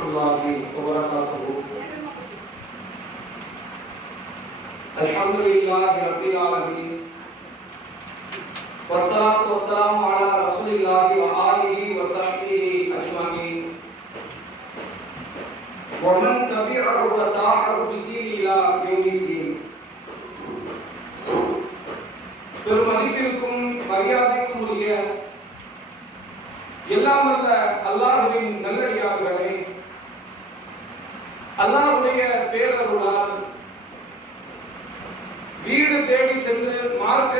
வரஹ்மத்துல்லாஹி வபரகாத்துஹு. அல்ஹம்துலில்லாஹி ரப்பில் ஆலமீன். வஸ்ஸலாத்து வஸ்ஸலாமு அலா ரசூலில்லாஹி வ ஆலிஹி வ ஸஹ்பிஹி அஜ்மஈன். வமன் தபிஅஹு வ தஆஹு பிதீனி இலா யௌமித்தீன். பெருமதிப்பிற்கும் மரியாதைக்கும் உரிய எல்லாம் வல்ல அல்லாஹ்வின் நல்லடியார்களே, அல்லாஹ்வுடைய பேரருளால் வீடு தேடி சென்று மார்க்க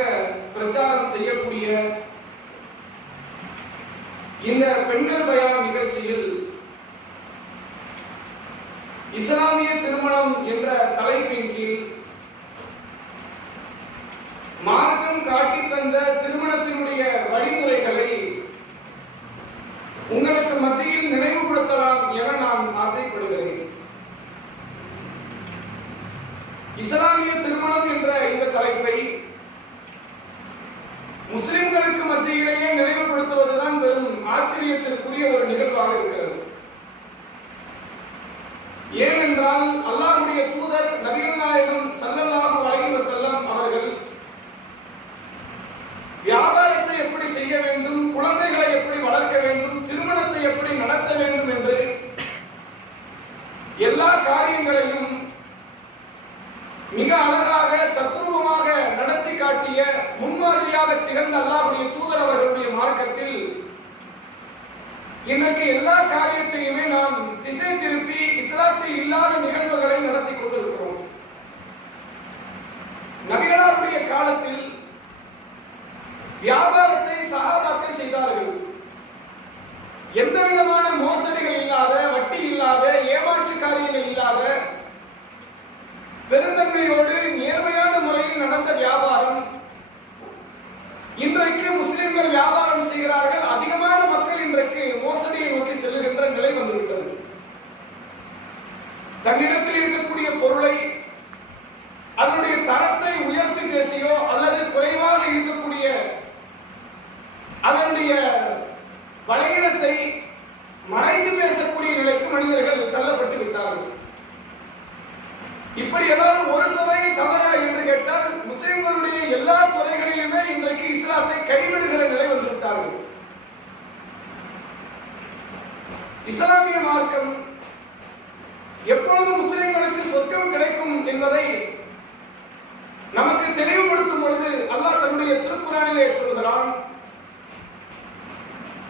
பிரச்சாரம் செய்யக்கூடிய இந்த பெண்கள் பயான் நிகழ்ச்சியில் இஸ்லாமிய திருமணம் என்ற தலைப்பின் கீழ் மார்க்கம் காட்டி தந்த திருமணத்தினுடைய வழிமுறைகளை உங்களுக்கு மத்தியில் நினைவுபடுத்தலாம் என நான் ஆசைப்படுகிறேன். இஸ்லாமிய திருமணம் என்ற இந்த தலைப்பை முஸ்லிம்களுக்கு மத்தியிலேயே நினைவுபடுத்துவதுதான் பெரும் ஆச்சரியத்திற்குரிய ஒரு நிகழ்வாக இருக்கிறது. ஏனென்றால் அல்லாஹ்வுடைய தூதர் நபிகள் நாயகம் ஸல்லல்லாஹு அலைஹி வஸல்லம் அவர்கள் வியாபாரத்தை எப்படி செய்ய வேண்டும், குழந்தைகளை எப்படி வளர்க்க வேண்டும், திருமணத்தை எப்படி நடத்த வேண்டும் என்று எல்லா காரியங்களையும் மிக அழகாக தத்துவமாக நடத்தி காட்டிய முன்மாதிரியாக திகழ்ந்த அல்லாஹ்வுடைய தூதர் அவர்களுடைய மார்க்கத்தில் இன்றைக்கு எல்லா காரியத்தையுமே நாம் திசை திருப்பி இஸ்லாத்தில் இல்லாத நிகழ்வுகளை நடத்தி கொண்டிருக்கிறோம். நபிகளாருடைய காலத்தில் வியாபாரத்தை சஹாபாக்கள் செய்தார்கள். எந்த விதமான மோசடிகள் இல்லாத, வட்டி இல்லாத, ஏமாற்று காரியங்கள் இல்லாத, பெருந்தன்மையோடு நேர்மையான முறையில் நடந்த வியாபாரம். இன்றைக்கு முஸ்லிம்கள் வியாபாரம் செய்கிறார்கள். அதிகமான மக்கள் இன்றைக்கு மோசடியை நோக்கி செல்லுகின்ற நிலை வந்துவிட்டது. தன்னிடத்தில் இருக்கக்கூடிய பொருளை அதனுடைய தரத்தை உயர்த்தி பேசியோ அல்லது குறைவாக இருக்கக்கூடிய அதனுடைய பலகீனத்தை மறைத்து பேசக்கூடிய நிலைக்கு மனிதர்கள் தள்ளப்பட்டு விட்டார்கள். இப்படி ஏதாவது ஒரு துறை தவறா என்று கேட்டால் முஸ்லிம்களுடைய எல்லா துறைகளிலுமே இன்றைக்கு இஸ்லாத்தை கைவிடுகிற நிலை வந்துவிட்டார்கள். இஸ்லாமிய மார்க்கம் எப்பொழுது முஸ்லிம்களுக்கு சொர்க்கம் கிடைக்கும் என்பதை நமக்கு தெளிவுபடுத்தும் பொழுது அல்லாஹ் தன்னுடைய திருக்குர்ஆனிலே சொல்கிறான்.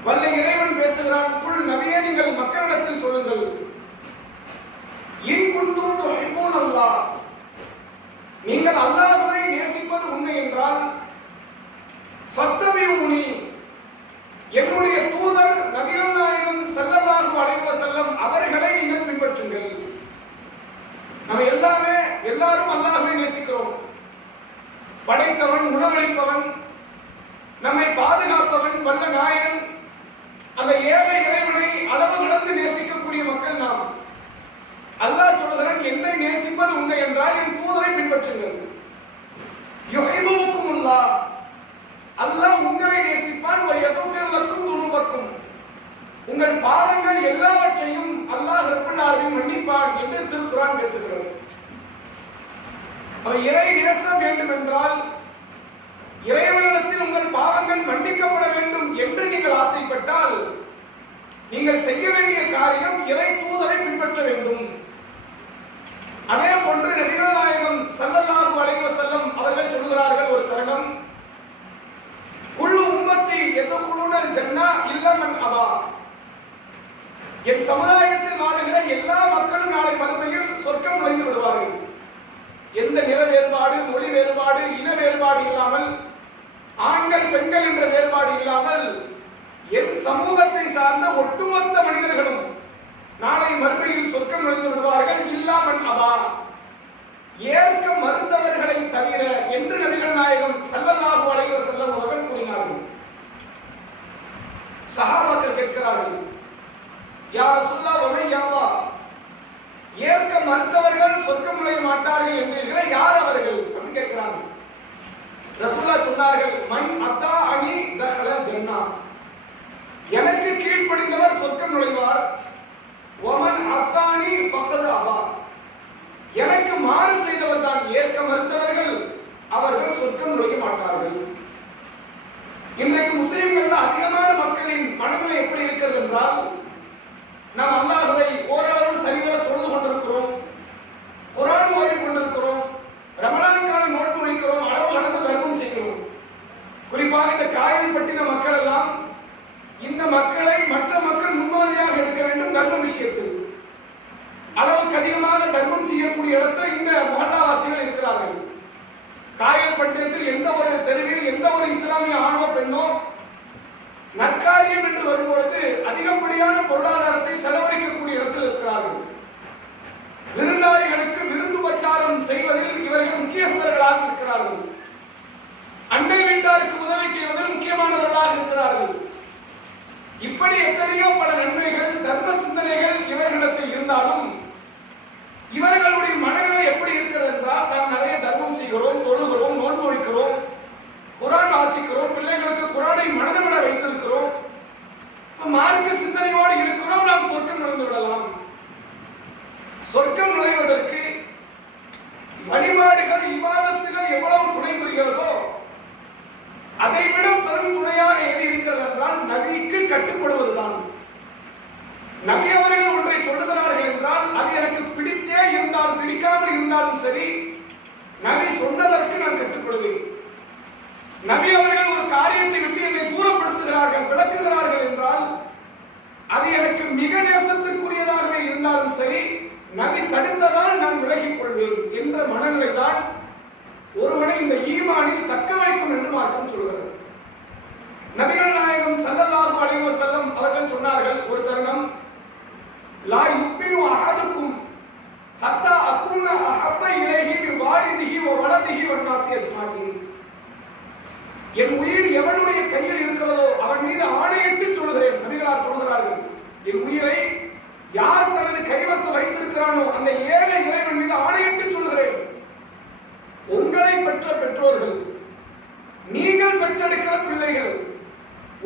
வல்ல இறைவன் பேசுகிறான், குல் நபியே நீங்கள் மக்களிடத்தில் சொல்லுங்கள், இன் குன்தும் துஹிப்பூன அல்லாஹ், நீங்கள் அல்லாஹ்வை நேசிப்பது உண்மை என்றால் ஃபத்தபிஊனி, என்னுடைய தூதர் நபிகள் நாயகம் ஸல்லல்லாஹு அலைஹி வஸல்லம் அவர்களை நீங்கள் பின்பற்றுங்கள். நம்ம எல்லாரும் அல்லாஹ்வை நேசிக்கிறோம். படைத்தவன், உணவளிப்பவன், நம்மை பாதுகாப்பவன் வல்ல நாயகன், அந்த ஏழை இறைவனை அளவு கடந்து நேசிக்கக்கூடிய மக்கள் நாம். அல்லாஹ் சொல்கிறான், என்னை நேசிப்பது உண்மை என்றால் என் தூதரை பின்பற்றுங்கள். யுஹிப்புக்குமுல்லாஹ், அல்லாஹ் உங்களை நேசிப்பான். வ யக்ஃபிர் லக்கும் துனூபக்கும், உங்கள் பாவங்கள் எல்லாவற்றையும் அல்லாஹ் ரப்பல் ஆலமீன் மன்னிப்பான் என்று திருக்குர்ஆன் பேசுகிறது. அவ இறை நேசம் வேண்டும் என்றால் இறைவனிடத்தில் உங்கள் பாவங்கள் மன்னிக்கப்பட வேண்டும் என்று நீங்கள் ஆசைப்பட்டால் நீங்கள் செய்ய வேண்டிய காரியம் இறை தூதரை பின்பற்ற வேண்டும். அதே போன்று நபிகள் நாயகம் ஸல்லல்லாஹு அலைஹி வஸல்லம் அவர்கள் சொல்கிறார்கள் ஒரு தருணம், குல்லு உம்மத்தி யதுகுலுனல் ஜன்னah இல்லா மன் அபா, என் சமுதாயத்தில் வாழுகிற எல்லா மக்களும் நாளை மறுமையில் சொர்க்கம் நுழைந்து விடுவார்கள். எந்த நிற வேறுபாடு, மொழி வேறுபாடு, இன வேறுபாடு இல்லாமல், ஆண்கள் பெண்கள் என்ற வேறுபாடு இல்லாமல் என் சமூகத்தை சார்ந்த ஒட்டுமொத்த மனிதர்களும் நாளை மறுமையில் சொர்க்கம் நுழைந்து விடுவார்கள். இல்லாமல் அவா, ஏற்க மறுத்தவர்களை தவிர என்று நபிகள் நாயகம் ஸல்லல்லாஹு அலைஹி வஸல்லம் அவர்கள் கூறினார்கள். சஹாபாக்கள் கேட்கிறார்கள், யா ரசூலுல்லாஹ் வமை யாவா, ஏற்க மறுத்தவர்கள் சொர்க்கம் நுழைய மாட்டார்கள் என்றீர்களே, யார் அவர்கள் அப்படின்னு கேட்கிறாங்க. ரசூலுல்லாஹ் சொன்னார்கள், மன் அத்தாஅனி தஹல ஜன்னah, எனக்கு கீழ்ப்படிந்தவர் சொர்க்கம் நுழைவார். ஒமன் நுழைய மாட்டார்கள். இன்றைக்கு முஸ்லிம்கள் அதிகமான மக்களின் மனநிலை எப்படி இருக்கிறது என்றால், நாம் அல்லாஹ்வை ஓரளவு சரிவர தொழுது கொண்டிருக்கிறோம், குர்ஆன் ஓதி கொண்டிருக்கிறோம், ரமலான் கால நோன்பு வைக்கிறோம், அளவு கடந்து தர்மம் செய்கிறோம். குறிப்பாக இந்த காயல்பட்டின மக்கள் எல்லாம் இந்த மக்களை மற்ற மக்கள் முன்மாதிரியாக எடுக்க வேண்டும். தர்ம விஷயத்தில் அளவுக்கு அதிகமாக தர்மம் செய்யக்கூடிய இடத்துல இந்த மஹல்லாவாசிகள் இருக்கிறார்கள். காயல்பட்டினத்தில் எந்த ஒரு தெருவில் எந்த ஒரு இஸ்லாமிய ஆணோ பெண்ணோ நற்காரியம் என்று வரும்பொழுது அதிகப்படியான பொருளாதாரத்தை செலவழிக்கக்கூடிய இடத்தில் இருக்கிறார்கள். விருந்தாளிகளுக்கு விருந்து உபச்சாரம் செய்வதில் இவர்கள் முக்கியஸ்தர்களாக இருக்கிறார்கள். அண்டை வீட்டாருக்கு உதவி செய்வதில் முக்கியமானவர்களாக இருக்கிறார்கள். இப்படி எத்தனையோ பல நன்மைகள் தர்ம சிந்தனைகள் இவர்களிடத்தில் இருந்தாலும் இவர்களுடைய மனநிலை எப்படி இருக்கிறது என்றால், நாம் நிறைய தர்மம் செய்கிறோம், தொழுகிறோம், நோன்பு வைக்கிறோம், குர்ஆன் வாசிக்கிறோம், பிள்ளைகளுக்கு குர்ஆனை மனநமிட வைத்திருக்கிறோம், மார்க்க சிந்தனையோடு இருக்கிறோம், நாம் சொர்க்கம் நுழைந்து விடலாம். சொர்க்கம் நுழைவதற்கு வழிபாடுகள் இபாதத்துகள் எவ்வளவு துணை புரிகிறதோ அதை விட பெரும் துணையாக எது இருக்கிறது என்றால் நபிக்கு கட்டுப்படுவதுதான். நபி அவர்கள் ஒன்றை சொல்லுகிறார்கள் என்றால் அது எனக்கு பிடித்தே இருந்தாலும் பிடிக்காமல் இருந்தாலும் சரி, நபி சொன்னதற்கு நான் கட்டுப்படுவேன். நபி அவர்கள் ஒரு காரியத்தை விட்டு என்னை தூரப்படுத்துகிறார்கள், விளக்குகிறார்கள் என்றால் அது எனக்கு மிக நேசத்திற்குரியதாகவே இருந்தாலும் சரி, நபி தடுத்ததால் நான் விலகிக் கொள்வேன் என்ற மனநிலைதான் ஒருவனை இந்த ஈமானில் தக்க வைக்கும் என்று மார்க்கம் சொல்கிறது. நபிகள் நாயகம் ஸல்லல்லாஹு அலைஹி வஸல்லம் அவர்கள் சொன்னார்கள் ஒரு தருணம், லா யுமினு அஹதுக்கும் ஹத்தா அகுன அஹப்ப இலைஹி மின் வாலிதிஹி வ வலதிஹி வன் நாஸி அஜ்மாயின். என் உயிர் எவனுடைய கையில் இருக்கிறதோ அவன் மீது ஆணையிட்டு சொல்கிறேன். நபிகளார் சொல்கிறார்கள், என் உயிரை யார் தனது கைவசம் வைத்திருக்கிறானோ அந்த ஏழை இறைவன் மீது ஆணையிட்டு சொல்கிறேன், உங்களை பெற்ற பெற்றோர்கள், நீங்கள் பெற்றெடுக்கிற பிள்ளைகள்,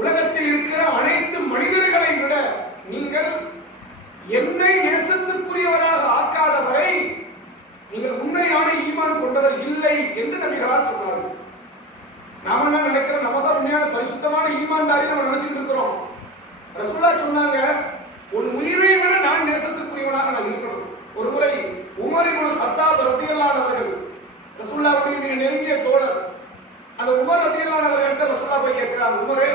உலகத்தில் இருக்கிற அனைத்து மனிதர்களை விட நீங்கள் என்னை நேசத்திற்குரியவராக ஆக்காத வரை நீங்கள் உண்மையான ஈமான் கொண்டவர் இல்லை என்று நபிகளார் சொன்னார்கள். நாம என்ன நினைக்கிறோம், நம்ம தான் உண்மையான பரிசுத்தமான ஈமான்தாரி நம்ம நினைச்சிட்டு இருக்கிறோம். ரசூலுல்லாஹ் சொன்னாங்க, உன் உயிரை விட நான் நேசத்திற்குரியவனாக நான் இருக்கணும். ஒரு முறை உமர் இப்னு கத்தாப் ரலியல்லாஹு அவர்கள் ரசூலுல்லாஹ்வுடைய மிக நெருங்கிய தோழர், அந்த உமர் ரலியல்லாஹு அவர்கிட்ட ரசூலுல்லாஹ் போய் கேட்கிறார், உமரே,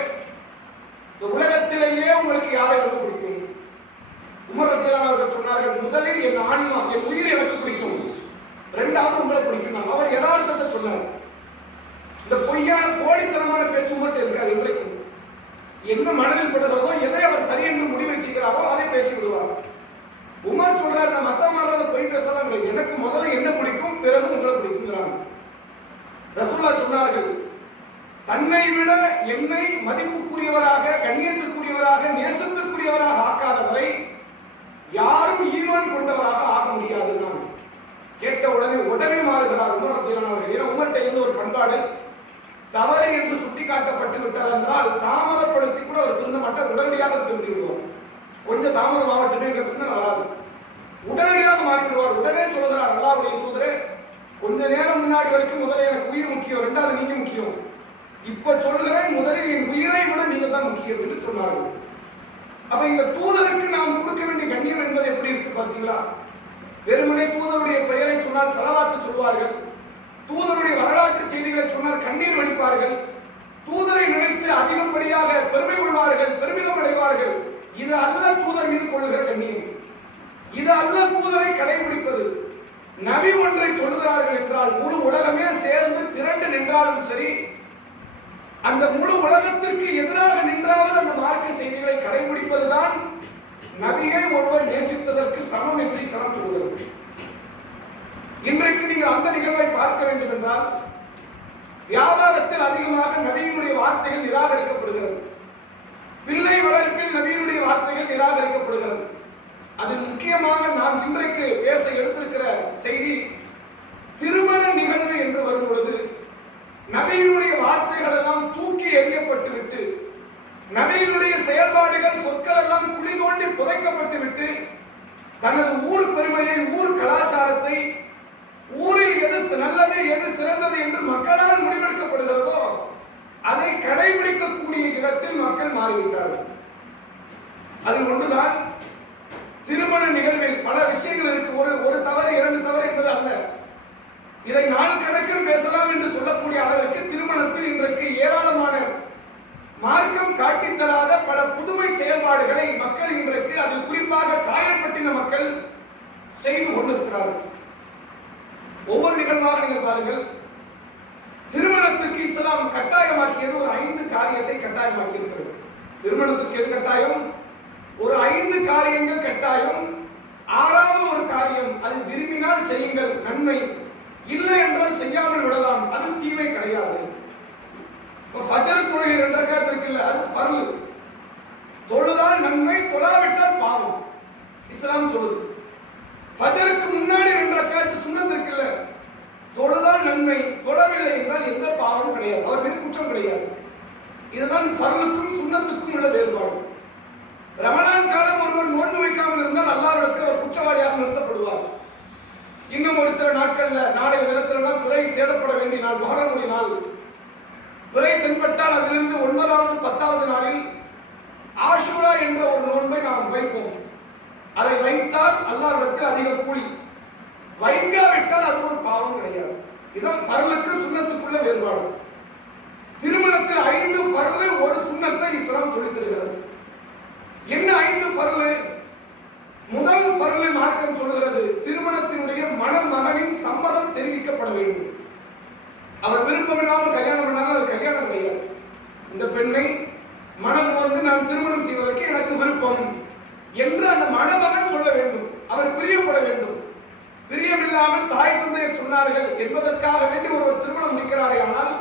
இந்த உலகத்திலேயே உங்களுக்கு யாரை ரொம்ப பிடிக்கும்? உமர் ரலியல்லாஹு அவர்கள் சொன்னார்கள், முதலில் என் ஆன்மா, என் உயிர் எனக்கு பிடிக்கும், இரண்டாவது உங்களை பிடிக்கும். அவர் யதார்த்தத்தை சொன்னார். இந்த பொய்யான போலித்தனமான பேச்சு உமர்கிட்ட இருக்காது. இன்றைக்கும் என்ன மனதில் படுகிறதோ எதை அவர் சரி என்று முடிவை செய்கிறாரோ அதை பேசி விடுவார். உமர் சொல்றாரு, நான் மத்த மாதிரி பொய் பேசலாம் இல்லை, எனக்கு முதல்ல என்ன பிடிக்கும், பிறகு உங்களை பிடிக்குங்கிறாங்க. ரசூலுல்லாஹ் சொன்னார்கள், தன்னை விட என்னை மதிப்புக்குரியவராக, கண்ணியத்திற்குரியவராக, நேசத்திற்குரியவராக ஆக்காதவரை யாரும் ஈமான் கொண்டவராக ஆக முடியாது. நான் கேட்ட உடனே மாறுகிறார் உமர் ரலியல்லாஹு அன்ஹு. ஏன்னா உமர்கிட்ட இருந்த ஒரு பண்பாடு, தவறு என்று சுட்டிக்காட்டப்பட்டு விட்டார் என்றால் தாமதப்படுத்தி கூட அவர் திருந்த மாட்டார், உடனடியாக திருந்தி விடுவார். கொஞ்சம் தாமதம் ஆகட்டுமே சின்ன வராது, உடனடியாக மாறிவிடுவார். உடனே சொல்கிறார், அல்லாஹ்வுடைய தூதரே, கொஞ்ச நேரம் முன்னாடி வரைக்கும் முதல்ல எனக்கு உயிர் முக்கியம், ரெண்டாவது நீங்க முக்கியம், இப்ப சொல்கிறேன் முதலில் என் உயிரை விட நீங்க தான் முக்கியம் என்று சொன்னார்கள். அப்ப இந்த தூதருக்கு நாம் கொடுக்க வேண்டிய கண்ணியம் என்பது எப்படி இருக்கு பார்த்தீங்களா? வெறுமனே தூதருடைய பெயரை சொன்னால் ஸலவாத்து சொல்வார்கள், தூதருடைய வரலாற்று செய்திகளை சொன்னால் கண்ணீர் வடிப்பார்கள், தூதரை நினைத்து அதிகப்படியாக பெருமை கொள்வார்கள், பெருமிதம் அடைவார்கள். இது அல்ல தூதர் மீது கொள்ளுகிற கண்ணியம், இது அல்ல தூதரை கடைபிடிப்பது. நபி ஒன்றை சொல்லுகிறார்கள் என்றால் முழு உலகமே சேர்ந்து திரண்டு நின்றாலும் சரி, அந்த முழு உலகத்திற்கு எதிராக நின்றாவது அந்த மார்க்க செய்திகளை கடைபிடிப்பதுதான் நபியை ஒருவர் நேசித்ததற்கு சமம் என்று சரம் சொல்கிறது. இன்றைக்கு நீங்கள் அந்த நிகழ்வை பார்க்க வேண்டும் என்றால் வியாபாரத்தில் அதிகமாக நபியினுடைய வார்த்தைகள் நிராகரிக்கப்படுகிறது, பிள்ளை வளர்ப்பில் நபியினுடைய வார்த்தைகள் நிராகரிக்கப்படுகிறது. அதில் முக்கியமாக நாம் இன்றைக்கு பேச எடுத்திருக்கிற செய்தி திருமண நிகழ்வு என்று வரும்பொழுது நபியினுடைய வார்த்தைகள் எல்லாம் தூக்கி எறியப்பட்டு விட்டு, நபியினுடைய செயல்பாடுகள் சொற்கள் எல்லாம் குழி தோண்டி புதைக்கப்பட்டு விட்டு, தனது ஊர் பெருமையை, ஊர் கலாச்சாரத்தை, ஊரில் எது நல்லது எது சிறந்தது என்று மக்களால் முடிவெடுக்கப்படும் அதில் ஒன்றுதான் திருமண நிகழ்வில் பல விஷயங்கள் இருக்கு. ஒரு தவறு 2 தவறு என்பது அல்ல. இதை நாள் கணக்கில் பேசலாம் என்று சொல்லக்கூடிய அளவிற்கு திருமணத்தில் இன்றைக்கு ஏராளமான மார்க்கம் காட்டித்தராத பல புதுமை செயல்பாடுகளை மக்கள் இன்றைக்கு, அதில் குறிப்பாக காயப்பட்டின மக்கள் செய்து கொண்டிருக்கிறார்கள். ஒவ்வொரு நிகழ்வாக நீங்கள் பாருங்கள். திருமணத்திற்கு இஸ்லாம் கட்டாயமாக்கியது ஒரு 5 காரியத்தை கட்டாயமாக்கி இருக்கிறது. திருமணத்திற்கு எது கட்டாயம்? ஒரு 5 காரியங்கள் கட்டாயம். 6வது ஒரு காரியம், அது விரும்பினால் செய்யுங்கள் நன்மை, இல்லை என்றால் செய்யாமல் விடலாம், அது தீமை கிடையாது. ஃபஜர் தொழுகை 2 ரக்காத் இருக்குல்ல, அது ஃபர்லு. தொழுதால் நன்மை, தொழாவிட்டால் பாவம். இஸ்லாம் சொல்லுது. ஃபஜருக்கு முன்னாடி 2 ரக்காத் சுன்னத் இருக்குல்ல, தொழுதால் நன்மை, தொழவில்லை என்றால் எந்த பாவமும் கிடையாது, அவர் மீது குற்றம் கிடையாது. இதுதான் ஃபர்லுக்கும் சுன்னத்துக்கும் உள்ள வேறுபாடு. ரமலான் காலம் ஒருவர் நோன்பு வைக்காமல் இருந்தால் அல்லாஹ்விடத்தில் அவர் குற்றவாளியாக நிறுத்தப்படுவார். இன்னும் ஒரு சில நாட்கள்ல, நாளைய தினத்திலாம் பிறை தேடப்பட வேண்டிய நாள், முஹர்ரமுடைய நாள். பிறை தென்பட்டால் அதிலிருந்து 9வது 10வது நாளில் ஆஷூரா என்ற ஒரு நோன்பை நாம் வைப்போம். அதை வைத்தால் அல்லாஹ்விடத்தில் அதிக கூலி, வைக்காவிட்டால் அது ஒரு பாவம் கிடையாது. இதுதான் ஃபர்லுக்கு சுன்னத்துக்குள்ள வேறுபாடு. திருமணத்தில் 5 ஃபர்லு, ஒரு சுன்னத்தை இஸ்லாம் சொல்லித் தருகிறது. என்ன 5 ஃபர்லு? முதல் ஃபர்லு மார்க்கம் சொல்கிறது, திருமணத்தினுடைய மணமகனின் சம்மதம் தெரிவிக்கப்பட வேண்டும். அவர் விருப்பம் இல்லாமல் கல்யாணம் பண்ணாலும் அது கல்யாணம் கிடையாது. இந்த பெண்ணை மனம் வந்து நான் திருமணம் செய்வதற்கு எனக்கு விருப்பம் என்று அந்த மணமகன் சொல்ல வேண்டும். அவர் பிரியப்பட வேண்டும். பிரியமில்லாமல் தாய் தந்தையர் சொன்னார்கள் என்பதற்காக வேண்டி ஒருவர் திருமணம் முடிக்கிறாரே, ஆனால்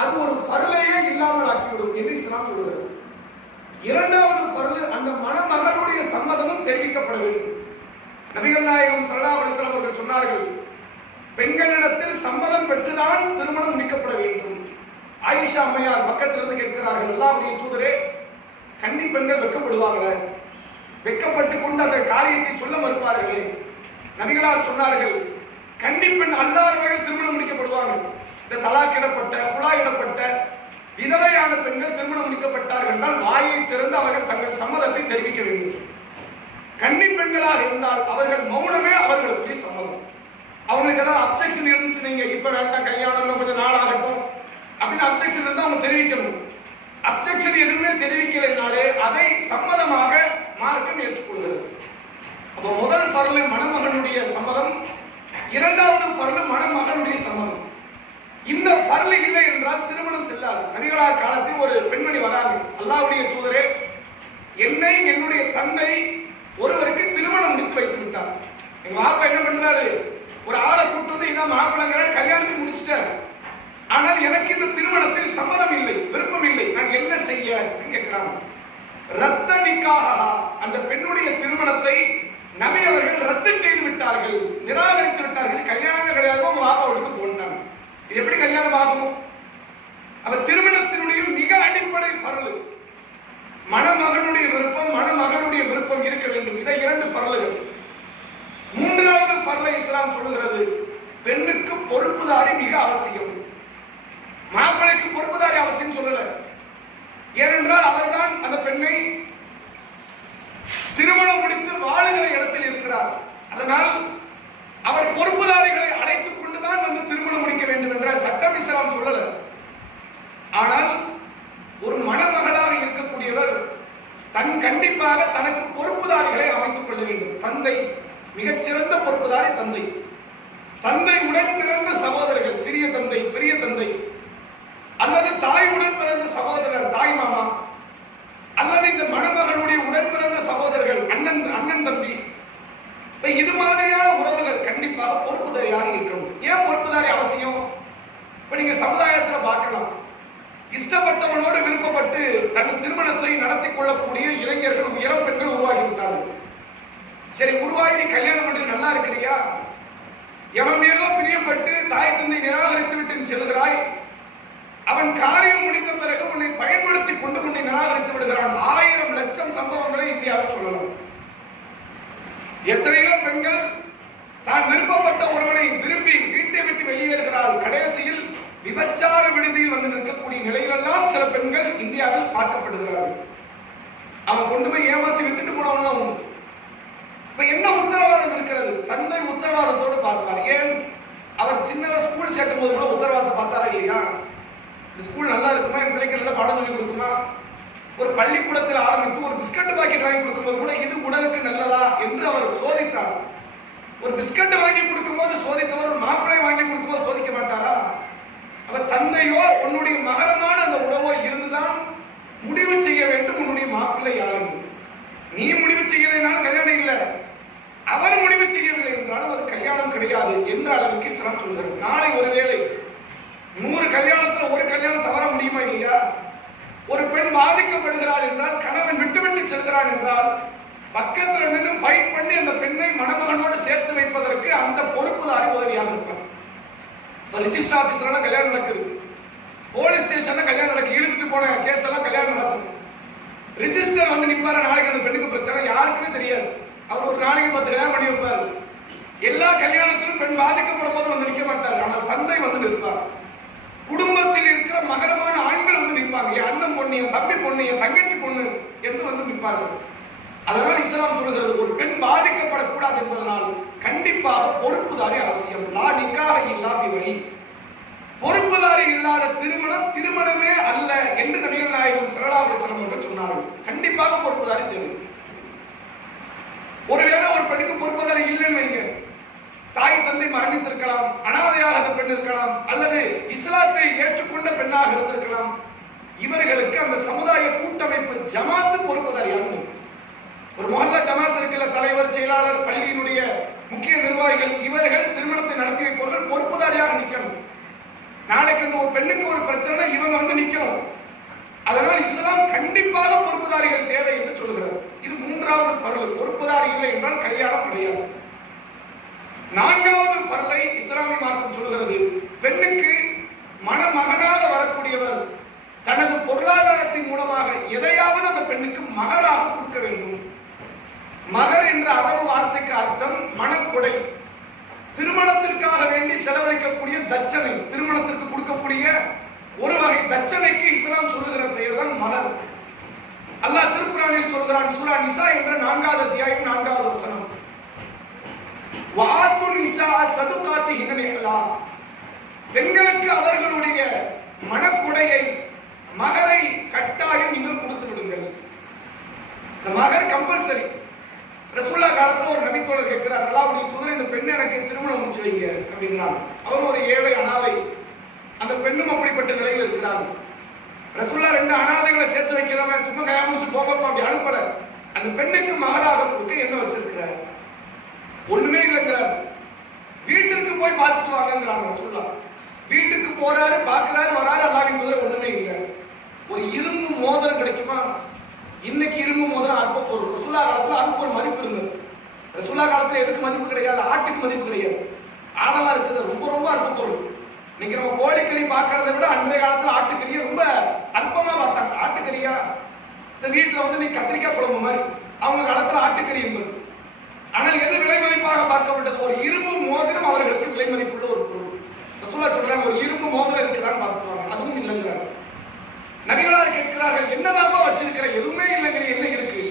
அது ஒரு ஃபர்லையே இல்லாமல் ஆக்கிவிடும் என்று இஸ்லாம் சொல்கிறது. 2வது ஃபர்லு, அந்த மணமகனுடைய சம்மதமும் தெரிவிக்கப்பட வேண்டும். நபிகள் நாயகம் ஸல்லல்லாஹு அலைஹி வஸல்லம் அவர்கள் சொன்னார்கள், பெண்களிடத்தில் சம்மதம் பெற்றுதான் திருமணம் முடிக்கப்பட வேண்டும். ஆயிஷா அம்மையார் பக்கத்திலிருந்து கேட்கிறார்கள், அல்லாஹ்வுடைய தூதரே, கன்னி பெண்கள் வெட்கப்படுவார்களே, வெட்கப்பட்டு கொண்டு அந்த காரியத்தை சொல்ல மறுப்பார்களே. நபிகளார் சொன்னார்கள், கன்னி பெண் அல்லாதவர்கள் திருமணம் முடிக்கப்படுவாங்க. இந்த தலாக்கிடப்பட்ட, குழாயிடப்பட்ட விதவையான பெண்கள் திருமணம் முடிக்கப்பட்டார்கள் என்றால் வாயை திறந்து அவர்கள் தங்கள் சம்மதத்தை தெரிவிக்க வேண்டும். கன்னி பெண்களாக இருந்தால் அவர்கள் மௌனமே அவர்களுக்கு சம்மதம். அவங்களுக்கு ஏதாவது அப்செக்ஷன் இருந்துச்சு, நீங்க இப்ப வேண்டாம் கல்யாணம் கொஞ்சம் நாள் ஆகட்டும் அப்படின்னு அப்செக்ஷன் இருந்தால் அவங்க தெரிவிக்கணும். அப்செக்ஷன் எதுவுமே தெரிவிக்கலைனாலே அதை சம்மதமாக மார்க்கம் ஏற்றுக்கொள்கிறது. அப்போ முதல் ஃபர்லு மணமகனுடைய சம்மதம், 2வது ஃபர்லு மணமகனுடைய சம்மதம். இந்த ஃபர்லு இல்லை என்றால் திருமணம் செல்லாது. நபிகளார் காலத்தில் ஒரு பெண்மணி வராங்க, அல்லாஹ்வுடைய தூதரே, என்னை என்னுடைய தந்தை ஒருவருக்கு திருமணம் முடித்து வைத்து விட்டார். எங்க மாப்பா என்ன பண்றாரு, ஒரு ஆளை கூட்டு வந்து இதான் மாப்பிள்ளைங்கிற கல்யாணத்தை முடிச்சிட்டார். ஆனால் எனக்கு இந்த திருமணத்தில் சம்மதம் இல்லை, விருப்பம் இல்லை, நான் என்ன செய்ய கேட்கிறாங்க. ரத்த நிக்காஹா, அந்த பெண்ணுடைய திருமணத்தை நபி அவர்கள் ரத்து செய்து விட்டார்கள், நிராகரித்து விட்டார்கள். கல்யாணமே கிடையாது, அவங்க மாப்பா வீட்டுக்கு போனாங்க. இது எப்படி கல்யாணம் ஆகும்? அப்ப திருமணத்தினுடைய மிக அடிப்படை ஃபர்லு மணமகனுடைய விருப்பம், மணமகனுடைய விருப்பம் இருக்க வேண்டும். இதை 2 ஃபர்லுகள். 3வது ஃபர்லை இஸ்லாம் சொல்லுகிறது, பெண்ணுக்கு பொறுப்புதாரி மிக அவசியம். மாப்பிளைக்கு பொறுப்புதாரி அவசியம் சொல்லல. ஏனென்றால் அவர்தான் அந்த பெண்ணை திருமணம் முடித்து வாழுகிற இடத்தில் இருக்கிறார். அதனால் அவர் பொறுப்புதாரிகளை அழைத்துக் கொண்டுதான் வந்து திருமணம் முடிக்க வேண்டும் என்ற சட்டம் இஸ்லாம் சொல்லல. ஆனால் ஒரு மணமகளாக இருக்கக்கூடியவர் கண்டிப்பாக தனக்கு பொறுப்புதாரிகளை அமைத்துக் கொள்ள வேண்டும். தந்தை மிகச்சிறந்த பொறுப்புதாரி தந்தை. தந்தை உடன் பிறந்த சகோதரர்கள், சிறிய தந்தை, பெரிய தந்தை, அல்லது தாயுடன் பிறந்த சகோதரர், தாய் மாமா, அல்லது இந்த மணமகனுடைய உடன் பிறந்த சகோதரர்கள், அண்ணன் தம்பி, இது மாதிரியான உறவுகள் கண்டிப்பாக பொறுப்புதாரியாக இருக்கணும். ஏன் பொறுப்புதாரி அவசியம்? இப்ப நீங்க சமுதாயத்தில் பார்க்கலாம், இஷ்டப்பட்டவனோடு விருப்பப்பட்டு தன் திருமணத்தை நடத்தி கொள்ளக்கூடிய இளைஞர்கள், இளம் பெண்கள் உருவாகி விட்டார்கள். சரி, உருவாகி நீ கல்யாணம் பண்ணி நல்லா இருக்கிறியா? எவன் மேலோ பிரியப்பட்டு தாய் தந்தை நிராகரித்து விட்டு செல்கிறாய். அவன் காரியம் முடிந்த பிறகு உன்னை பயன்படுத்தி கொண்டு உன்னை நிராகரித்து விடுகிறான். 1000 லட்சம் சம்பவங்களை இந்தியாவில் சொல்லலாம். எத்தனையோ பெண்கள் தான் விருப்பப்பட்ட ஒருவனை விரும்பி வீட்டை விட்டு வெளியேறுகிறாள். கடைசியில் விபச்சார விடுதியில் வந்து நிற்கக்கூடிய நிலையிலெல்லாம் சில பெண்கள் இந்தியாவில் பார்க்கப்படுகிறார்கள். அவன் கொண்டு போய் ஏமாத்தி வித்துட்டு போனவன் உண்டு. இப்ப என்ன உத்தரவாதம் இருக்கிறது? தந்தை உத்தரவாதத்தோடு பார்ப்பார். ஏன்? அவர் சின்னதா ஸ்கூல் சேர்க்கும் போது கூட உத்தரவாதத்தை பார்த்தாரா இல்லையா? இந்த ஸ்கூல் நல்லா இருக்குமா, என் பிள்ளைக்கு நல்லா பாடம் சொல்லி கொடுக்குமா? ஒரு பள்ளிக்கூடத்தில் ஆரம்பித்து ஒரு பிஸ்கட் பாக்கெட் வாங்கி கொடுக்கும்போது கூட இது உடலுக்கு நல்லதா என்று அவர் சோதித்தார். ஒரு பிஸ்கட் வாங்கி கொடுக்கும்போது சோதித்தவர் ஒரு மாப்பிளை வாங்கி கொடுக்கும்போது சோதிக்க மாட்டாரா? அவர் தந்தையோ உன்னுடைய மகரமான அந்த உறவோ இருந்துதான் முடிவு செய்ய வேண்டும் உன்னுடைய மாப்பிள்ளை யாரு. நீ முடிவு செய்யலைனாலும் கல்யாணம் இல்லை, அவர் முடிவு செய்யவில்லை என்றாலும் அது கல்யாணம் கிடையாது என்ற அளவுக்கு இஸ்லாம் சொல்கிறது. நாளை ஒருவேளை 100 கல்யாணத்துல ஒரு கல்யாணம் தவற முடியுமா இல்லையா? ஒரு பெண் பாதிக்கப்படுகிறாள் என்றால், கணவன் விட்டு செல்கிறான் என்றால், பக்கத்தில் நின்று ஃபைட் பண்ணி அந்த பெண்ணை மணமகனோடு சேர்த்து வைப்பதற்கு அந்த பொறுப்புதாரி உதவியாக இருப்பார். ரிஜிஸ்டர் ஆபீஸ்ல கல்யாணம் நடக்குது, போலீஸ் ஸ்டேஷன்ல கல்யாணம் நடக்கு, இழுத்துட்டு போன கேஸ் எல்லாம் கல்யாணம் நடக்கும். ரிஜிஸ்டர் வந்து நிற்பாரு, நாளைக்கு அந்த பெண்ணுக்கு பிரச்சனை யாருக்குன்னு தெரியாது. அவர் ஒரு நாளைக்கு 10 கல்யாணம் பண்ணி வைப்பார். எல்லா கல்யாணத்திலும் பெண் பாதிக்கப்படும் போது வந்து நிற்க மாட்டார், ஆனால் தந்தை வந்து நிற்பார். குடும்பத்தில் இருக்கிற மகரமான ஆண்கள் வந்து நிற்பாங்க, என் அண்ணன் பொண்ணு, என் தம்பி பொண்ணு, என் தங்கச்சி பொண்ணு என்று வந்து நிற்பார்கள். அதனால் இஸ்லாம் சொல்கிறது, ஒரு பெண் பாதிக்கப்படக்கூடாது என்பதனால் கண்டிப்பாக பொறுப்புதாரி அவசியம். லா நிக்காஹ இல்லா பிவலி, பொறுப்புதாரி இல்லாத திருமணம் திருமணமே அல்ல என்று நபிகள் நாயகம் ஸல்லல்லாஹு அலைஹி வஸல்லம் அவர்கள் சொன்னார்கள். கண்டிப்பாக பொறுப்புதாரி தேவை. ஒருவேளை ஒரு பெண்ணுக்கு பொறுப்புதாரி இல்லைன்னு வைங்க, தாய் தந்தை மரணித்திருக்கலாம், அனாதையாக அந்த பெண் இருக்கலாம், அல்லது இஸ்லாத்தை ஏற்றுக்கொண்ட பெண்ணாக இருந்திருக்கலாம். இவர்களுக்கு அந்த சமுதாய கூட்டமைப்பு ஜமாத்து பொறுப்புதாரியாக இருக்கும். ஒரு மொஹல்லா ஜமாத் இருக்குல்ல, தலைவர், செயலாளர், பள்ளியினுடைய முக்கிய நிர்வாகிகள், இவர்கள் திருமணத்தை நடத்தி வைப்பவர்கள் பொறுப்புதாரியாக நிற்கணும். நாளைக்கு அந்த ஒரு பெண்ணுக்கு ஒரு பிரச்சனை, இவங்க வந்து நிற்கணும். அதனால் இஸ்லாம் கண்டிப்பாக பொறுப்புதாரிகள் தேவை என்று சொல்கிறது. இது 3வது ஃபர்ல். பொறுப்புதாரி இல்லை என்றால் கல்யாணம் கிடையாது. 4வது ஃபர்லை இஸ்லாமிய மார்க்கம் சொல்கிறது, பெண்ணுக்கு மணமகனாக வரக்கூடியவர் தனது பொருளாதாரத்தின் மூலமாக எதையாவது அந்த பெண்ணுக்கு மகராக கொடுக்க வேண்டும். மகர் என்ற அரபு வார்த்தைக்கு அர்த்தம் மணக்கொடை, திருமணத்திற்காக வேண்டி செலவழிக்கக்கூடிய தட்சணை, திருமணத்திற்கு கொடுக்கக்கூடிய ஒரு வகை தட்சணைக்கு இஸ்லாம் சொல்லுகிற பெயர் தான் மகர். அல்லாஹ் திருக்குர்ஆனில் சொல்கிறான், சூரா நிசா என்ற 4வது அத்தியாயம் 4வது வசனம், வாத்து நிசா சதுகாத்திஹின்ன நிஹ்லா, பெண்களுக்கு அவர்களுடைய மணக்கொடையை, மகரை கட்டாயம் நீங்கள் கொடுத்து விடுங்கள். இந்த மகர் கம்பல்சரி. ரசூலுல்லாஹ் காலத்துல ஒரு நபித்தோழர் கேட்கிறார், அல்லாஹ்வுடைய தூதரே, இந்த பெண்ணை எனக்கு திருமணம் முடிச்சு வைங்க அப்படிங்கிறாங்க. அவர் ஒரு ஏழை அனாதை, அந்த பெண்ணும் அப்படிப்பட்ட நிலையில் இருக்கிறாங்க. ரசூலுல்லாஹ் 2 அனாதைகளை சேர்த்து வைக்கிறவங்க சும்மா கல்யாணம் முடிச்சு போங்கப்பா அப்படி அனுப்பல. அந்த பெண்ணுக்கு மகராக கொடுக்க என்ன வச்சிருக்கிறார்? ஒண்ணுமே இல்லைங்கிறார். வீட்டுக்கு போய் பார்த்துட்டு வாங்கங்கிறாங்க ரசூலுல்லாஹ். வீட்டுக்கு போறாரு, பார்க்கிறாரு, வராரு, அல்லாஹ்வின் தூதரே ஒண்ணுமே இல்லை. ஒரு இரும்பு மோதிரம் கிடைக்குமா? இன்னைக்கு இரும்பு மோதிரம் அற்ப பொருள். ரசூலுல்லாஹ் காலத்துல அதுக்கு ஒரு மதிப்பு இருந்தது. ரசூலுல்லாஹ் காலத்துல எதுக்கு மதிப்பு கிடையாது? ஆட்டுக்கு மதிப்பு கிடையாது. ஆடெல்லாம் இருக்குது, ரொம்ப ரொம்ப அற்ப பொருள். இன்னைக்கு நம்ம கோழிக்கறி பார்க்கறதை விட அன்றைய காலத்துல ஆட்டுக்கறியை ரொம்ப அற்பமா பார்த்தாங்க. ஆட்டுக்கறியா? இந்த வீட்டுல வந்து நீ கத்திரிக்காய் குழம்பு மாதிரி, அவங்க காலத்துல ஆட்டுக்கறி என்பது. ஆனால் எது விலை மதிப்பாக பார்க்கப்பட்டது? ஒரு இரும்பு மோதிரம் அவர்களுக்கு விலை மதிப்புள்ள ஒரு பொருள். ரசூலுல்லாஹ் சொல்றாங்க, ஒரு இரும்பு மோதிரம் இருக்குதான்னு பார்த்துக்குவாங்க, அதுவும் இல்லைங்கிறாங்க. நபிகளார் கேட்கிறார்கள், என்னதாப்பா வச்சிருக்கிற? எதுவுமே இல்லைங்கிற, என்ன இருக்கு?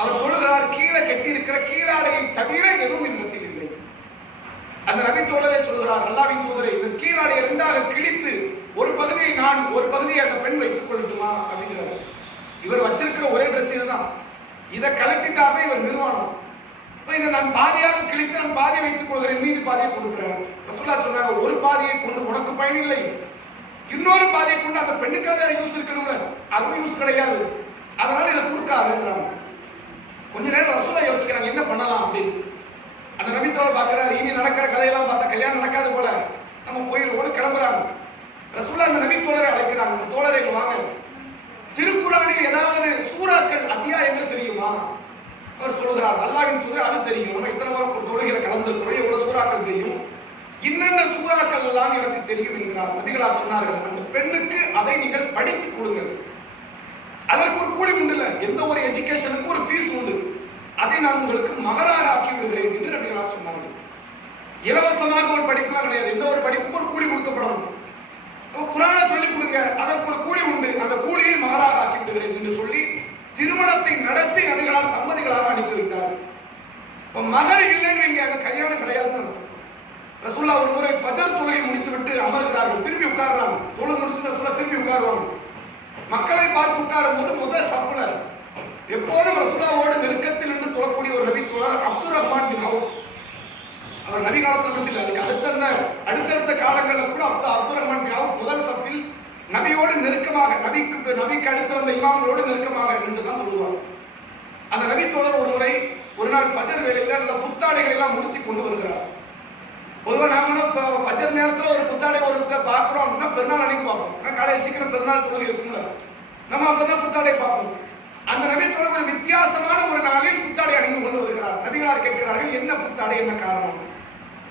அவர் சொல்லுகிறார், கீழே கட்டி இருக்கிற கீழாடையை தவிர எதுவும் இல்லத்தில் இல்லை. அந்த நபித்தோழரே சொல்கிறார், அல்லாஹ்வின் தூதரே, இந்த கீழாடையை 2ஆக கிழித்து ஒரு பகுதியை நான், ஒரு பகுதியை அந்த பெண் வைத்துக் கொள்ளட்டுமா அப்படிங்கிறார். இவர் வச்சிருக்கிற ஒரே ட்ரெஸ் இதுதான். இதை கலட்டிட்டாவே இவர் நிர்வாணம். இப்ப இதை நான் பாதியாக கிழித்து நான் பாதியை வைத்துக் கொள்கிறேன், மீதி பாதியை கொடுக்கிறேன். ரசூலுல்லாஹ் சொன்னாங்க, ஒரு பாதியை கொண்டு உனக்கு பயன் இல்லை, இன்னொரு பாதியை கொண்டு அந்த பெண்ணுக்காக யூஸ் இருக்கணும்ல, அதுவும் யூஸ் கிடையாது, அதனால இதை கொடுக்காதுங்கிறாங்க. கொஞ்ச நேரம் ரசூலுல்லாஹ் யோசிக்கிறாங்க, என்ன பண்ணலாம் அப்படின்னு. அந்த நபித்தோழர் பார்க்கிறார், இனி நடக்கிற கதையெல்லாம் பார்த்தா கல்யாணம் நடக்காது போல, நம்ம போயிருவோம்னு கிளம்புறாங்க. ரசூலுல்லாஹ் அந்த நபித்தோழரை அழைக்கிறாங்க, அந்த தோழரை வாங்க, திருக்குர்ஆனில் ஏதாவது சூறாக்கள், அத்தியாயங்கள் தெரியுமா? அவர் சொல்கிறார், அல்லாஹ்வின் தூதரே, அது தெரியும், நம்ம இத்தனை வாரம் தொழுகையில கலந்துருக்கிறோம், எவ்வளவு சூறாக்கள் தெரியும், இன்னென்ன சூறாக்கள் எல்லாம் எனக்கு தெரியும் என்கிறார். நபிகளார் சொன்னார்கள், அந்த பெண்ணுக்கு அதை நீங்கள் படித்து கொடுங்கள், அதற்கு ஒரு கூலி உண்டு, இல்ல எந்த ஒரு எஜுகேஷனுக்கு ஒரு ஃபீஸ் உண்டு, அதை நான் உங்களுக்கு மகராக ஆக்கி விடுகிறேன் என்று நபிகளார் சொன்னார்கள். இலவசமாக ஒரு படிப்புலாம் கிடையாது, எந்த ஒரு படிப்புக்கு ஒரு கூலி கொடுக்கப்படணும். குர்ஆனை சொல்லிக் கொடுங்க, அதற்கு ஒரு கூலி உண்டு, அந்த கூலியை மகராக ஆக்கி விடுகிறேன் என்று சொல்லி திருமணத்தை நடத்தி நபிகளால் தம்பதிகளாக அனுப்பி வைத்தார். இப்ப மகர் இல்லைன்னு இங்க அந்த கல்யாணம் கிடையாதுன்னு அர்த்தம். ரசூலுல்லாஹ் ஒரு முறை ஃபஜர் தொழுகை முடித்துவிட்டு அமர்கிறார்கள், திரும்பி உட்கார்றாங்க. தொழுகை முடிச்சு ரசூலுல்லாஹ் திரும்பி உட்காருவாங்க. மக்களை பார்த்து உட்காரும் போது முதல் சப்புல எப்போதும் ரசூலுல்லாஹ்வோடு நெருக்கத்தில் நின்று தொழக்கூடிய ஒரு நபி தோழர் அப்துர் ரஹ்மான் பின் அவுஃப். அவர் நபி காலத்தில் மட்டும் இல்லை, அதுக்கு அடுத்தடுத்த காலங்களில் கூட அப்துர் ரஹ்மான் பின் அவுஃப் முதல் சப்பில் நபியோடு நெருக்கமாக, நபிக்கு அடுத்து வந்த இமாம்களோடு நெருக்கமாக நின்று தான் தொழுவார். அந்த நபி தோழர் ஒரு நாள் ஃபஜர் வேளையில அந்த புத்தாடைகளை எல்லாம் உடுத்தி கொண்டு வருகிறார். பொதுவாக நாம ஃபஜர் நேரத்தில் ஒரு புத்தாடை ஒருத்த பார்க்குறோம் அப்படின்னா பெருநாள் அன்னைக்கு பார்ப்போம். ஏன்னா காலையில் சீக்கிரம் பெருநாள் தொழுகை இருக்குங்களா, நம்ம அப்பதான் புத்தாடை பார்ப்போம். அந்த நபி தோழர் ஒரு வித்தியாசமான ஒரு நாளில் புத்தாடை அணிந்து கொண்டு வருகிறார். நபிகளார் கேட்கிறார்கள், என்ன புத்தாடை, என்ன காரணம்?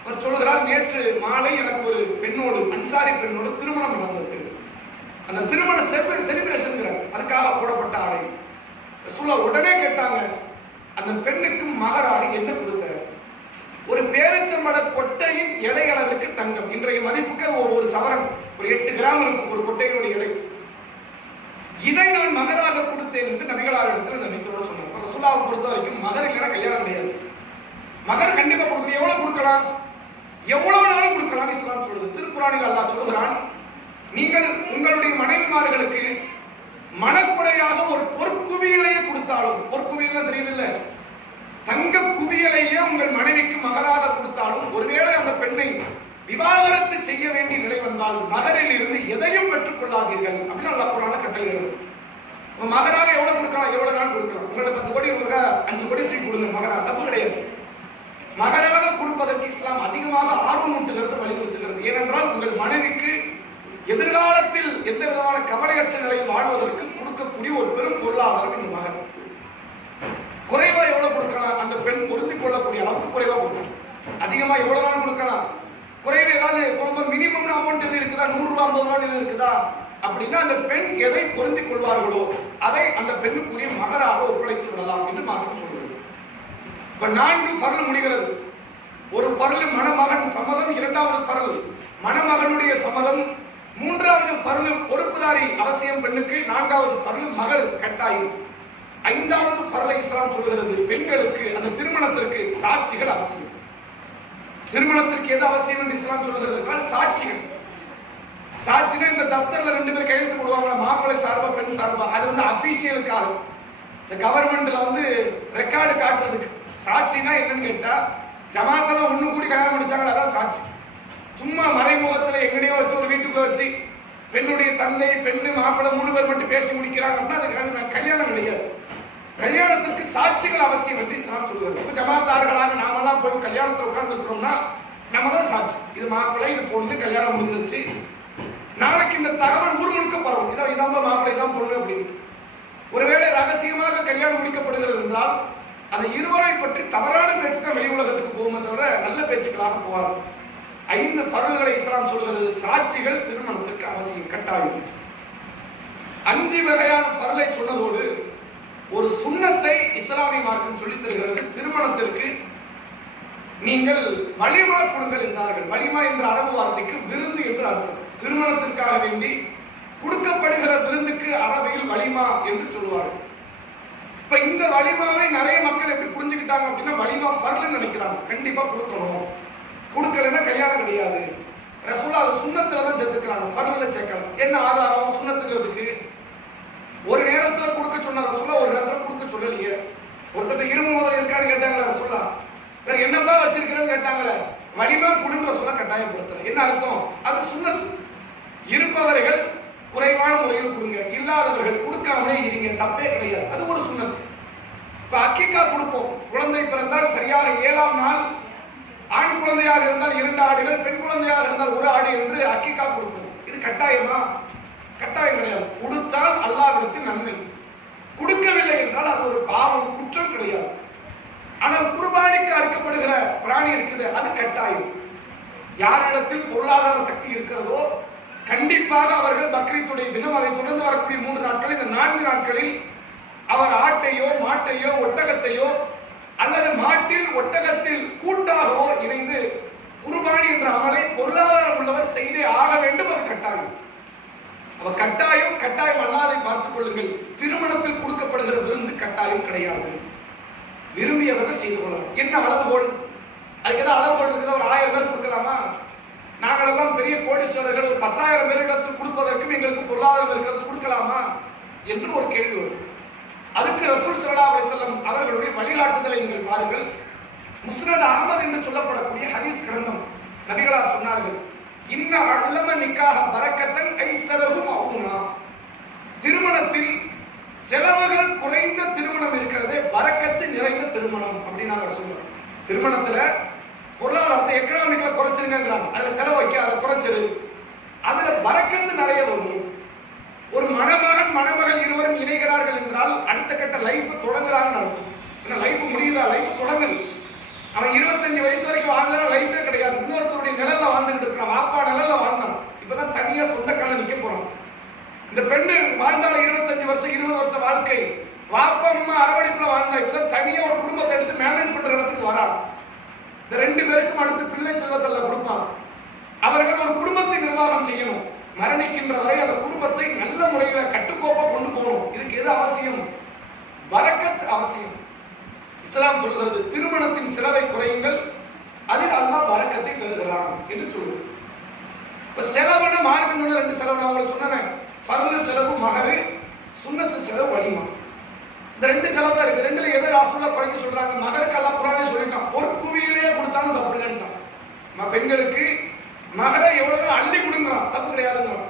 அவர் சொல்கிறார், நேற்று மாலை எனக்கு ஒரு பெண்ணோடு, அன்சாரி பெண்ணோடு திருமணம் நடந்தது. அந்த திருமண செலிப்ரேஷன் அதுக்காக போடப்பட்ட ஆடை. ரசூலுல்லாஹ் உடனே கேட்டாங்க, அந்த பெண்ணுக்கு மகராக என்ன கொடுத்த? ஒரு பேரச்சம்பழ கொட்டையின் எடை அளவுக்கு தங்கம். இன்றைய மதிப்புக்கு ஒரு சவரன் ஒரு 8 கிராம் இருக்கும் ஒரு கொட்டையினுடைய எடை. இதை நான் மகராக கொடுத்தேன் என்று நபிகளார் இடத்துல இந்த நபித்தோட சொன்னாங்க. ரசூலுல்லாஹ்வை பொறுத்த வரைக்கும் மகர் இல்லைன்னா கல்யாணம் கிடையாது. மகர் கண்டிப்பா கொடுக்கணும். எவ்வளவு கொடுக்கலாம்? எவ்வளவு நாளும் கொடுக்கலாம் இஸ்லாம் சொல்லுது. திருக்குறானில் அல்லாஹ் சொல்கிறான், நீங்கள் உங்களுடைய மனைவிமார்களுக்கு மனக்குடையாக ஒரு பொற்குவியலையே கொடுத்தாலும், பொற்குவியல் தெரியுது இல்ல, தங்க குவியலையே உங்கள் மனைவிக்கு மகராக கொடுத்தாலும், ஒருவேளை அந்த பெண்ணை விவாகரத்து செய்ய வேண்டிய நிலை வந்தால் மகரில் இருந்து எதையும் பெற்றுக் கொள்ளாதீர்கள் அப்படின்னு அல்லாஹ் குர்ஆன்ல கட்டளையிடுறார். மகராக எவ்வளவு கொடுக்கலாம்? எவ்வளவு நாள் கொடுக்கலாம்? உங்கள்ட்ட 10 கோடி ரூபா 5 கோடி தூக்கி கொடுங்க, மகரா தப்பு கிடையாது. மகராக கொடுப்பதற்கு இஸ்லாம் அதிகமாக ஆர்வம் ஊட்டுகிறது, வலியுறுத்துகிறது. ஏனென்றால் உங்கள் மனைவிக்கு எதிர்காலத்தில் எந்த விதமான கவலையற்ற நிலையில் வாழ்வதற்கு கொடுக்கக்கூடிய ஒரு பெரும் பொருளாதாரம் இந்த மகர். குறைவா எவ்வளவு கொடுக்கலாம்? அந்த பெண் பொருந்திக் கொள்ளக்கூடிய அளவுக்கு குறைவா கொடுக்கலாம். அதிகமா எவ்வளவு நாள் கொடுக்கலாம்? குறைவு ஏதாவது ரொம்ப மினிமம் அமௌண்ட் எது இருக்குதா? 100 ரூபா 50 ரூபா எது இருக்குதா அப்படின்னா அந்த பெண் எதை பொருந்திக் கொள்வார்களோ அதை அந்த பெண்ணுக்குரிய மகராக ஒப்படைத்து விடலாம் என்று மார்க்கம் சொல்கிறது. இப்ப 4 ஃபர்ல் முடிகிறது. ஒரு ஃபர்ல் மணமகன் சம்மதம், 2வது ஃபர்ல் மணமகனுடைய சம்மதம், 3வது ஃபர்ல் பொறுப்புதாரி அவசியம் பெண்ணுக்கு, 4வது ஃபர்ல் மகர் கட்டாயம், 5வது ஃபர்லை இஸ்லாம் சொல்கிறது பெண்களுக்கு அந்த திருமணத்திற்கு சாட்சிகள் அவசியம். திருமணத்திற்கு எது அவசியம் என்று இஸ்லாம் சொல்கிறது என்றால் சாட்சிகள். சாட்சினா இந்த தப்தர்ல 2 பேர் கையெழுத்து போடுவாங்க, மாப்பிள்ளை சார்பா பெண் சார்பா. அது அபிஷியலுக்காக, இந்த கவர்மெண்ட்ல ரெக்கார்டு காட்டுறதுக்கு. சாட்சினா என்னன்னு கேட்டா, ஜமாத்துல ஒண்ணு கூடி கல்யாணம் முடிச்சாங்க அதான் சாட்சி. சும்மா மறைமுகத்துல எங்கடையோ வச்சு ஒரு வீட்டுக்குள்ள வச்சு பெண்ணுடைய தந்தை பெண்ணு மாப்பிள்ளை 3 பேர் மட்டும் பேசி முடிக்கிறாங்க அப்படின்னா அது கல்யாணம் கிடையாது. கல்யாணத்திற்கு சாட்சிகள் அவசியம் என்று இஸ்லாம் சொல்கிறது. ஜமாத்தார்களாக நாமெல்லாம் போய் கல்யாணத்தில் உட்கார்ந்துக்கிறோம்னா நம்ம தான் சாட்சி. இது மாப்பிள்ளை, இது பொண்ணு, கல்யாணம் முடிஞ்சிருச்சு. நாளைக்கு இந்த தகவல் ஊர் முழுக்க பரவும், இதான் மாப்பிள்ளை தான் பொண்ணு அப்படின்னு. ஒருவேளை ரகசியமாக கல்யாணம் முடிக்கப்படுகிறது என்றால் அந்த இருவரை பற்றி தவறான பேச்சு தான் வெளி உலகத்துக்கு போகுமே தவிர நல்ல பேச்சுக்களாக போவார். 5 ஃபர்ல்களை இஸ்லாம் சொல்கிறது. சாட்சிகள் திருமணத்திற்கு அவசியம், கட்டாயம். 5 வகையான ஃபர்லை சொன்னதோடு ஒரு சுன்னத்தை இஸ்லாமிய மார்க்கம் சொல்லித் தருகிறது. திருமணத்திற்கு நீங்கள் வலிமா கொடுங்கள் என்றார்கள். வலிமா என்ற அரபு வார்த்தைக்கு விருந்து என்று அர்த்தம். திருமணத்திற்காக வேண்டி கொடுக்கப்படுகிற விருந்துக்கு அரபியில் வலிமா என்று சொல்லுவார்கள். இப்ப இந்த வலிமாவை நிறைய மக்கள் எப்படி புரிஞ்சுக்கிட்டாங்க அப்படின்னா, வலிமா ஃபர்ல்னு நினைக்கிறாங்க. கண்டிப்பா கொடுக்கணும், கொடுக்கலன்னா கல்யாணம் கிடையாது. ரசூலுல்லாஹ் அது சுன்னத்துல தான் சேர்த்துக்கிறாங்க, ஃபர்ல்ல சேர்க்கல. என்ன ஆதாரம் சுன்னத்துங்கிறதுக்கு? ஒரு நேரத்துல கொடுக்க சொன்ன ரசூலுல்லாஹ் ஒரு நேரத்துல கொடுக்க சொல்லலையே. ஒருத்தர் இரும்பு முதல் இருக்கான்னு கேட்டாங்களே ரசூலுல்லாஹ், வேற என்னப்பா வச்சிருக்கிறேன்னு கேட்டாங்களே, வலிமா குடும்ப ரசூலுல்லாஹ் கட்டாயப்படுத்தல. என்ன அர்த்தம்? அது சுன்னத். இருப்பவர்கள் குறைவான முறையில் கொடுங்க, இல்லாதவர்கள் கொடுக்காமலே இருங்க, தப்பே கிடையாது. அது ஒரு சுன்னத். இப்ப அக்கீகா கொடுப்போம். குழந்தை பிறந்தால் சரியாக 7ஆம் நாள் ஆண் குழந்தையாக இருந்தால் 2 ஆடுகள், பெண் குழந்தையாக இருந்தால் 1 ஆடு என்று அக்கீகா கொடுப்போம். இது கட்டாயமா? கட்டாயம் கிடையாது. கொடுத்தால் அல்லாஹ்விடத்தில் நன்மை, கொடுக்கவில்லை என்றால் அது ஒரு பாவம், குற்றம் கிடையாது. ஆனால் குர்பானிக்கு அறுக்கப்படுகிற பிராணி இருக்குது, அது கட்டாயம். யாரிடத்தில் பொருளாதார சக்தி இருக்கிறதோ கண்டிப்பாக அவர்கள் பக்ரீத்துடைய தினம், அதை தொடர்ந்து வரக்கூடிய 3 நாட்கள், இந்த 4 நாட்களில் அவர் ஆட்டையோ மாட்டையோ ஒட்டகத்தையோ அல்லது மாட்டில் ஒட்டகத்தில் கூட்டாகவோ இணைந்து குர்பானி என்ற அமலை பொருளாதாரம் உள்ளவர் செய்தே ஆக வேண்டும். அது கட்டாயம். அவ கட்டாயம் கட்டாயம் அல்லாதை பார்த்துக் கொள்ளுங்கள். திருமணத்தில் கொடுக்கப்படுகிற விருந்து கட்டாயம் கிடையாது. விரும்பியவர்கள் செய்து கொள்ளலாம். என்ன அளவுகோல்? அதுக்கு ஏதாவது அளவுகோல் இருக்குது? ஒரு 1000 பேர் கொடுக்கலாமா? நாங்களெல்லாம் பெரிய கோடீஸ்வரர்கள், ஒரு 10,000 பேரிடத்தில் கொடுப்பதற்கும் எங்களுக்கு பொருளாதாரம் இருக்கிறது, கொடுக்கலாமா என்று ஒரு கேள்வி வரும். அதுக்கு ரசூல் ஸல்லல்லாஹு அலைஹி வஸல்லம் அவர்களுடைய வழிகாட்டுதலை நீங்கள் பாருங்கள். முஸ்னத் அஹ்மத் என்று சொல்லப்படக்கூடிய ஹதீஸ் கிரந்தம் நபிகளார் சொன்னார்கள், இன்ன அலம நிக்காஹ பரக்கத்தன் ஐஸரஹு மௌனா. திருமணத்தில் செலவுகள் குறைந்த திருமணம் இருக்கிறதே பரக்கத்து நிறைந்த திருமணம் அப்படின்னு நாங்கள் சொல்றோம். திருமணத்துல பொருளாதாரத்தை எக்கனாமிக்ல குறைச்சிருங்கிறாங்க, அதுல செலவு வைக்க அதை குறைச்சிரு, அதுல பரக்கத்து நிறைய வரும். ஒரு மணமகன் மணமகள் இருவரும் இணைகிறார்கள் என்றால் அடுத்த கட்ட லைஃப் தொடங்குறாங்கன்னு அர்த்தம். லைஃப் முடியுதா? லைஃப் தொடங்குது. அவன் 25 வயசு வரைக்கும் வாழ்ந்தா லைஃபே கிடையாது. இன்னொருத்தருடைய நிழல்ல வாழ்ந்துட்டு இருக்கான். வாப்பா நிழல்ல வாழ்ந்தான், இப்பதான் தனியா சொந்த கால நிக்க போறான். இந்த பெண்ணு வாழ்ந்தால 25 வருஷம் 20 வருஷம் வாழ்க்கை, வாப்பா அம்மா அரவணைப்புல வாழ்ந்தா, இப்பதான் தனியா ஒரு குடும்பத்தை எடுத்து மேனேஜ் பண்ற இடத்துக்கு வரா. இந்த 2 பேருக்கும் அடுத்து பிள்ளை செல்வத்தல்ல கொடுப்பான். அவர்கள் ஒரு குடும்பத்தை நிர்வாகம் செய்யணும். மரணிக்கின்ற வரை அந்த குடும்பத்தை நல்ல முறையில கட்டுக்கோப்பா கொண்டு போகணும். இதுக்கு எது அவசியம்? பரக்கத் அவசியம். இஸ்லாம் சொல்கிறது, திருமணத்தின் செலவை குறையுங்கள், அதில் அல்லாஹ் பரக்கத்தை தருகிறான் என்று சொல்லுது. இப்ப செலவுன மார்க்கம் 2 செலவு நான் உங்களுக்கு சொன்னேன். ஃபர்து செலவு மஹரு, சுன்னத்து செலவு வலிமா. இந்த 2 செலவு தான் இருக்கு. 2ல எதை ரசூலுல்லாஹ் குறைக்க சொல்றாங்க? மஹருக்கு அல்லாஹ் குர்ஆன்ல சொல்லிட்டான், ஒரு குவியிலே கொடுத்தாலும் தப்பு இல்லைன்றான். பெண்களுக்கு மஹரை எவ்வளவு அள்ளி கொடுங்கறான், தப்பு கிடையாதுங்கறான்.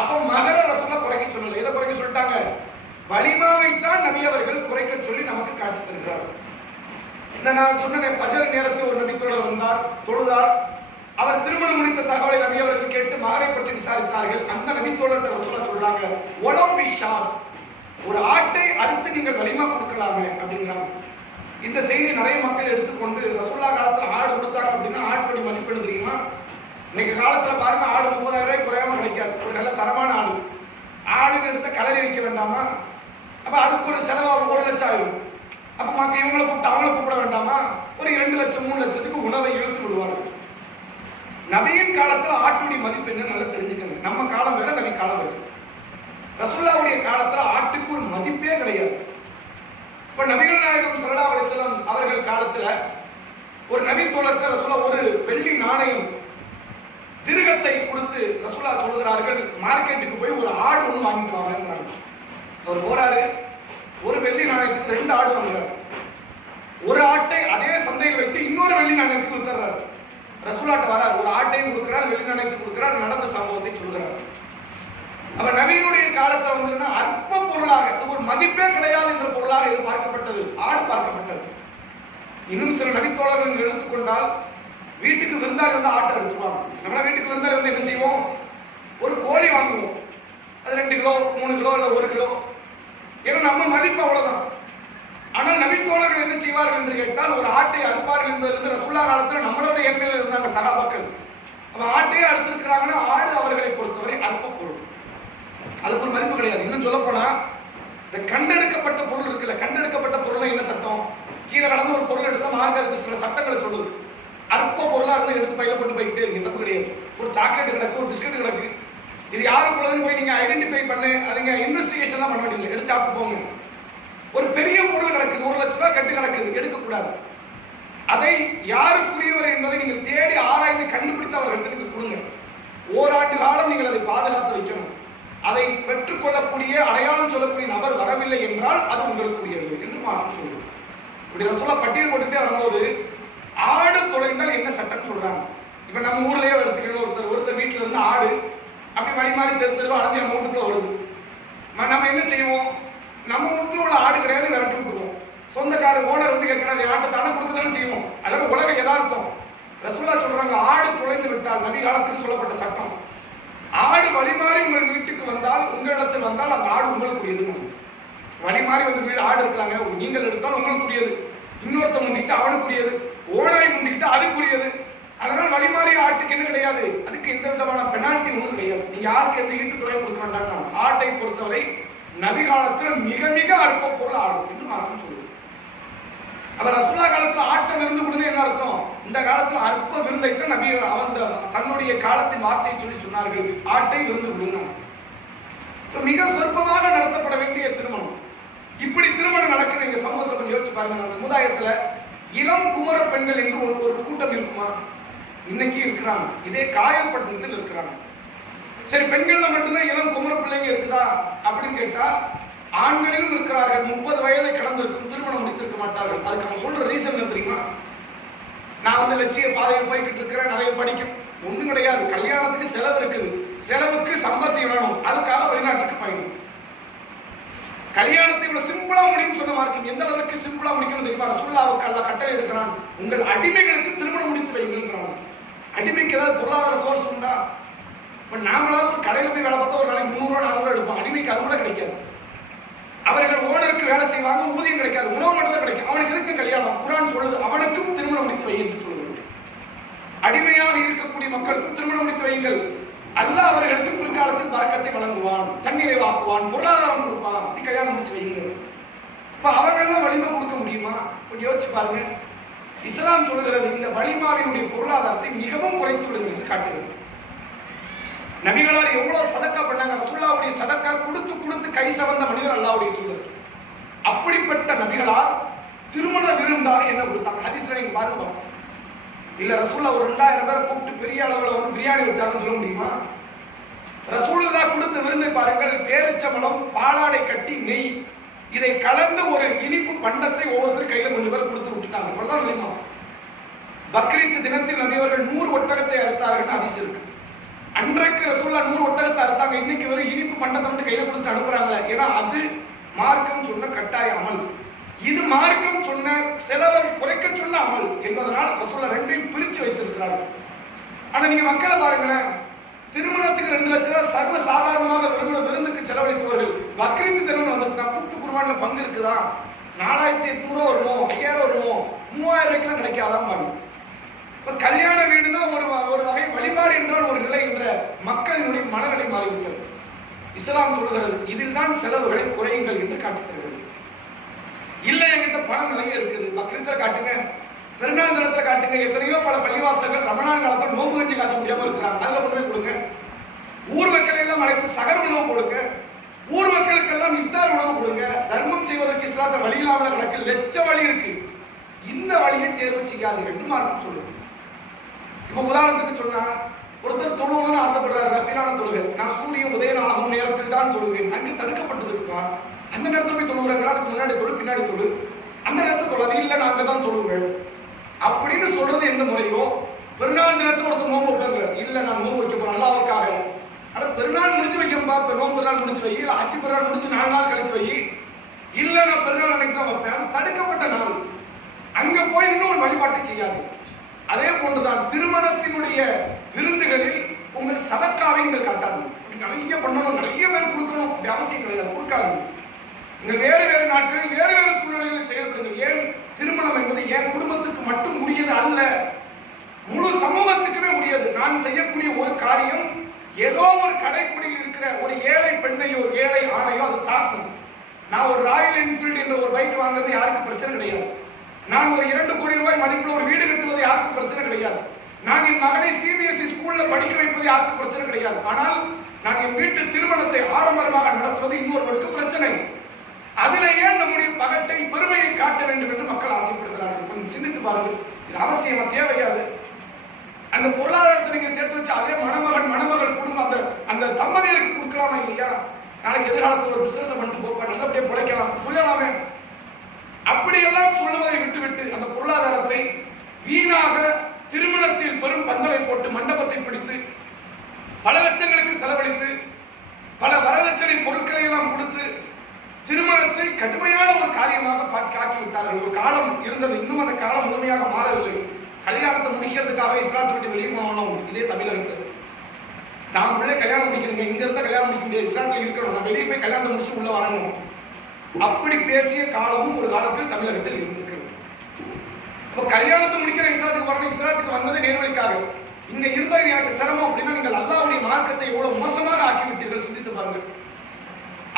அப்ப மஹரை ரசூலுல்லாஹ் குறைக்க சொல்லல. எதை குறைக்க சொல்லிட்டாங்க? வலிமாவை தான் நபி அவர்கள் குறைக்க சொல்லி நமக்கு காட்டி தருகிறார். இந்த நான் சொன்ன ஃபஜர் நேரத்தில் ஒரு நபித்தோழர் வந்தார், தொழுதார். அவர் திருமணம் முடித்த தகவலை நபி அவர்கள் கேட்டு மகரை பற்றி விசாரித்தார்கள். அந்த நபித்தோழர் ரசூலுல்லாஹ் சொல்றாங்க, ஒலவ் பிஷாத், ஒரு ஆட்டை அறுத்து நீங்கள் வலிமா கொடுக்கலாமே அப்படிங்கிறாங்க. இந்த செய்தி நிறைய மக்கள் எடுத்துக்கொண்டு ரசூலுல்லாஹ் காலத்துல ஆடு கொடுத்தாங்க அப்படின்னா ஆட்டுடைய மதிப்பு தெரியுமா? இன்னைக்கு காலத்துல பாருங்க, ஆடு 30,000 ரூபாய் குறையாம கிடைக்காது. ஒரு நல்ல தரமான ஆடு, ஆடுன்னு எடுத்த கலரி வைக்க வேண்டாமா? அப்ப அதுக்கு ஒரு செலவு 1 லட்சம் ஆகும். அப்ப மக்கள் இவங்களை கூப்பிட்டு அவங்களை கூப்பிட வேண்டாமா? ஒரு 2 லட்சம் 3 லட்சத்துக்கு உணவை இழுத்து விடுவார்கள். நபியின் காலத்துல ஆட்டுடைய மதிப்பு என்ன நல்லா தெரிஞ்சுக்கணும். நம்ம காலம் வேற, நபி காலம் வேற. ரசூலுல்லாஹ்வுடைய காலத்துல ஆட்டுக்கு ஒரு மதிப்பே கிடையாது. இப்ப நபிகள் நாயகம் ஸல்லல்லாஹு அலைஹி வஸல்லம் அவர்கள் காலத்துல ஒரு நபி தோழருக்கு ரசூலுல்லாஹ் ஒரு வெள்ளி நாணயம் திருகத்தை கொடுத்து ரசூலுல்லாஹ் சொல்கிறார்கள், மார்க்கெட்டுக்கு போய் ஒரு ஆடு ஒன்று வாங்கிட்டு வாங்கன்றாங்க. அவர் போறாரு, ஒரு வெள்ளி நாணயத்துக்கு 2 ஆடு வாங்குறாரு. ஒரு ஆட்டை அதே சந்தையில் வைத்து இன்னொரு வெள்ளி நாணயத்துக்கு வித்துறாரு. ரசூலுல்லாஹ் வரார், ஒரு ஆட்டையும் கொடுக்கிறார், வெள்ளி நாணயத்துக்கு கொடுக்கிறார், நடந்த சம்பவத்தை சொல்கிறார். அப்ப நபியினுடைய காலத்துல வந்து அற்ப பொருளாக, ஒரு மதிப்பே கிடையாது என்ற பொருளாக இது பார்க்கப்பட்டது, ஆடு பார்க்கப்பட்டது. இன்னும் சில நபித்தோழர்கள் எடுத்துக்கொண்டால் வீட்டுக்கு விருந்தாளி வந்து ஆட்டை எடுத்துவாங்க. நம்ம வீட்டுக்கு விருந்தாளி வந்து என்ன செய்வோம்? ஒரு கோழி வாங்குவோம். அது 2 கிலோ 3 கிலோ இல்ல 1 கிலோ, ஏன்னா நம்ம மதிப்பு அவ்வளவுதான். ஆனால் நபித்தோழர்கள் என்ன செய்வார்கள் என்று கேட்டால் ஒரு ஆட்டை அறுப்பார்கள் என்பதிலிருந்து ரசூலுல்லாஹ் காலத்துல நம்மளோட எண்ணெயில் இருந்தாங்க சகாபாக்கள். அவன் ஆட்டையே அறுத்திருக்கிறாங்கன்னா ஆடு அவர்களை பொறுத்தவரை அற்ப பொருள், அதுக்கு ஒரு மதிப்பு கிடையாது. இன்னும் சொல்ல போனா இந்த கண்டெடுக்கப்பட்ட பொருள் இருக்குல்ல, கண்டெடுக்கப்பட்ட பொருள் என்ன சட்டம்? கீழே கடந்து ஒரு பொருள் எடுத்தா மார்க்கத்துக்கு சில சட்டங்களை சொல்லுது. அற்ப பொருளா இருந்து எடுத்து பையில போட்டு போயிட்டே இருக்கு, தப்பு கிடையாது. ஒரு சாக்லேட் கிடக்கு, ஒரு பிஸ்கட் கிடக்கு, இது யாருக்குள்ளதுன்னு போய் நீங்க ஐடென்டிஃபை பண்ணு, அதுங்க இன்வெஸ்டிகேஷன் தான் பண்ண வேண்டியது, எடுத்து சாப்பிட்டு போங்க. ஒரு பெரிய பொருள் கிடக்குது, 1 லட்சம் ரூபாய் கட்டு கிடக்குது, எடுக்கக்கூடாது. அதை யாருக்குரியவர் என்பதை நீங்கள் தேடி ஆராய்ந்து கண்டுபிடித்து அவர்களுக்கு நீங்கள் கொடுங்க. ஓராண்டு காலம் நீங்கள் அதை பாதுகாத்து வைக்கணும். அதை பெற்றுக்கொள்ளக்கூடிய அடையாளம் சொல்லக்கூடிய நபர் வரவில்லை என்றால் அது உங்களுக்குரியது என்று மாற்றம் சொல்லுவோம். இப்படி ரசூலுல்லாஹ் பட்டியல் போட்டுட்டே வரும்போது ஆடு தொலைந்தால் என்ன சட்டம் சொல்றாங்க. இப்ப நம்ம ஊர்லயே எடுத்துக்கணும், ஒருத்தர் வீட்டுல இருந்து ஆடு அப்படி வழி மாறி தெருவா அடைஞ்சு நம்ம வீட்டுக்குள்ள வருது. நம்ம என்ன செய்வோம்? நம்ம வீட்டுல உள்ள ஆடு கிடையாது, விரட்டி விட்டுருவோம். சொந்தக்கார ஓனர் வந்து கேட்கிறாரு, ஆட்டை தானே கொடுத்துதானே செய்வோம். அதாவது உலக யதார்த்தம். ரசூலுல்லாஹ் சொல்றாங்க, ஆடு தொலைந்து விட்டால், நபி காலத்துக்கு சொல்லப்பட்ட சட்டம், ஆடு வழிமாறி உங்கள் வீட்டுக்கு வந்தால், உங்களிடத்தில் வந்தால் அந்த ஆடு உங்களுக்குரியது. வழிமாறி வந்து வீடு ஆடு இருக்காங்க, நீங்கள் எடுத்தால் உங்களுக்குரியது, இன்னொருத்த முந்திக்கிட்டு அவனுக்குரியது, ஓனாய் முந்திக்கிட்டு அதுக்குரியது. அதனால் வழிமாறி ஆட்டுக்கு என்ன கிடையாது, அதுக்கு எந்த விதமான பெனால்ட்டி ஒன்றும் கிடையாது. நீங்க யாருக்கு எந்த ஈட்டு தொகை கொடுக்க வேண்டாம். ஆட்டை பொறுத்தவரை நபி காலத்தில் மிக மிக அற்ப பொருள் ஆடும் என்று மார்க்கம் சொல்லுது. அப்ப ரசூலுல்லாஹ் காலத்துல ஆட்டை விருந்து கொடுன்னு என்ன அர்த்தம்? இந்த காலத்துல அற்ப விருந்தைத்தான் நபி தன்னுடைய காலத்தின் வார்த்தையை சொல்லி சொன்னார்கள், ஆட்டை விருந்து கொடுங்க. மிக சொற்பமாக நடத்தப்பட வேண்டிய திருமணம். இப்படி திருமணம் நடக்குது எங்க சமூகத்தில். கொஞ்சம் யோசிச்சு பாருங்க. நம்ம சமுதாயத்துல இளம் குமர பெண்கள் என்று ஒரு கூட்டம் இருக்குமா? இன்னைக்கு இருக்கிறாங்க. இதே காயல்பட்டினத்தில் இருக்கிறாங்க. சரி, பெண்கள்ல மட்டும்தான் இளம் குமர பிள்ளைங்க இருக்குதா அப்படின்னு கேட்டா ஆண்களிலும் இருக்கிறார்கள். 30 வயதை கடந்திருக்கும், திருமணம் முடித்திருக்க மாட்டார்கள். அதுக்கு அவங்க சொல்ற ரீசன் என்ன தெரியுமா? நான் லட்சிய பாதையில் போய்கிட்டு இருக்கிறேன், நிறைய படிக்கும். ஒண்ணும் கிடையாது. கல்யாணத்துக்கு செலவு இருக்குது, செலவுக்கு சம்பத்தியம் வேணும், அதுக்காக வெளிநாட்டுக்கு பயணம். கல்யாணத்தை இவ்வளவு சிம்பிளா முடியும் சொன்ன மார்க்கம். எந்த அளவுக்கு சிம்பிளா முடிக்கணும் தெரியுமா? ரசூலுல்லாஹ்வுக்கு அல்லாஹ் கட்டளை எடுக்கிறான், உங்கள் அடிமைகளுக்கு திருமணம் முடித்து வைங்கள்ன்றான். அடிமைக்கு ஏதாவது பொருளாதார சோர்ஸ் உண்டா? இப்ப நாமளாவது ஒரு கடையில் போய் வேலை பார்த்தா ஒரு நாளைக்கு 300 400 எடுப்போம். அடிமைக்கு அது கூட கிடைக்காது. அவர்கள் ஓனருக்கு வேலை செய்வாங்க, ஊதியம் கிடைக்காது, உணவு மட்டும் தான் கிடைக்கும். அவனுக்கு எதுக்கு கல்யாணம்? குர்ஆன் சொல்லுது, அவனுக்கும் திருமணம் முடித்து வை என்று சொல்லுவது. அடிமையாக இருக்கக்கூடிய மக்களுக்கும் திருமணம் முடித்து வையுங்கள். அல்லாஹ் அவர்களுக்கு பிற்காலத்தில் பரக்கத்தை வழங்குவான், தண்ணீரை வாக்குவான், பொருளாதாரம் கொடுப்பான். அப்படி கல்யாணம் முடிச்சு வையுங்கள். இப்ப அவர்கள்லாம் வலிமை கொடுக்க முடியுமா? கொஞ்சம் யோசிச்சு பாருங்க. இஸ்லாம் சொல்கிறது இந்த வலிமாவினுடைய பொருளாதாரத்தை மிகவும் குறைத்து விடுங்கள் என்று காட்டுகிறது. நபிகளார் எவ்வளவு சதக்கா பண்ணாங்க. ரசூலுல்லாஹ்வுடைய சதக்கா கொடுத்து கொடுத்து கை சவந்த மனிதர் அல்லாஹ்வுடைய தூதர். அப்படிப்பட்ட நபிகளார் திருமண விருந்தாக என்ன கொடுத்தாங்க? ஹதீஸ்ல நீங்க பாருங்க. இல்ல ரசூலுல்லாஹ் ஒரு 2000 பேரை கூப்பிட்டு பெரிய அளவுல வந்து பிரியாணி வச்சாங்கன்னு சொல்ல முடியுமா? ரசூலுல்லாஹ் கொடுத்த விருந்தை பாருங்கள். பேரிச்சம்பழம், பாலாடை கட்டி, நெய், இதை கலந்து ஒரு இனிப்பு பண்டத்தை ஒவ்வொருத்தர் கையில கொஞ்சம் பேர் கொடுத்து விட்டுட்டாங்க. அவ்வளவுதான் தெரியுமா? பக்ரீத் தினத்தில் நபி அவர்கள் 100 ஒட்டகத்தை அறுத்தார்கள் ஹதீஸ் இருக்கு. அன்றைக்கு ரசூலுல்லாஹ் 100 ஒட்டகத்தை அறுத்தாங்க. இன்னைக்கு வெறும் இனிப்பு பண்டத்தை வந்து கையில கொடுத்து அனுப்புறாங்களே. ஏன்னா அது மார்க்கம் சொன்ன கட்டாய அமல், இது மார்க்கம் சொன்ன செலவை குறைக்க சொன்ன அமல் என்பதனால் ரசூலுல்லாஹ் ரெண்டையும் பிரிச்சு வைத்திருக்கிறார்கள். ஆனா நீங்க மக்களை பாருங்களேன், திருமணத்துக்கு 2 லட்சம் ரூபாய் சர்வ சாதாரணமாக விருந்துக்கு செலவழிப்பவர்கள் பக்ரீத் தினம் வந்து கூட்டு குர்பான்ல பங்கு இருக்குதா? 4800 வருமோ, 5000 வருமோ, 3000 ரூபாய்க்குலாம் கிடைக்காதான் பாருங்க. கல்யாண வீடுனா ஒரு வகை வழிபாடு என்றால் ஒரு நிலை என்ற மக்களினுடைய மனநிலை மாறிவிட்டது. இஸ்லாம் சொல்கிறது இதில் தான் செலவுகளை குறையுங்கள் என்று காட்டுகிறது. இல்ல என்கிட்ட பணம் நிறைய இருக்குது, பக்ரீத்ல காட்டுங்க, பெருநாள் தினத்துல காட்டுங்க. எத்தனையோ பல பள்ளிவாசல்கள் ரமணான் காலத்தில் நோன்பு கஞ்சி காய்ச்ச முடியாம இருக்கிறாங்க. அதுல கொண்டு போய் கொடுங்க. ஊர் மக்களை எல்லாம் அழைத்து சகர் உணவு கொடுங்க. ஊர் மக்களுக்கெல்லாம் இஃப்தார் உணவு கொடுங்க. தர்மம் செய்வதற்கு இஸ்லாத்துல வழி இல்லாமல் கிடக்கு, லட்ச வழி இருக்கு. இந்த வழியை தேர்வு செய்யாதீர்கள் என்று மார்க்கம் சொல்லுது. இப்ப உதாரணத்துக்கு சொன்னா, ஒருத்தர் தொழுவணும்னு ஆசைப்படுறாரு, ரஃபீலான தொழுகை, நான் சூரியன் உதயம் ஆகும் நேரத்தில் தான் தொழுவேன், அங்கு தடுக்கப்பட்டதுப்பா. அந்த நேரத்தில் போய் தொழுகிறாங்க, அதுக்கு முன்னாடி தொழு, பின்னாடி தொழு, அந்த நேரத்தில் தொழாது, இல்லை நான் அங்கதான் தொழுவேன் அப்படின்னு சொல்றது எந்த முறையோ. பெருநாள் தினத்தில் ஒருத்தர் நோம்பு வைப்பாங்க, இல்லை நான் நோம்பு வைக்க போறேன் அல்லாஹ்வுக்காக. ஆனா பெருநாள் முடிஞ்சு வைக்கப்பா, நோம்பு பெருநாள் முடிஞ்சு வை, இல்லை அச்சு பெருநாள் முடிஞ்சு 4 நாள் கழிச்சு வை, இல்லை நான் பெருநாள் அன்னைக்கு தான் வைப்பேன். அது தடுக்கப்பட்ட நாள், அங்க போய் இன்னும் ஒரு வழிபாட்டை செய்யாது. அதே போன்றுதான் திருமணத்தினுடைய விருந்துகளில் உங்கள் சதக்காவை நீங்கள் காட்டாது. நிறைய பண்ணணும், நிறைய பேர் கொடுக்கணும் அப்படி அவசியம் கிடையாது, கொடுக்காது. நீங்கள் வேறு வேறு நாட்களில் வேறு வேறு சூழ்நிலையில் செயல்படுங்கள். ஏன் திருமணம் என்பது என் குடும்பத்துக்கு மட்டும் உரியது அல்ல, முழு சமூகத்துக்குமே உரியது. நான் செய்யக்கூடிய ஒரு காரியம் ஏதோ ஒரு கடைக்குடியில் இருக்கிற ஒரு ஏழை பெண்ணையோ ஏழை ஆணையோ அது தாக்கும். நான் ஒரு ராயல் என்ஃபீல்டு என்ற ஒரு பைக் வாங்குறது யாருக்கு பிரச்சனை கிடையாது. நான் ஒரு 2 கோடி ரூபாய் மதிப்புள்ள ஒரு வீடு கட்டுவது யாருக்கும் பிரச்சனை கிடையாது. நான் என் மகனை சிபிஎஸ்இ ஸ்கூல்ல படிக்க வைப்பது யாருக்கும் பிரச்சனை கிடையாது. ஆனால் நான் என் வீட்டு திருமணத்தை ஆடம்பரமாக நடத்துவது இன்னொருவருக்கு பிரச்சனை. அதிலேயே நம்முடைய பகட்டை பெருமையை காட்ட வேண்டும் என்று மக்கள் ஆசைப்படுகிறார்கள். கொஞ்சம் சிந்தித்து பாருங்கள், இது அவசியமா தேவையாது? அந்த பொருளாதாரத்தை நீங்க சேர்த்து வச்சு அதே மணமகன் மணமகள் குடும்பம் அந்த தம்பதியருக்கு கொடுக்கலாமா இல்லையா? நாளைக்கு எதிர்காலத்தில் ஒரு பிசினஸ் பண்ணிட்டு போப்பா, நல்லபடியா பிழைக்கலாம் சொல்லலாமே. அப்படியெல்லாம் சொல்லுவதை விட்டுவிட்டு அந்த பொருளாதாரத்தை வீணாக திருமணத்தில் பெரும் பந்தலை போட்டு மண்டபத்தை பிடித்து பல லட்சங்களுக்கு செலவழித்து பல வரதட்சணை பொருட்களை எல்லாம் கொடுத்து திருமணத்தை கடுமையான ஒரு காரியமாக காக்கி விட்டார்கள். ஒரு காலம் இருந்தது, இன்னும் அந்த காலம் முழுமையாக மாறவில்லை. கல்யாணத்தை முடிக்கிறதுக்காக இஸ்லாத்தை விட்டு வெளியே போனோம். இதே தமிழகத்தில் நான் உள்ள கல்யாணம் முடிக்கணுங்க, இங்க இருந்தா கல்யாணம் முடிக்க முடியாது, இஸ்லாத்தில் இருக்கணும், நான் வெளியே போய் கல்யாணத்தை முடிச்சு உள்ள வரணும், அப்படி பேசிய காலமும் ஒரு காலத்தில் தமிழகத்தில் இருந்திருக்கிறது. கல்யாணத்தை முடிக்கிற இஸ்லாத்துக்கு வரணும், இஸ்லாத்துக்கு வந்தது நேர்வழிக்காக. இங்க இருந்தால் எனக்கு சிரமம் அப்படின்னா நீங்கள் அல்லாஹ்வுடைய மார்க்கத்தை எவ்வளவு மோசமாக ஆக்கி விட்டீர்கள், சிந்தித்து பாருங்கள்.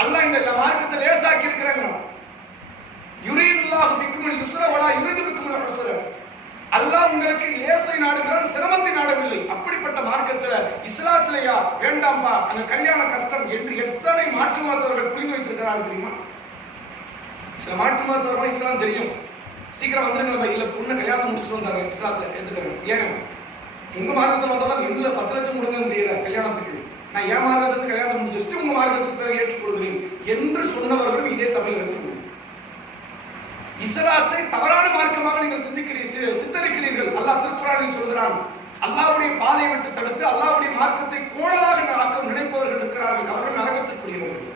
அல்லாஹ் இந்த மார்க்கத்தை லேசாக்கி இருக்கிறாங்க. யுரீதுல்லாஹு பிக்குமுல் யுஸ்ர வலா யுரீது பிக்குமுல் உஸ்ர. அல்லாஹ் உங்களுக்கு லேசை நாடுகிறான், சிரமத்தை நாடவில்லை. அப்படிப்பட்ட மார்க்கத்துல இஸ்லாத்திலேயா வேண்டாம்பா அந்த கல்யாண கஷ்டம் என்று எத்தனை மாற்று மதத்தவர்கள் புரிந்து வைத்திருக்கிறார்கள் தெரியுமா? சில மாற்று மதத்தவர்கள் இஸ்லாம் தெரியும், சீக்கிரம் வந்துருங்க, இல்ல பொண்ணு கல்யாணம் முடிச்சு வந்தாங்க இஸ்லாத்துல எடுத்துக்கிறாங்க. ஏன் உங்க மார்க்கத்தில் வந்தாலும் எங்கள 10 லட்சம் கொடுங்க தெரியல கல்யாணத்துக்கு, நான் என் மார்க்கத்துக்கு கல்யாணம் முடிச்சு உங்க மார்க்கத்துக்கு பிறகு ஏற்றுக்கொள்கிறேன் என்று சொன்னவர்களும் இதே தமிழகத்தில். இஸ்லாத்தை தவறான மார்க்கமாக நீங்கள் சித்தரிக்கிறீர்கள். அல்லாஹ் திருக்குர்ஆனில் சொல்கிறான், அல்லாஹ்வுடைய பாதையை விட்டு தடுத்து அல்லாஹ்வுடைய மார்க்கத்தை கோணலாக ஆக்க நினைப்பவர்கள் இருக்கிறார்கள், அவர்கள் நரகத்திற்குரியவர்கள்.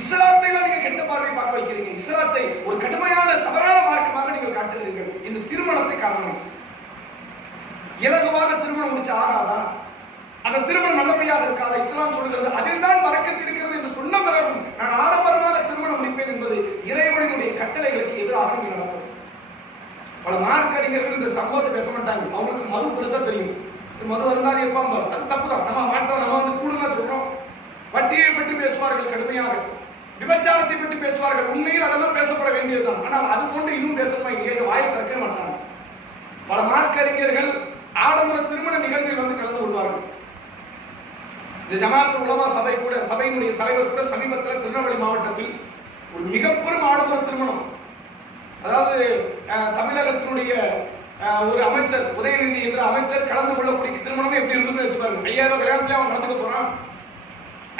இஸ்லாத்தை நீங்க கெட்ட பார்வை பார்க்க வைக்கிறீங்க, இஸ்லாத்தை ஒரு கடுமையான தவறான மார்க்கமாக நீங்கள் காட்டுகிறீர்கள். இந்த திருமணத்தை காரணம் இலகுவாக திருமணம் முடிச்சு ஆகாதா, அந்த திருமணம் நல்லபடியாக இருக்காதா? இஸ்லாம் சொல்கிறது அதில் தான் பரக்கத்து இருக்கிறது என்று சொன்ன பிறகும் நான் ஆடம்பரமாக திருமணம் முடிப்பேன் என்பது இறைவனுடைய கட்டளைகளுக்கு எதிராக நடக்கும். பல மார்க்கறிஞர்கள் இந்த சம்பவத்தை பேச மாட்டாங்க, அவங்களுக்கு மது பெருசா தெரியும். மது வருந்தாது எப்ப அது தப்பு தான், நம்ம மாட்டோம், நம்ம வந்து கூடுதலா சொல்றோம். வட்டியை பற்றி பேசுவார்கள் கடுமையாக, விபச்சாரத்தை பற்றி பேசுவார்கள், உண்மையில் அதெல்லாம் பேசப்பட வேண்டியதுதான். ஆனால் அது கொண்டு இன்னும் பேசப்பட இங்கே வாயை திறக்க மாட்டாங்க. பல மார்க்கறிஞர்கள் ஆடம்பர திருமண நிகழ்வில் வந்து கலந்து கொள்வார்கள். இந்த ஜமாத் உலமா சபையினுடைய தலைவர் கூட சமீபத்தில் திருநெல்வேலி மாவட்டத்தில் ஒரு மிகப்பெரும் ஆடம்பர திருமணம், அதாவது தமிழகத்தினுடைய ஒரு அமைச்சர் உதயநிதி என்ற அமைச்சர் கலந்து கொள்ளக்கூடிய திருமணம் எப்படி இருக்குன்னு வச்சு பாருங்க. 5000 கல்யாணத்துல அவன் கலந்துக்க போறான்,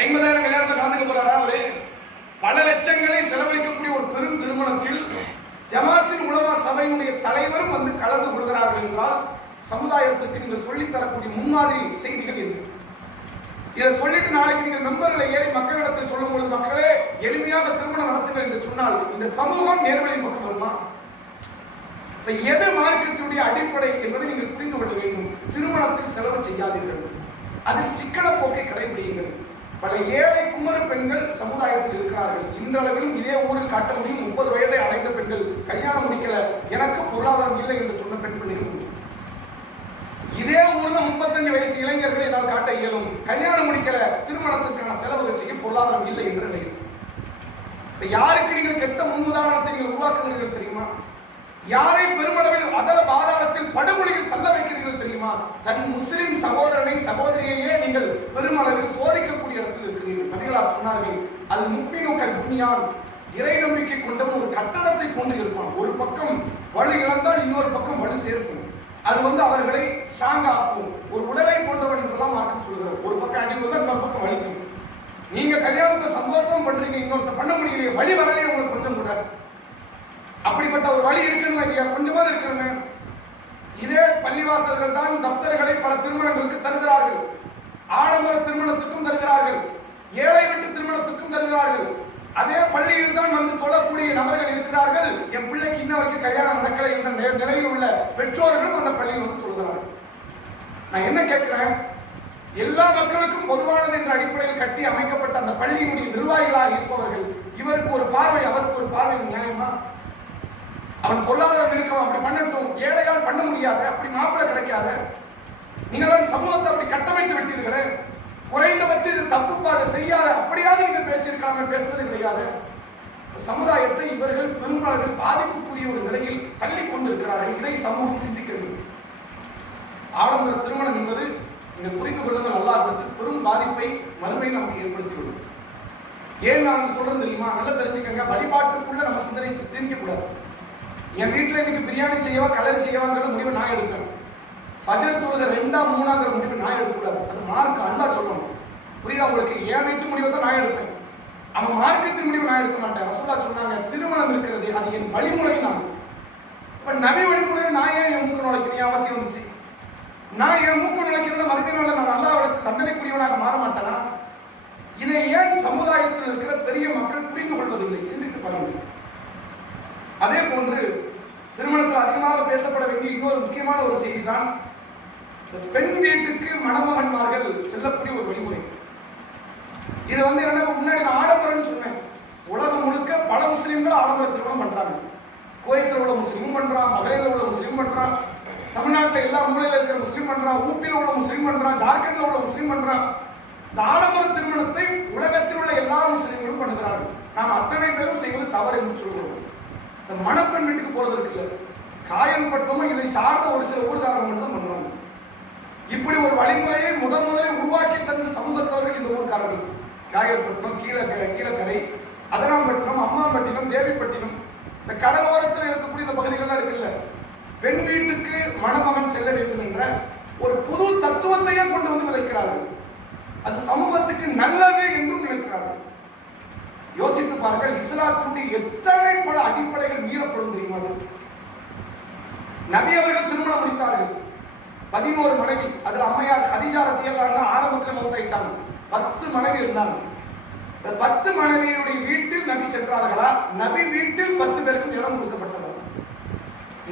50,000 கல்யாணத்துல கலந்துக்க போறாரா? அவரு பல லட்சங்களை செலவழிக்கக்கூடிய ஒரு பெரும் திருமணத்தில் ஜமாத்தின் உலமா சபையினுடைய தலைவரும் வந்து கலந்து கொள்கிறார்கள் என்றால் சமுதாயத்திற்கு நீங்கள் சொல்லித்தரக்கூடிய முன்மாதிரி செய்திகள் என்ன? இதை சொல்லிட்டு நாளைக்கு நீங்கள் மெம்பர்களை ஏறி மக்களிடத்தில் சொல்லும் பொழுது மக்களே எளிமையாக திருமணம் நடத்துங்கள் என்று சொன்னால் இந்த சமூகம் நேர்வழியின் பக்கம் வருமா? எது மார்க்கத்தினுடைய அடிப்படை என்பதை நீங்கள் புரிந்து கொள்ள வேண்டும். திருமணத்தில் செலவு செய்யாதீர்கள், அதில் சிக்கன போக்கை கடைபிடியுங்கள். பல ஏழை குமர பெண்கள் சமுதாயத்தில் இருக்கிறார்கள். இன்றளவிலும் இதே ஊரில் காட்ட முடியும் 30 வயதை அடைந்த பெண்கள் கல்யாணம் முடிக்கல, எனக்கு பொருளாதாரம் இல்லை என்று சொன்ன பெண் பிள்ளைகள். இதே ஊர்ல 35 வயசு இளைஞர்கள் என்னால் காட்ட இயலும், கல்யாணம் முடிக்கல, திருமணத்திற்கான செலவுகள் செய்ய பொருளாதாரம் இல்லை என்ற நிலை. யாருக்கு நீங்கள் கெட்ட முன்னுதாரணத்தை நீங்கள் உருவாக்குகிறீர்கள் தெரியுமா? யாரை பெருமளவில் அதல பாதாளத்தில் படுகொலையில் தள்ள வைக்கிறீர்கள் தெரியுமா? தன் முஸ்லிம் சகோதரனை சகோதரியையே நீங்கள் பெருமளவில் சோதிக்கக்கூடிய இடத்தில் இருக்கிறீர்கள். நபிகளார் சொன்னார்கள், அது முக்மினுக்கல் புனியான், இறை நம்பிக்கை கொண்டவன் ஒரு கட்டடத்தை கொண்டு இருப்பான். ஒரு பக்கம் வலு இழந்தால் இன்னொரு பக்கம் வலு சேர்க்கும். அது வந்து அவர்களை ஸ்ட்ராங் ஆக்கும். ஒரு உடலை போன்றவன் என்றெல்லாம் மார்க்கம் சொல்கிறார். ஒரு பக்கம் அடி வந்தால் இன்னொரு பக்கம் வலிக்கும். நீங்க கல்யாணத்தை சந்தோஷம் பண்றீங்க, இன்னொருத்த பண்ண முடியலையே, வழி வரலையே உங்களுக்கு கொஞ்சம் கூட. அப்படிப்பட்ட ஒரு வழி இருக்கணும் இல்லையா? கொஞ்சமாவது இருக்கணுங்க. இதே பள்ளிவாசல்கள் தான் தப்தர்களை பல திருமணங்களுக்கு தருகிறார்கள், ஆடம்பர திருமணத்துக்கும் தருகிறார்கள், ஏழை வீட்டு திருமணத்துக்கும் தருகிறார்கள். அதே பள்ளியில் தான் வந்து தொழக்கூடிய நபர்கள் இருக்கிறார்கள். என் பிள்ளைக்கு இன்ன வரைக்கும் கல்யாணம் நடக்கலை என்ற நிலையில் உள்ள பெற்றோர்களும் அந்த பள்ளியில் வந்து தொழுகிறார்கள். நான் என்ன கேட்கிறேன், எல்லா மக்களுக்கும் பொதுவானது என்ற அடிப்படையில் கட்டி அமைக்கப்பட்ட அந்த பள்ளியினுடைய நிர்வாகிகளாக இருப்பவர்கள் இவருக்கு ஒரு பார்வை அவருக்கு ஒரு பார்வை நியாயமா? அவன் பொருளாதாரம் இருக்கும், அப்படி பண்ணட்டும். ஏழையால் பண்ண முடியாத, அப்படி மாப்பிள்ளை கிடைக்காத, நீங்கள் சமூகத்தை அப்படி கட்டமைத்து விட்டீர்களே, குறைந்தபட்சம் இது தப்புப்பாக செய்யாத, அப்படியாவது நீங்கள் பேசியிருக்காங்க, பேசுறது கிடையாது. சமுதாயத்தை இவர்கள் பெரும்பாலும் பாதிப்புக்குரிய ஒரு நிலையில் தள்ளி கொண்டிருக்கிறார்கள். இதை சமூகம் சிந்திக்க வேண்டும். ஆடம்பர திருமணம் என்பது நீங்கள் புரிந்து கொள்ளுங்கள், அல்லாஹ்விடத்தில் பெரும் பாதிப்பை மறுமை நமக்கு ஏற்படுத்திவிடும். ஏன் நான் சொல்றேன் தெரியுமா? நல்லா தெரிஞ்சுக்கங்க, வழிபாட்டுக்குள்ள நம்ம சிந்தனை சிந்திக்க கூடாது. என் வீட்டில் இன்னைக்கு பிரியாணி செய்யவா கலரி செய்யவாங்கிற முடிவை நான் எடுப்பேன். ஃபஜர் தொழுகை 2ஆம் 3ஆங்கிற முடிவை நான் எடுக்கக்கூடாது. அது மார்க் அல்லாஹ் சொல்லணும். புரியுதா உங்களுக்கு? என் வீட்டு முடிவை தான் நான் எடுப்பேன், அவன் மார்க்கத்தின் முடிவை நான் எடுக்க மாட்டேன். ரசூலுல்லாஹ் சொன்னாங்க, திருமணம் இருக்கிறது அது என் வழிமுறை. நான் இப்ப நபி வழிமுறையில் நான் ஏன் என் மூக்க நுழைக்கணும் அவசியம் வந்துச்சு? நான் என் மூக்க நுழைக்கிறத மறுபடியும் நான் அல்லாஹ்வுடைய தண்டனைக்குரியவனாக மாற மாட்டேனா? இதை ஏன் சமுதாயத்தில் இருக்கிற பெரிய மக்கள் புரிந்து கொள்வதில்லை? சிந்தித்து பாருங்கள். அதே போன்று திருமணத்தில் அதிகமாக பேசப்பட வேண்டிய இன்னொரு முக்கியமான ஒரு செய்தி தான் பெண் வீட்டுக்கு மணமகன்மார்கள் செல்லக்கூடிய ஒரு வழிமுறை. இது வந்து என்ன, முன்னாடி நான் ஆடம்பரம்னு சொன்னேன். உலகம் முழுக்க பல முஸ்லீம்கள் ஆடம்பர திருமணம் பண்றாங்க. குவைத்தில் உள்ள முஸ்லீமும் பண்றான், மதுரையில் உள்ள முஸ்லீம் பண்றான், தமிழ்நாட்டில் எல்லா மூலையில் இருக்கிற முஸ்லீம் பண்றான், ஊப்பியில் உள்ள முஸ்லீம் பண்றான், ஜார்க்கண்ட்ல உள்ள முஸ்லீம் பண்றான். இந்த ஆடம்பர திருமணத்தை உலகத்தில் உள்ள எல்லா முஸ்லீம்களும் பண்ணுகிறார்கள். நாம் அத்தனை பேரும் செய்வது தவறு என்று சொல்கிறோம். இந்த மணப்பெண் வீட்டுக்கு போறது இருக்குல்ல, காயல்பட்டமும் இதை சார்ந்த ஒரு சில ஊர்காரங்க மட்டும் தான் பண்றாங்க. இப்படி ஒரு வழிமுறையை முதலில் உருவாக்கி தந்த சமூகத்தவர்கள் இந்த ஊர்காரர்கள். காயல்பட்டினம், கீழக்கரை, அதனாம்பட்டினம், அம்மாம்பட்டினம், தேவிப்பட்டினம், இந்த கடலோரத்தில் இருக்கக்கூடிய இந்த பகுதிகள்லாம் இருக்குல்ல, பெண் வீட்டுக்கு மணமகன் செல்ல வேண்டும் என்ற ஒரு புது தத்துவத்தையே கொண்டு வந்து விதைக்கிறார்கள். அது சமூகத்துக்கு நல்லது என்றும் நினைக்கிறார்கள். யோசித்து பாருங்கள், இஸ்லாத்தினுடைய எத்தனை பல அடிப்படைகள் மீறப்படும் தெரியுமா? நபி அவர்கள் திருமணம் முடித்தார்கள், 11 மனைவி. அதுல அம்மையார் ஹதீஜா ரலியல்லாஹு அன்ஹா ஆரம்பத்தில் மௌத்தாயிட்டாங்க. 10 மனைவி இருந்தாங்க. இந்த 10 மனைவியுடைய வீட்டில் நபி சென்றார்களா? நபி வீட்டில் 10 பேருக்கும் இடம் கொடுக்கப்பட்டதா?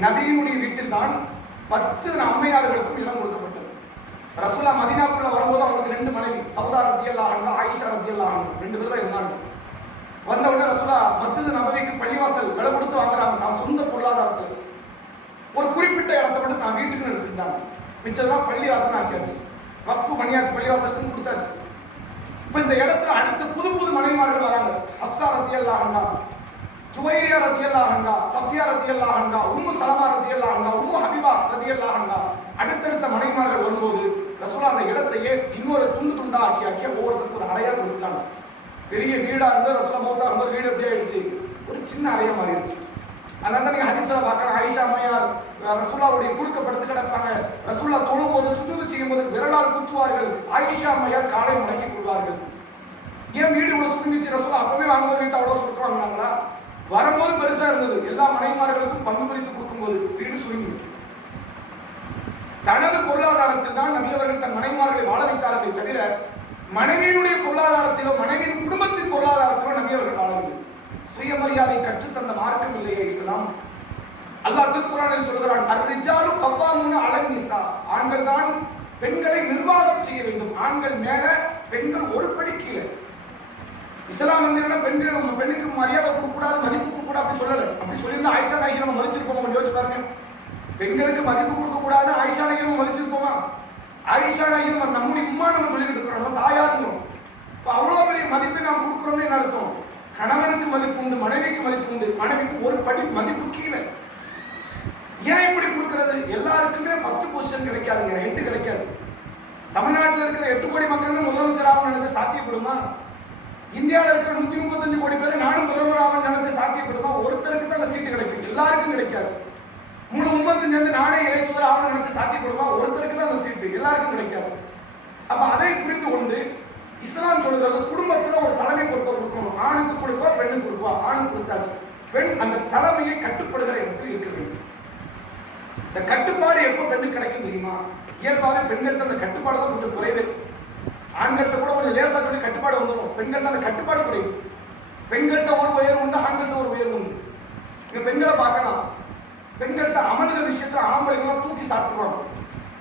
நபியினுடைய வீட்டில் தான் 10 அம்மையார்களுக்கும் இடம் கொடுக்கப்பட்டது. ரசூலா மதீனாக்குள்ள வரும்போது அவங்களுக்கு 2 மனைவி, சௌதா ரலியல்லாஹு அன்ஹா, ஆயிஷா ரலியல்லாஹு அன்ஹா, 2 பேர் தான் இருந்தாங்க. வந்த உடனே ரசூலா மஸ்ஜித் நபவிக்கு பள்ளிவாசல் விலை கொடுத்து வாங்குறாங்க. நான் சொந்த பொருளாதாரத்தில் ஒரு குறிப்பிட்ட இடத்தை மட்டும் நான் வீட்டுக்கு எடுத்துக்கிட்டாங்க. மிச்சம்லாம் பள்ளிவாசல் ஆக்கியாச்சு, வக்ஃபு பண்ணியாச்சு, பள்ளிவாசலுக்கும் கொடுத்தாச்சு. இப்போ இந்த இடத்துல அடுத்த புது புது மனைவிமார்கள் வராங்க. ஹப்ஸா ரலியல்லாஹு அன்ஹா, ஜுவைரியா ரலியல்லாஹு அன்ஹா, சஃபியா ரலியல்லாஹு அன்ஹா, உம்மு சலமா ரலியல்லாஹு அன்ஹா, உம்மு ஹபீபா ரலியல்லாஹு அன்ஹா, அடுத்தடுத்த மனைவிமார்கள் வரும்போது ரசூலா அந்த இடத்தையே இன்னொரு துண்டு துண்டா ஆக்கி ஒவ்வொருத்தருக்கும் ஒரு அறையா கொடுத்துட்டாங்க. பெரிய வீடா இருந்து ரசூலா மௌத்தா இருக்கும்போது வீடு எப்படி ஆயிடுச்சு, ஒரு சின்ன அறையா மாறிடுச்சு. அதனால நீங்க ஹதீஸ்ல பார்க்கலாம், ஆயிஷா அம்மையார் ரசூலாவுடைய குறுக்க படுத்து கிடப்பாங்க. ரசூலா தொழும்போது சுஜூது செய்யும் போது விரலால் குத்துவார்கள். ஆயிஷா அம்மையார் காலை முடக்கி கொள்வார்கள். ஏன் வீடு இவ்வளவு சுருங்கிச்சு? ரசூலா அப்பவே வாங்கும்போது வீட்டு அவ்வளவு சுருக்க வாங்கினாங்களா? வரும்போது பெருசா இருந்தது, எல்லா மனைவிமார்களுக்கும் பங்கு பிரித்து கொடுக்கும்போது வீடு சுருங்கி. தனது பொருளாதாரத்தில் தான் நபி அவர்கள் தன் மனைவிமார்களை வாழ வைத்தார்களே தவிர மனைவியினுடைய பொருளாதாரத்திலோ மனைவியின் குடும்பத்தின் பொருளாதாரத்திலோ நபி அவர்கள் வாழவில்லை. சுயமரியாதை கற்றுத்தந்த மார்க்கம் இல்லையே இஸ்லாம். அல்லாஹ் திருக்குர்ஆனில் சொல்கிறான், அர்ரிஜாலு கவ்வாமுன அலன் நிஸா, ஆண்கள் தான் பெண்களை நிர்வாகம் செய்ய வேண்டும். ஆண்கள் மேல பெண்கள் ஒரு படி கீழே. இஸ்லாம் வந்து பெண்ணுக்கு மரியாதை கொடுக்க கூடாது, மதிப்பு கொடுக்க கூடாது அப்படி சொல்லல. அப்படி சொல்லியிருந்தா ஆயிஷா நாயகி நம்ம மதிச்சிருப்போம். யோசிச்சு பாருங்க, பெண்களுக்கு மதிப்பு கொடுக்க கூடாது ஆயிஷா நாயகி நம்ம மதிச்சிருப்போமா? ஆயிஷா நாயகி நம்முடைய உம்மா நம்ம சொல்லிட்டு இருக்கிறோம், நம்ம தாயா இருக்கணும். இப்போ அவ்வளோ பெரிய மதிப்பை நாம் கொடுக்குறோம்னு என்ன அர்த்தம்? கணவனுக்கு மதிப்பு உண்டு, மனைவிக்கு மதிப்பு உண்டு, மனைவிக்கு ஒரு படி மதிப்பு கீழே. ஏன் இப்படி கொடுக்கிறது? எல்லாருக்குமே ஃபர்ஸ்ட் பொசிஷன் கிடைக்காதுங்க, ஹெட் கிடைக்காது. தமிழ்நாட்டில் இருக்கிற 8 கோடி மக்கள் முதலமைச்சராக நினைச்ச சாத்தியப்படுமா? இந்தியாவில் இருக்கிற 135 கோடி பேர் நானும் முதல்வராக நினைச்ச சாத்தியப்படுமா? ஒருத்தருக்கு தான் அந்த சீட்டு கிடைக்கும், எல்லாருக்கும் கிடைக்காது. முழு உம்மத்தின் சேர்ந்து நானே இறைத்துதல் ஆகணும்னு நினைச்ச சாத்தியப்படுமா? ஒருத்தருக்கு தான் அந்த சீட்டு, எல்லாருக்கும் கிடைக்காது. அப்ப அதை புரிந்து கொண்டு இஸ்லாம் சொல்றது, குடும்பத்துல ஒரு தலைமை பொறுப்பை கொடுக்கணும். ஆணுக்கு கொடுக்குவா, பெண்ணுக்கு கொடுக்குவா. ஆணுக்கு கொடுத்தாச்சு, பெண் அந்த தலைமையை கட்டுப்படுகிற இடத்தில் இருக்க வேண்டும். இந்த கட்டுப்பாடு எப்போ பெண்ணுக்கு கிடைக்கும் தெரியுமா? இயல்பாகவே பெண்கள்ட்ட அந்த கட்டுப்பாடு தான் கொஞ்சம் குறைவு. ஆண்கள்ட்ட கூட கொஞ்சம் லேசா சொல்லி கட்டுப்பாடு வந்துடும், பெண்கள்ட்ட அந்த கட்டுப்பாடு குறைவு. பெண்கள்ட்ட ஒரு உயர்வு உண்டு, ஆண்கள்ட்ட ஒரு உயர்வு உண்டு. நீங்க பெண்களை பார்க்கலாம், பெண்கள்ட்ட அமல்கள் விஷயத்துல ஆம்பளைங்கெல்லாம் தூக்கி சாப்பிடுவாங்க.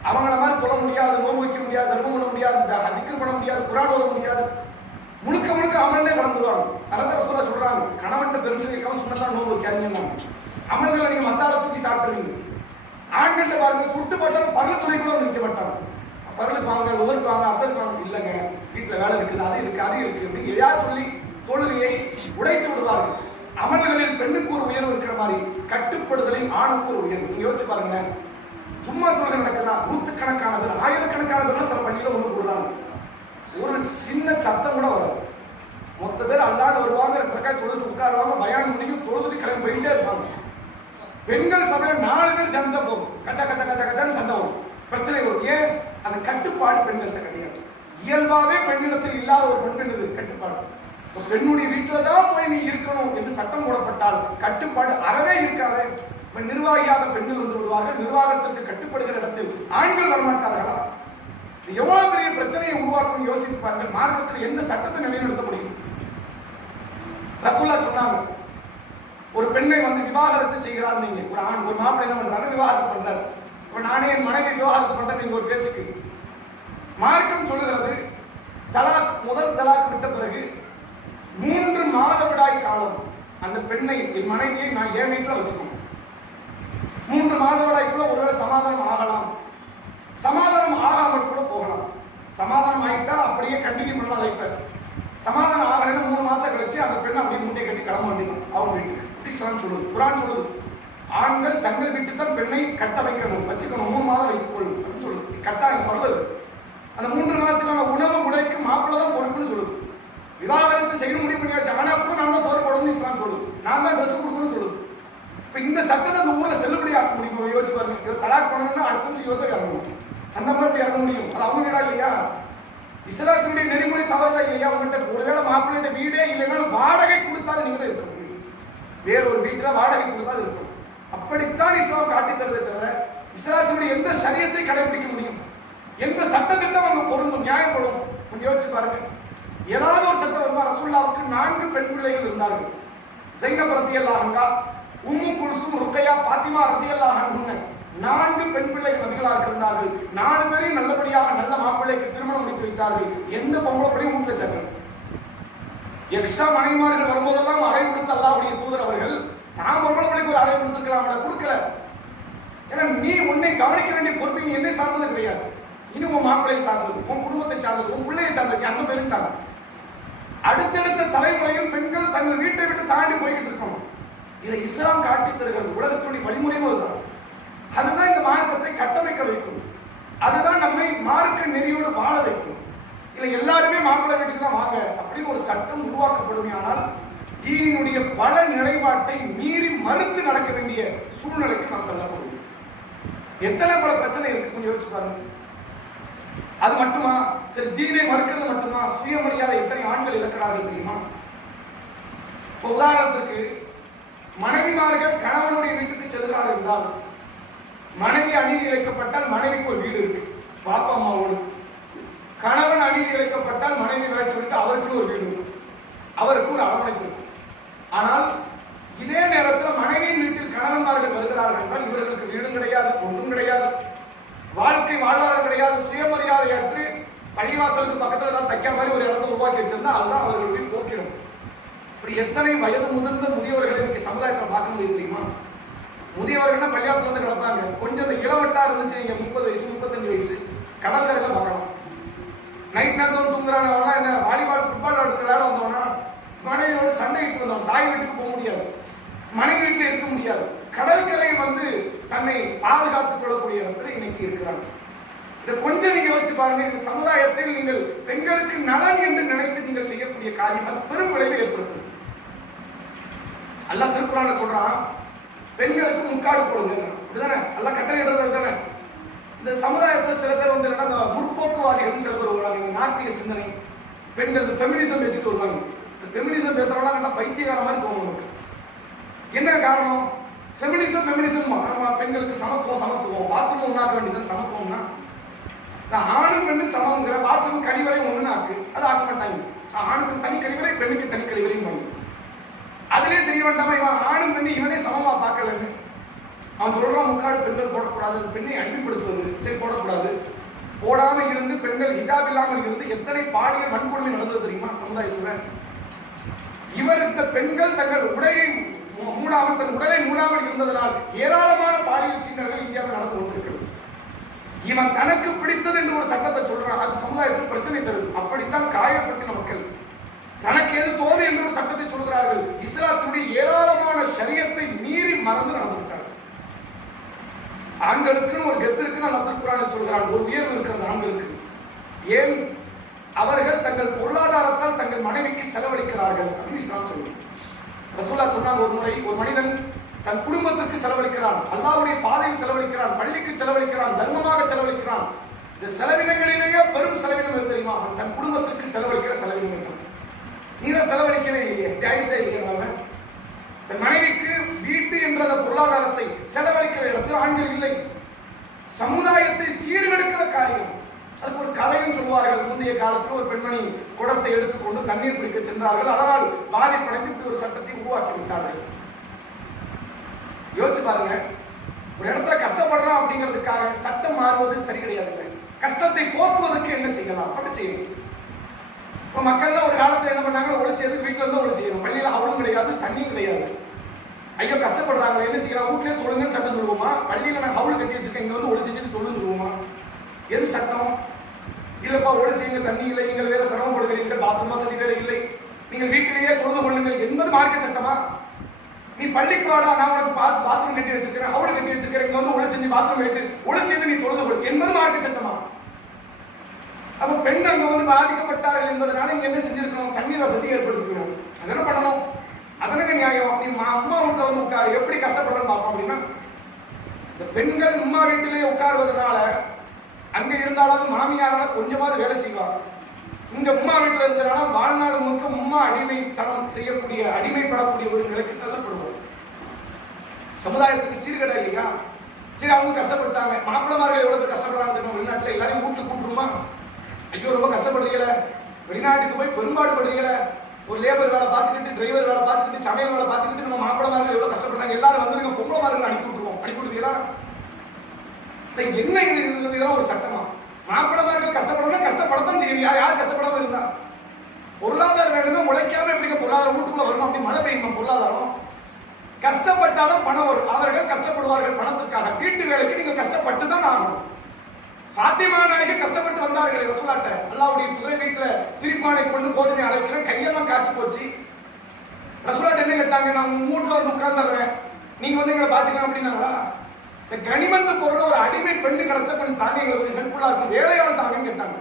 அவங்கள மாதிரி தொழ முடியாது, நோன்பு வைக்க முடியாது, தர்மம் பண்ண முடியாது, திக்ர் பண்ண முடியாது, குர்ஆன் ஓத முடியாது, முழுக்க முழுக்க அமல்னே கலந்துருவாங்க. அதான் ரசூலா சொல்றாங்க, கணவன்கிட்ட பெருமிஷன் கேட்காம சுண்ணத்தா நோன்பு வைக்காதீங்க. அமல்களை நீங்க மத்தால தூக்கி சாப்பிடுவீங்க. ஆண்கள்ட்ட பாருங்க, சுட்டு போட்டாலும் பரல துணை கூட நிற்க மாட்டாங்க. பரலுக்கு வாங்க, ஊருக்கு வாங்க, அசருக்கு வாங்க, இல்லைங்க வீட்டுல வேலை இருக்குது, அது இருக்கு, அது இருக்கு அப்படின்னு எதையாவது சொல்லி தொழுகையை உடைத்து விடுவார்கள். அமல்களில் பெண்ணுக்கு ஒரு உயர்வு இருக்கிற மாதிரி கட்டுப்படுதலில் ஆணுக்கு ஒரு உயர்வு. நீங்க யோசிச்சு பாருங்க, சும்மா தொழுகை நடக்குதா, நூற்றுக்கணக்கான பேர், ஆயிரக்கணக்கான பேர் சில பள்ளியில ஒன்று கூடுறாங்க, ஒரு சின்ன சத்தம் கூட வரும். மொத்த பேர் அல்லாண்டு வருவாங்க, 2 ரக்காத் தொழுது உட்காருவாங்க, பயான் முடியும், தொழுதுட்டு கிளம்பி போயிட்டே இருப்பாங்க. பெண்கள் சபையில் 4 பேர் சண்டை போகும், கச்சா கச்சா கச்சா கச்சான்னு சண்டை வரும், பிரச்சனை வரும். ஏன்? அந்த கட்டுப்பாடு பெண்கள்கிட்ட கிடையாது. இயல்பாவே பெண்ணிடத்தில் இல்லாத ஒரு பண்பு கட்டுப்பாடு. பெண்ணுடைய வீட்டில் தான் போய் நீ இருக்கணும் என்று சட்டம் போடப்பட்டால் கட்டுப்பாடு அறவே இருக்காது. நிர்வாகியாக பெண்கள் வந்து விடுவார்கள், நிர்வாகத்திற்கு கட்டுப்படுகிற இடத்தில் ஆண்கள் வரமாட்டார்களா? எவ்வளவு பெரிய பிரச்சனையை உருவாக்கும் யோசித்து பாருங்கள். மார்க்கத்தில் எந்த சட்டத்தை நிலைநிறுத்த முடியும்? ரசூலா சொன்னாங்க, ஒரு பெண்ணை வந்து விவாகரத்து செய்கிறார், நீங்க ஒரு ஆண் ஒரு மாப்பிள்ளை என்ன பண்றாரு, விவாகரத்து பண்றாரு. இப்ப நானே என் மனைவி விவாகரத்து பண்றேன், நீங்க ஒரு பேச்சுக்கு மார்க்கம் சொல்லுகிறது, தலாக் முதல் தலாக் விட்ட பிறகு 3 மாதவிடாய் காலம் அந்த பெண்ணை, என் மனைவியை நான் என் வீட்டில் வச்சுக்கணும். 3 மாதவிடாய்க்குள்ள ஒருவேளை சமாதானம் ஆகலாம், சமாதானம் ஆகாமல் கூட போகலாம். சமாதானம் ஆகிட்டா அப்படியே கண்டினியூ பண்ணலாம் லைஃபை. சமாதானம் ஆகலைன்னா 3 மாசம் கழிச்சு அந்த பெண்ணை அப்படியே முட்டை கட்டி கிளம்ப வேண்டியது அவங்க வீட்டுக்கு. இப்படி சொல்லுது குர்ஆன் சொல்லுது, ஆண்கள் தங்கள் வீட்டுக்கு தான் வச்சுக்கணும், 3 மாதம் வைத்துக்கொள் அப்படின்னு சொல்லுது. கட்டாயம் சொல்லுது. அந்த 3 மாதத்துக்கான உணவு உடைக்கு மாப்பிள்ளை தான் பொறுப்புன்னு சொல்லுது. விவாகரத்து செய்யணும் முடிவு பண்ணியாச்சு, ஆனா கூட நான் தான் சோறு போடணும்னு இஸ்லாம் சொல்லுது, நான் தான் ட்ரெஸ் கொடுக்கணும்னு சொல்லுது. இப்ப இந்த சட்டத்தை அந்த ஊர்ல செல்லுபடி ஆக்க முடியும்? யோசிச்சு பாருங்க. தலாக் பண்ணணும்னா அடுத்த நிமிஷம் இவர்தான் இறங்கணும், அந்த மாதிரி இறங்க முடியும்? அது அவங்க வீடா இல்லையா? இஸ்லாத்தினுடைய நெறிமுறை தவறுதா இல்லையா? உங்கள்கிட்ட ஒருவேளை மாப்பிள்ளையோட வீடே இல்லைனாலும் வாடகை கொடுத்தாலும் நீங்க இருக்க முடியும், வேற ஒரு வீட்டுல வாடகை கொடுத்தாலும் இருக்கும். அப்படித்தான் இஸ்லாம் காட்டி தருவதை தவிர இஸ்லாத்தினுடைய எந்த சரியத்தை கடைபிடிக்க முடியும்? எந்த சட்டத்திட்டம் அங்க பொருந்தும், நியாயப்படும்? கொஞ்சம் யோசிச்சு பாருங்க. ஏதாவது ஒரு சட்டம் வருமா? ரசூலுல்லாஹ்வுக்கு 4 பெண் பிள்ளைகள் இருந்தார்கள். ஸைனப் ரலியல்லாஹு அன்ஹா, உம்மு குல்சும், ருக்கையா, ஃபாத்திமா ரலியல்லாஹு அன்ஹா, 4 பெண் பிள்ளைகள் நபிகளாக இருந்தார்கள். 4 பேரையும் நல்லபடியாக நல்ல மாப்பிள்ளைக்கு திருமணம் முடித்து வைத்தார்கள். எந்த பொம்பளை பிள்ளையும் வீட்டுல சேர்க்கல. எக்ஸ்ட்ரா மனைவிமார்கள் வரும்போதெல்லாம் அறை கொடுத்த அல்லாஹ்வுடைய தூதர் அவர்கள் தான் பொம்பளை பிள்ளைக்கு ஒரு அறை கொடுத்துருக்கலாம், கொடுக்கல. ஏன்னா நீ உன்னை கவனிக்க வேண்டிய பொறுப்பை நீ என்னை சார்ந்தது கிடையாது, இன்னும் உன் மாப்பிள்ளை சார்ந்தது, உன் குடும்பத்தை சார்ந்தது, உன் பிள்ளையை சார்ந்தது. அந்த பேருட்டாங்க. அடுத்தடுத்த தலைமுறையில் பெண்கள் தங்கள் வீட்டை விட்டு தாண்டி போய்கிட்டு இருக்கணும். இதை இஸ்லாம் காட்டி தருகிறது. உலகத்துடைய வழிமுறையும் அதுதான். அதுதான் இந்த மார்க்கத்தை கட்டமைக்க வைக்கும். அதுதான் நம்மை மார்க்க நெறியோடு வாழ வைக்கும். இல்லை எல்லாருமே மாப்பிள்ளை வீட்டுக்கு தான் வாங்க அப்படின்னு ஒரு சட்டம் உருவாக்கப்படுமே, ஆனால் தீனினுடைய பல நிலைப்பாட்டை மீறி மறுத்து நடக்க வேண்டிய சூழ்நிலைக்கு நாம் தள்ளப்படுவோம். எத்தனை பல பிரச்சனை இருக்கு கொஞ்சம் யோசிச்சு பாருங்க. அது மட்டுமா? சரி, தீனை மறுக்கிறது மட்டுமா? சுயமரியாதை எத்தனை ஆண்கள் இழக்கிறார்கள் தெரியுமா? இப்போ உதாரணத்திற்கு மனைவிமார்கள் கணவனுடைய வீட்டுக்கு செல்கிறார்கள் என்றால், மனைவி அநீதி இழைக்கப்பட்டால் மனைவிக்கு ஒரு வீடு இருக்கு பாப்பா அம்மாவோடு. கணவன் அநீதி இழைக்கப்பட்டால் மனைவி விரட்டி விட்டு அவருக்குன்னு ஒரு வீடு இருக்கு, அவருக்கு ஒரு அரவணைப்பு இருக்கு. ஆனால் இதே நேரத்தில் மனைவியின் வீட்டில் கணவன்மார்கள் வருகிறார்கள் என்றால் இவர்களுக்கு வீடும் கிடையாது, ஒன்றும் கிடையாது, வாழ்க்கை வாழ்வாதாரம் கிடையாது, சுயமரியாதை அற்று பள்ளிவாசலுக்கு பக்கத்துல தான் தைக்க மாதிரி ஒரு இடத்தை உருவாக்கி வச்சிருந்தா அதுதான் அவர்களுடைய போக்கிடும். இப்படி எத்தனை வயது முதிர்ந்த முதியோர்களை இன்னைக்கு சமுதாயத்தில் பார்க்க முடியும் தெரியுமா? முதியவர்கள்னா பள்ளிவாசல் வந்து கிடப்பாங்க, கொஞ்சம் இளவட்டா இருந்துச்சு, நீங்க 30 வயசு 35 வயசு கடற்கரையில பார்க்கலாம். நைட் நேரத்தில் தூங்குறானவனா, என்ன வாலிபால் ஃபுட்பால் விளையாடுறது விளையாட வந்தவனா, மனைவியோட சண்டை இட்டு வந்தவன், தாய் வீட்டுக்கு போக முடியாது, மனைவி வீட்டில் இருக்க முடியாது, கடற்கரையில் வந்து தன்னை பாதுகாத்துக் கொள்ளக்கூடிய இடத்துல இன்னைக்கு இருக்கிறாங்க. இதை கொஞ்சம் நீங்க யோசிச்சு பாருங்க. இந்த சமுதாயத்தில் நீங்கள் பெண்களுக்கு நலன் என்று நினைத்து நீங்கள் செய்யக்கூடிய காரியம் அது பெரும் விளைவை ஏற்படுத்துது. அல்லாஹ் திருக்குறான்ல சொல்றான், பெண்களுக்கு முக்காடு போடுங்க, அப்படிதானே? அல்லாஹ் கட்டளை இடுறது தானே. இந்த சமுதாயத்தில் சில பேர் வந்து என்னன்னா முற்போக்குவாதிகள் சில பேர் வருவாங்க, நாட்டிய சிந்தனை, பெண்கள் இந்த ஃபெமினிசம் பேசிட்டு வருவாங்க. இந்த ஃபெமினிசம் பேசுறவங்க நல்லா பைத்தியக்கார மாதிரி தோணும் நமக்கு. என்ன காரணம்? ஃபெமினிசம் நம்ம பெண்களுக்கு சமத்துவம் பாத்ரூம் ஒண்ணாக்க வேண்டியது சமத்துவம்னா, ஆணும் பெண்ணு சமங்கிற பாத்ரூம் கழிவறை ஒண்ணுன்னு ஆக்கு, அது ஆக்க மாட்டாங்க. ஆணுக்கு தனி கழிவறை, பெண்ணுக்கு தனி கழிவறைன்னு அதுலேயே தெரிய வேண்டாமா இவன் ஆணும் பெண்ணு இவனே சமமா பார்க்கலன்னு. அவன் சொல்றான் முக்காடு பெண்கள் போடக்கூடாது, பெண்ணை அடிமைப்படுத்துவது, சரி போடக்கூடாது. போடாம இருந்து பெண்கள் ஹிஜாப் இல்லாமல் இருந்து எத்தனை பாலியல் வன்கொடுமை நடந்தது தெரியுமா சமுதாயத்துல? இவர் இந்த பெண்கள் தங்கள் உடையை மூடாமல், தன் உடலை மூடாமல் இருந்ததனால் ஏராளமான பாலியல் சீண்டல்கள் இந்தியாவில் நடந்து கொண்டிருக்கிறது. இவன் தனக்கு பிடித்தது என்று ஒரு சட்டத்தை சொல்றான், அது சமுதாயத்தில் பிரச்சனை தருது. அப்படித்தான் காயப்பட்ட மக்கள் தனக்கு எது தோது என்று ஒரு சட்டத்தை சொல்கிறார்கள். இஸ்லாத்தினுடைய ஏராளமான ஷரியத்தை மீறி மறந்து நடந்துவிட்டார்கள். ஆண்களுக்குன்னு ஒரு கெத்து இருக்குன்னு அல்லாஹ் திருக்குறானில் சொல்கிறான், ஒரு உயர்வு இருக்கிறது ஆண்களுக்கு. ஏன்? அவர்கள் தங்கள் பொருளாதாரத்தால் தங்கள் மனைவிக்கு செலவழிக்கிறார்கள் அப்படின்னு இஸ்லாம் சொல்லுது. ரசூலுல்லாஹ் சொன்னாங்க, ஒரு முறை ஒரு மனிதன் தன் குடும்பத்துக்கு செலவழிக்கிறான், அல்லாஹ்வுடைய பாதையில் செலவழிக்கிறான், பள்ளிக்கு செலவழிக்கிறான், தர்மமாக செலவழிக்கிறான். இந்த செலவினங்களிலேயே பெரும் செலவினம் எது தெரியுமா? தன் குடும்பத்திற்கு செலவழிக்கிற செலவினம். நீதான் செலவழிக்கவே இல்லையே, ஆயிடுச்சா இல்லையா? தன் மனைவிக்கு வீட்டு என்ற பொருளாதாரத்தை செலவழிக்கிற இடத்தில் ஆண்கள் இல்லை. சமுதாயத்தை சீர்கெடுக்கிற காரியம். அதுக்கு ஒரு கதையும் சொல்வார்கள். முந்தைய காலத்தில் ஒரு பெண்மணி குடத்தை எடுத்துக்கொண்டு தண்ணீர் பிடிக்க சென்றார்கள், அதனால் பாதிப்படைந்து இப்படி ஒரு சட்டத்தை உருவாக்கி விட்டார்கள். யோசிச்சு பாருங்க, ஒரு இடத்துல கஷ்டப்படுறோம் அப்படிங்கிறதுக்காக சட்டம் மாறுவது சரி கிடையாது. கஷ்டத்தை போக்குவதற்கு என்ன செய்யலாம் அப்படி செய்யணும். இப்போ மக்கள்லாம் ஒரு காலத்தில் என்ன பண்ணாங்க, ஒளிச்சது வீட்டில் இருந்தால் ஒளி செய்யணும், பள்ளியில் அவளும் கிடையாது, தண்ணியும் கிடையாது. ஐயோ கஷ்டப்படுறாங்க, என்ன செய்யலாம், வீட்லேயே தொழுங்கன்னு சட்டம் சொல்லுவோமா? பள்ளியில் நான் ஹவுல் கட்டி வச்சிருக்கேன், இங்கே வந்து ஒளி செஞ்சுட்டு தொழுன்னு சொல்லுவோமா? எது சட்டம்? இல்லப்பா ஒளி செய்யுங்க, தண்ணி இல்லை, நீங்கள் வேற சிரமப்படுகிறீர்கள், பாத்ரூம் வசதி வேற இல்லை, நீங்கள் வீட்டிலேயே தொழுது கொள்ளுங்கள் என்பது மார்க்க சட்டமா? நீ பள்ளிக்கு வாடா, நான் உனக்கு பாத்ரூம் கட்டி வச்சிருக்கிறேன், அவளை கட்டி வச்சிருக்கிறேன், இங்க வந்து ஒளி செஞ்சு பாத்ரூம் கட்டி ஒளி செய்து நீ தொழுது கொள் என்பது மார்க்க சட்டமா? அப்ப பெண் அங்க வந்து பாதிக்கப்பட்டார்கள் என்பதனால இங்க என்ன செஞ்சிருக்கணும்? தண்ணீர் வசதி ஏற்படுத்திக்கணும். அது என்ன பண்ணணும்? அதனங்க நியாயம். நீ அம்மா வீட்டுல வந்து உட்காரு, எப்படி கஷ்டப்படுறன்னு பார்ப்போம். அப்படின்னா இந்த பெண்கள் அம்மா வீட்டிலேயே உட்காருவதனால அங்க இருந்தாலும் மாமியாரால கொஞ்சமாவது வேலை செய்வாங்க. இங்க உம்மா வீட்டில் இருந்தனால வாழ்நாள் முழுக்க உம்மா அடிமைத்தனம் செய்யக்கூடிய, அடிமைப்படக்கூடிய ஒரு நிலைக்கு தள்ளப்படுவோம். சமுதாயத்துக்கு சீர்கடை இல்லையா? சரி, அவங்க கஷ்டப்பட்டாங்க. மாப்பிளமார்கள் எவ்வளவு பேர் கஷ்டப்படுறாங்க வெளிநாட்டுல? எல்லாரையும் வீட்டுக்கு கூப்பிடுமா? ஐயோ ரொம்ப கஷ்டப்படுறீங்கள, வெளிநாட்டுக்கு போய் பெரும்பாடுபடுறீங்கள, ஒரு லேபர் வேலை பார்த்துக்கிட்டு, டிரைவர் வேலை பார்த்துக்கிட்டு, சமையல் வேலை பார்த்துக்கிட்டு நம்ம மாப்பிளமார்கள் எவ்வளவு கஷ்டப்படுறாங்க, எல்லாரும் வந்து நீங்க பொம்பளமார்கள் அனுப்பி விட்டுருவோம். அனுப்பி விடுவீங்களா? என்ன இதெல்லாம் ஒரு சட்டமா? மாப்பிளமார்கள் கஷ்டப்படணும், கஷ்டப்படத்தான் செய்யறியா? யார் கஷ்டப்படாம இருந்தா? பொருளாதாரம் வேணுமே, உழைக்காம எப்படிங்க பொருளாதாரம் வீட்டுக்குள்ள வருமா? அப்படி மழை பெய்யுமா பொருளாதாரம்? கஷ்டப்பட்டாலும் பணம் வரும். அவர்கள் கஷ்டப்படுவார்கள் பணத்துக்காக. வீட்டு வேலைக்கு நீங்க கஷ்டப்பட்டு தான் ஆகணும். சாத்தியமான கஷ்டப்பட்டு வந்தார்கள் ரசூலாட்ட. அல்லாஹ்வுடைய குதிரை வீட்டுல திரிப்பானை கொண்டு கோதுமை அரைக்கிறேன், கையெல்லாம் காய்ச்சி போச்சு. ரசூலாட்ட என்ன கேட்டாங்க? நான் உங்க வீட்டுல வந்து உட்கார்ந்துடுறேன், நீங்க வந்து எங்களை பாத்துக்கலாம் அப்படின்னாங்களா? இந்த கனிமந்த பொருள் ஒரு அடிமை பெண்ணு கிடைச்சா கொஞ்சம் தாங்க, எங்களுக்கு கொஞ்சம் ஹெல்ப்ஃபுல்லா இருக்கும், வேலையாள் தாங்கன்னு கேட்டாங்க.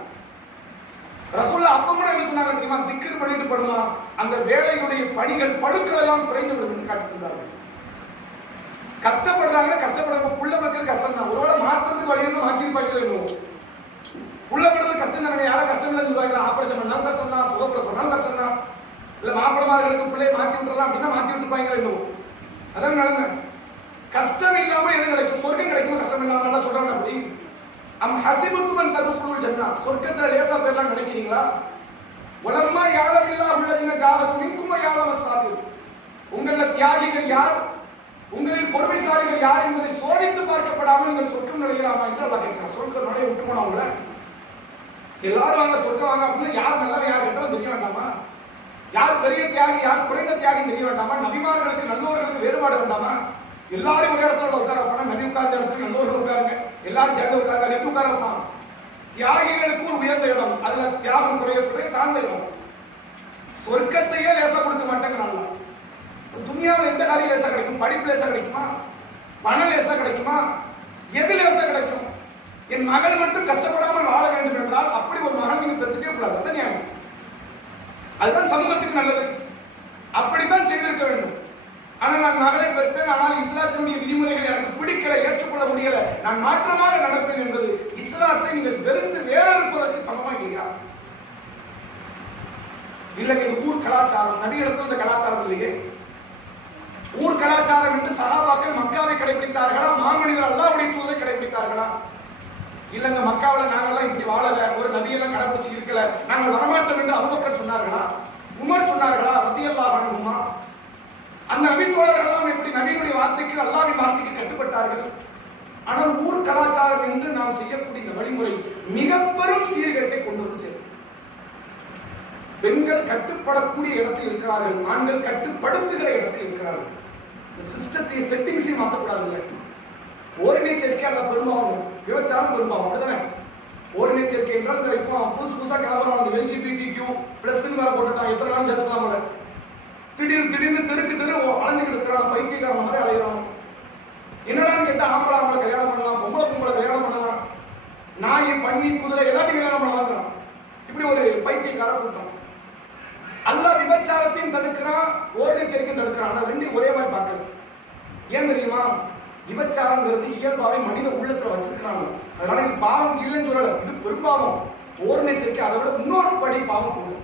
ரசூல்லா அப்ப கூட என்ன சொன்னாங்க தெரியுமா? திக்ர் பண்ணிட்டு படுமா, அந்த வேலையுடைய பணிகள் படுக்கள் எல்லாம் குறைந்து விடும் காட்டி தந்தார்கள். கஷ்டப்படுறாங்க, கஷ்டப்படுறாங்க. புள்ள மக்கள் கஷ்டம் தான். ஒருவேளை மாத்திரத்துக்கு வழி இருந்து மாற்றிருப்பாங்க. புள்ள படுறது கஷ்டம் தானே. யாரும் கஷ்டம் இல்லைன்னு சொல்லுவாங்க. ஆபரேஷன் பண்ணாலும் கஷ்டம் தான், சுகப்பிரசவம் கஷ்டம் தான். இல்ல மாப்பிளமார்களுக்கு பிள்ளையை மாற்றி விட்டுறலாம் அப்படின்னா மாற்றி விட்டுப்பாங்க. இன்னும் அதான் நடங்க. கஷ்டம் இல்லாம எது கிடைக்கும்? சொர்க்கம் கிடைக்கும். கஷ்டம் இல்லாம நல்லா சொல்றாங்க. அப்படி ஹசிபத்துமன் ததுகுலுல் ஜன்னா, சொர்க்கத்துல லேசா பேர்லாம் நினைக்கிறீங்களா? வலம்மா யாலமில்லா உள்ளதின ஜாஹது மின்கும் யாலம சாபிர், உங்கள தியாகிகள் யார், உங்களில் பொறுமைசாலிகள் யார் என்பதை சோதித்து பார்க்கப்படாமல் நீங்கள் சொர்க்கம் நுழையலாமா என்று அல்லாஹ் கேட்கிறார். சொர்க்கம் நுழைய விட்டுருமா? அவங்கள எல்லாரும் வாங்க சொர்க்கம் வாங்க அப்படின்னா யார் நல்லவன் யார் கெட்டவன் தெரிய வேண்டாமா? யார் பெரிய தியாகி யார் குறைந்த தியாகி தெரிய வேண்டாமா? நபிமார்களுக்கு நல்லோர்களுக்கு வேறுபாடு வேண்டாமா? எல்லாரும் ஒரு இடத்துல உட்கார வைப்பாங்க. நபி உட்கார்ந்த இடத்துல நல்லோர்கள் உட்காருங்க, எல்லாரும் சேர்ந்து உட்காருங்க. அது எப்படி உட்கார வைப்பாங்க? தியாகிகளுக்கு ஒரு உயர்ந்த இடம், அதுல தியாகம் குறையக்கூடிய தாழ்ந்த இடம். சொர்க்கத்தையே லேசா கொடுக்க மாட்டாங்க. நல்லா துனியாவில் எந்த காரியம் லேசா கிடைக்கும்? படிப்பு லேசா கிடைக்குமா? பணம் லேசா கிடைக்குமா? எது லேசா கிடைக்கும்? என் மகள் மட்டும் கஷ்டப்படாமல் வாழ வேண்டும் என்றால் அப்படி ஒரு மகன் நீங்க பெற்றுக்கவே கூடாது. அதுதான் நியாயம், அதுதான் சமூகத்துக்கு நல்லது. அப்படித்தான் செய்திருக்க வேண்டும். ஆனால் நான் மகளை பெற்றேன், ஆனால் இஸ்லாத்தினுடைய விதிமுறைகள் எனக்கு பிடிக்கல, ஏற்றுக்கொள்ள முடியல, நான் மாற்றமாக நடப்பேன் என்பது இஸ்லாத்தை நீங்கள் வெறுத்து வேற இருப்பதற்கு சமமா இல்லையா? இல்லைங்க, இது ஊர் கலாச்சாரம். நபி இடத்துல இந்த கலாச்சாரம் இல்லையே. ஊர் கலாச்சாரம் என்று சஹாபாக்கள் மக்காவை கடைபிடித்தார்களா? மாமனிதர் அல்லாஹ்வுடைய தூதரை கடைபிடித்தார்களா? இல்லங்க, மக்காவில் நாங்கெல்லாம் இப்படி வாழல, ஒரு நபியெல்லாம் கடைபிடிச்சு இருக்கல, நாங்கள் வரமாட்டோம் என்று அபூபக்கர் சொன்னார்களா? உமர் சொன்னார்களா? ரலியல்லாஹு அன்ஹுமா? அந்த நபி தோழர்களெல்லாம் எப்படி நபியினுடைய வார்த்தைக்கு, அல்லாஹ்வின் வார்த்தைக்கு கட்டுப்பட்டார்கள்? ஆனால் ஊர் கலாச்சாரம் என்று நாம் செய்யக்கூடிய இந்த வழிமுறை மிக பெரும் சீர்கேட்டை கொண்டு வந்து சேர்க்கும். பெண்கள் கட்டுப்படக்கூடிய இடத்தில் இருக்கிறார்கள், ஆண்கள் கட்டுப்படுத்துகிற இடத்தில் இருக்கிறார்கள். இந்த சிஸ்டத்தை செட்டிங்ஸை மாற்றக்கூடாது. இல்லை, ஓரினச்சேர்க்கை அல்ல பெரும்பாலும், விபச்சாரம் பெரும்பாலும் அப்படிதானே. ஓரினச்சேர்க்கை என்றால் இந்த இப்போ புதுசா கிளம்புறாங்க, இந்த LGBTQ பிளஸ் வேற போட்டுட்டாங்க, எத்தனை நாள் சேர்த்துக்கலாம் போல. திடீர்னு தெருக்கு தெரு அலைஞ்சுக்கிட்டு இருக்கிறாங்க, பைத்தியக்காரன் மாதிரி அலையிறாங்க. என்னடான்னு கேட்டா ஆம்பளை கல்யாணம் பண்ணலாம், பொம்பளை கல்யாணம் பண்ணலாம், நாய் பன்னி குதிரை எல்லாத்தையும் கல்யாணம் பண்ணலாம். இப்படி ஒரு பைத்தியக்கார கூட்டம். அல்லாஹ் விபச்சாரத்தையும் தடுக்கிறான், ஓரினச்சேர்க்கையும் தடுக்கிறான். ஆனா ரெண்டையும் ஒரே மாதிரி பார்க்கணும். ஏன் தெரியுமா? விபச்சாரங்கிறது இயல்பாவே மனித உள்ளத்துல வச்சிருக்கிறாங்க. அதனால இது பாவம் இல்லைன்னு சொல்லல, இது பெரும்பாவம். ஓரினச்சேர்க்கை அதை விட இன்னொரு படி பாவம் போடும்.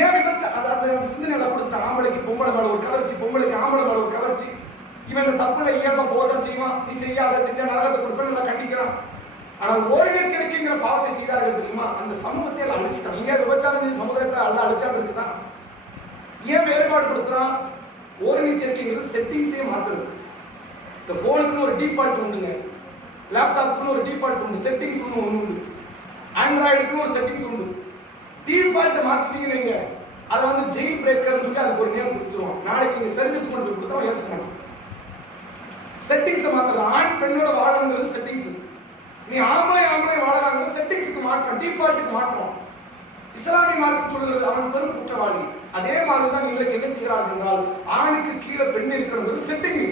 ஏன் விபச்சாரம்? அதாவது சிந்தனை கொடுத்துட்டாங்க. ஆம்பளைக்கு பொம்பளை மேல ஒரு கவர்ச்சி, பொம்பளைக்கு ஆம்பளை மேல ஒரு கவர்ச்சி. இவன் இந்த தப்புல இயல்பா போதான் செய்வான், நீ செய்யாத செஞ்ச நரகத்தை கொடுப்பேன் நல்லா கண்டிக்கிறான். ஆனால் ஓரினச்சேர்க்கைங்கிற பாவத்தை செய்தார்கள் தெரியுமா? அந்த சமூகத்தை அழிச்சுட்டான். இங்க விபச்சாரம் சமுதாயத்தை அல்ல அழிச்சான்னு இருக்குதான். ஏன் வேறுபாடு கொடுத்துறான்? ஓரினச்சேர்க்கைங்கிறது செட்டிங்ஸே மாத்துறது. இந்த போனுக்குன்னு ஒரு டிஃபால்ட் உண்டுங்க, லேப்டாப்புக்குன்னு ஒரு டிஃபால்ட் உண்டு, செட்டிங்ஸ் ஒன்று உண்டு, ஆண்ட்ராய்டுக்குன்னு ஒரு செட்டிங்ஸ் உண்டு. டிஃபால்ட்டை மாற்றிட்டீங்க நீங்க, அதை வந்து ஜெயில் பிரேக்கர்னு சொல்லி அதுக்கு ஒரு நேம் கொடுத்துருவோம். நாளைக்கு நீங்க சர்வீஸ் கொண்டு கொடுத்தா ஏற்றுக்கணும். செட்டிங்ஸை மாற்றலாம். ஆண் பெண்ணோட வாழணுங்கிறது செட்டிங்ஸ். நீ ஆம்பளை வாழறாங்கிறது செட்டிங்ஸுக்கு மாற்றம், டிஃபால்ட்டுக்கு மாற்றம். இஸ்லாமிய மார்க்கம் சொல்கிறது அவன் பெரும் குற்றவாளி, அதே மாதிரி தான் இன்றைக்கு என்ன செய்கிறார்கள் என்றால் ஆணுக்கு கீழே பெண் இருக்கிறது செட்டிங்.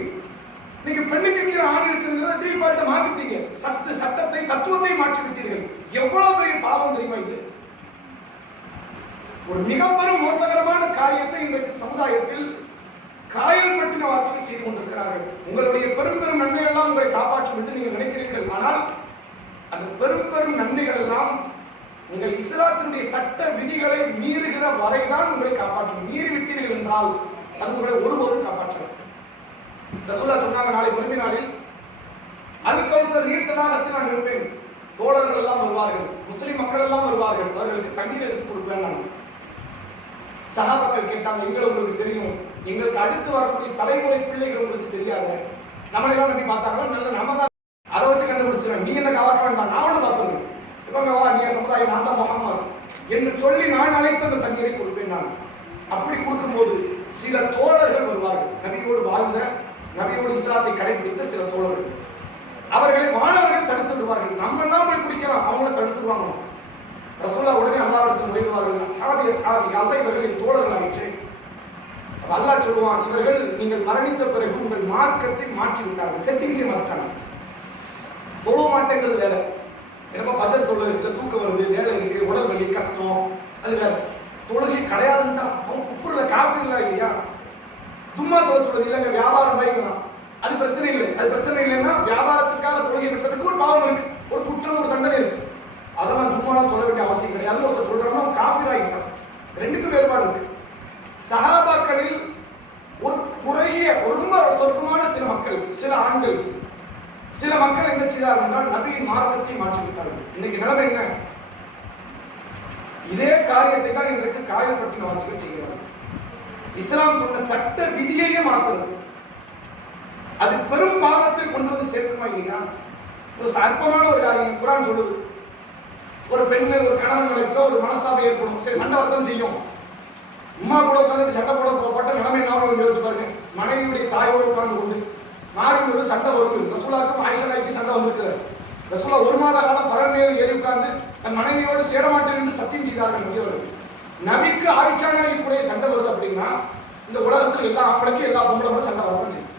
நீங்க பெண்ணுக்கு கீழே ஆண் இருக்கிறது டிஃபால்ட்டை மாத்திட்டீங்க. சட்டத்தை தத்துவத்தை மாற்றி விட்டீர்கள். எவ்வளவு பெரிய பாவம் தெரியுமா இது? ஒரு மிக பெரும் மோசகரமான காரியத்தை இன்றைக்கு சமுதாயத்தில் காயல்பட்டின வாசிகள் செய்து கொண்டிருக்கிறார்கள். உங்களுடைய பெரும் பெரும் நன்மைகள் எல்லாம் உங்களை காப்பாற்றும் என்று நீங்கள் நினைக்கிறீர்கள். ஆனால் அந்த பெரும் பெரும் நன்மைகள் எல்லாம் நீங்கள் இஸ்லாத்தினுடைய சட்ட விதிகளை மீறுகிற வரைதான் உங்களை காப்பாற்றும். மீறி விட்டீர்கள் என்றால் அது உங்களை ஒருபோதும் காப்பாற்றாது. ரசூலுல்லாஹ் சொன்னாங்க, நாளை மறுமை நாளில் அல் கௌசர் நீர்த்தடாகத்தில் நான் இருப்பேன். தோழர்கள் எல்லாம் வருவார்கள், முஸ்லிம் மக்கள் எல்லாம் வருவார்கள், அவர்களுக்கு தண்ணீர் எடுத்து கொடுப்பேன் நான். சஹாபாக்கள் கேட்டாங்க, எங்களை உங்களுக்கு தெரியும், எங்களுக்கு அடுத்து வரக்கூடிய தலைமுறை பிள்ளைகள் உங்களுக்கு தெரியாது, நம்மளெல்லாம் நம்பி பார்த்தாங்களா? நல்ல நம்ம தான் அதை வச்சு கண்டுபிடிச்சிடறேன், நீ என்ன கவக்க வேண்டாம், நான் ஒன்று பார்த்துருவேன், இப்பங்க வா, நீ சமுதாயம், நான் தான் முகமது என்று சொல்லி நான் அழைத்து அந்த தண்ணீரை கொடுப்பேன் நான். அப்படி கொடுக்கும்போது சில தோழர்கள் வருவார்கள், நபியோடு வாழ்ந்த, நபியோடு இஸ்லாத்தை கடைபிடித்த சில தோழர்கள். அவர்களை மாணவர்கள் தடுத்து விடுவார்கள். நம்ம எல்லாம் போய் குடிக்கலாம், அவங்கள தடுத்துருவாங்க. ரசூலுல்லாஹ் உடனே அல்லாஹ்விடத்தில் முறையிடுவார்கள், அஸ்ஹாபி அஸ்ஹாபி, அல்லாஹ் இவர்களின் தோழர்களாயிற்று. அல்லாஹ் சொல்லுவான், இவர்கள் நீங்கள் மரணித்த பிறகு உங்கள் மார்க்கத்தை மாற்றி விட்டார்கள், செட்டிங்ஸை மாற்றாங்க. தொழுவ மாட்டேங்கிறது வேற, என்னமோ பஜர் தொழுது இல்லை, தூக்கம் வருது, வேலை இருக்கு, உடல் வலி, கஷ்டம், அது வேற. தொழுகை கிடையாதுன்னா அவன் குஃப்ருல காஃபிர் இல்லையா? சும்மா தொழுது இல்லைங்க, வியாபாரம் பயங்கரம், அது பிரச்சனை இல்லை. அது பிரச்சனை இல்லைன்னா வியாபாரத்துக்காக தொழுகை விட்டதுக்கு ஒரு பாவம் இருக்கு, ஒரு குற்றம், ஒரு தண்டனை இருக்கு. அதெல்லாம் சும்மாலாம் சொல்ல வேண்டிய அவசியம் கிடையாது. ஒருத்தர் சொல்றோம்னா காஃபிர் ஆகிட்டான். ரெண்டுக்கும் வேறுபாடு இருக்கு. சஹாபாக்களில் ஒரு குறைய ரொம்ப சொற்பமான சில மக்கள், சில ஆண்கள், சில மக்கள் என்ன செய்தார்கள் என்றால் நபியின் மார்க்கத்தை மாற்றிவிட்டார்கள். இன்னைக்கு நிலைமை என்ன? இதே காரியத்தை தான் இன்றைக்கு காயல்பட்டின வாசிகள் செய்கிறார்கள். இஸ்லாம் சொன்ன சட்ட விதியையே மாற்றுறது. அது பெரும் பாவத்தை கொண்டு வந்து சேர்க்குமா இல்லையா? ஒரு அற்பமான ஒரு காரியம். குர்ஆன் சொல்லுது, ஒரு பெண்ணு ஒரு கணவன் நினைப்புல ஒரு மனஸ்தாபம் ஏற்படும், சரி சண்டை வரத்தான் செய்யும். அம்மா கூட உட்காந்து சண்டை போட்ட நிலைமை என்ன யோசிச்சு பாருங்க. மனைவியுடைய தாயோடு உட்கார்ந்து கொண்டு மாறி சண்டை வருது. ரசூலுல்லாஹ்க்கும் ஆயிஷா நாய்க்கு சண்டை வந்திருக்குது. ரசூலுல்லாஹ் ஒரு மாத காலம் பரன் மேல் ஏறி உட்கார்ந்து தன் மனைவியோடு சேரமாட்டேன் என்று சத்தியம் செய்தார்கள் நபியவர்கள். நபிக்கு ஆயிஷா நாய்க்கு கூட சண்டை வருது அப்படின்னா இந்த உலகத்தில் எல்லா ஆம்பளைக்கும் எல்லா பொம்பளைக்கும் சண்டை வரத்தான் செய்யும்.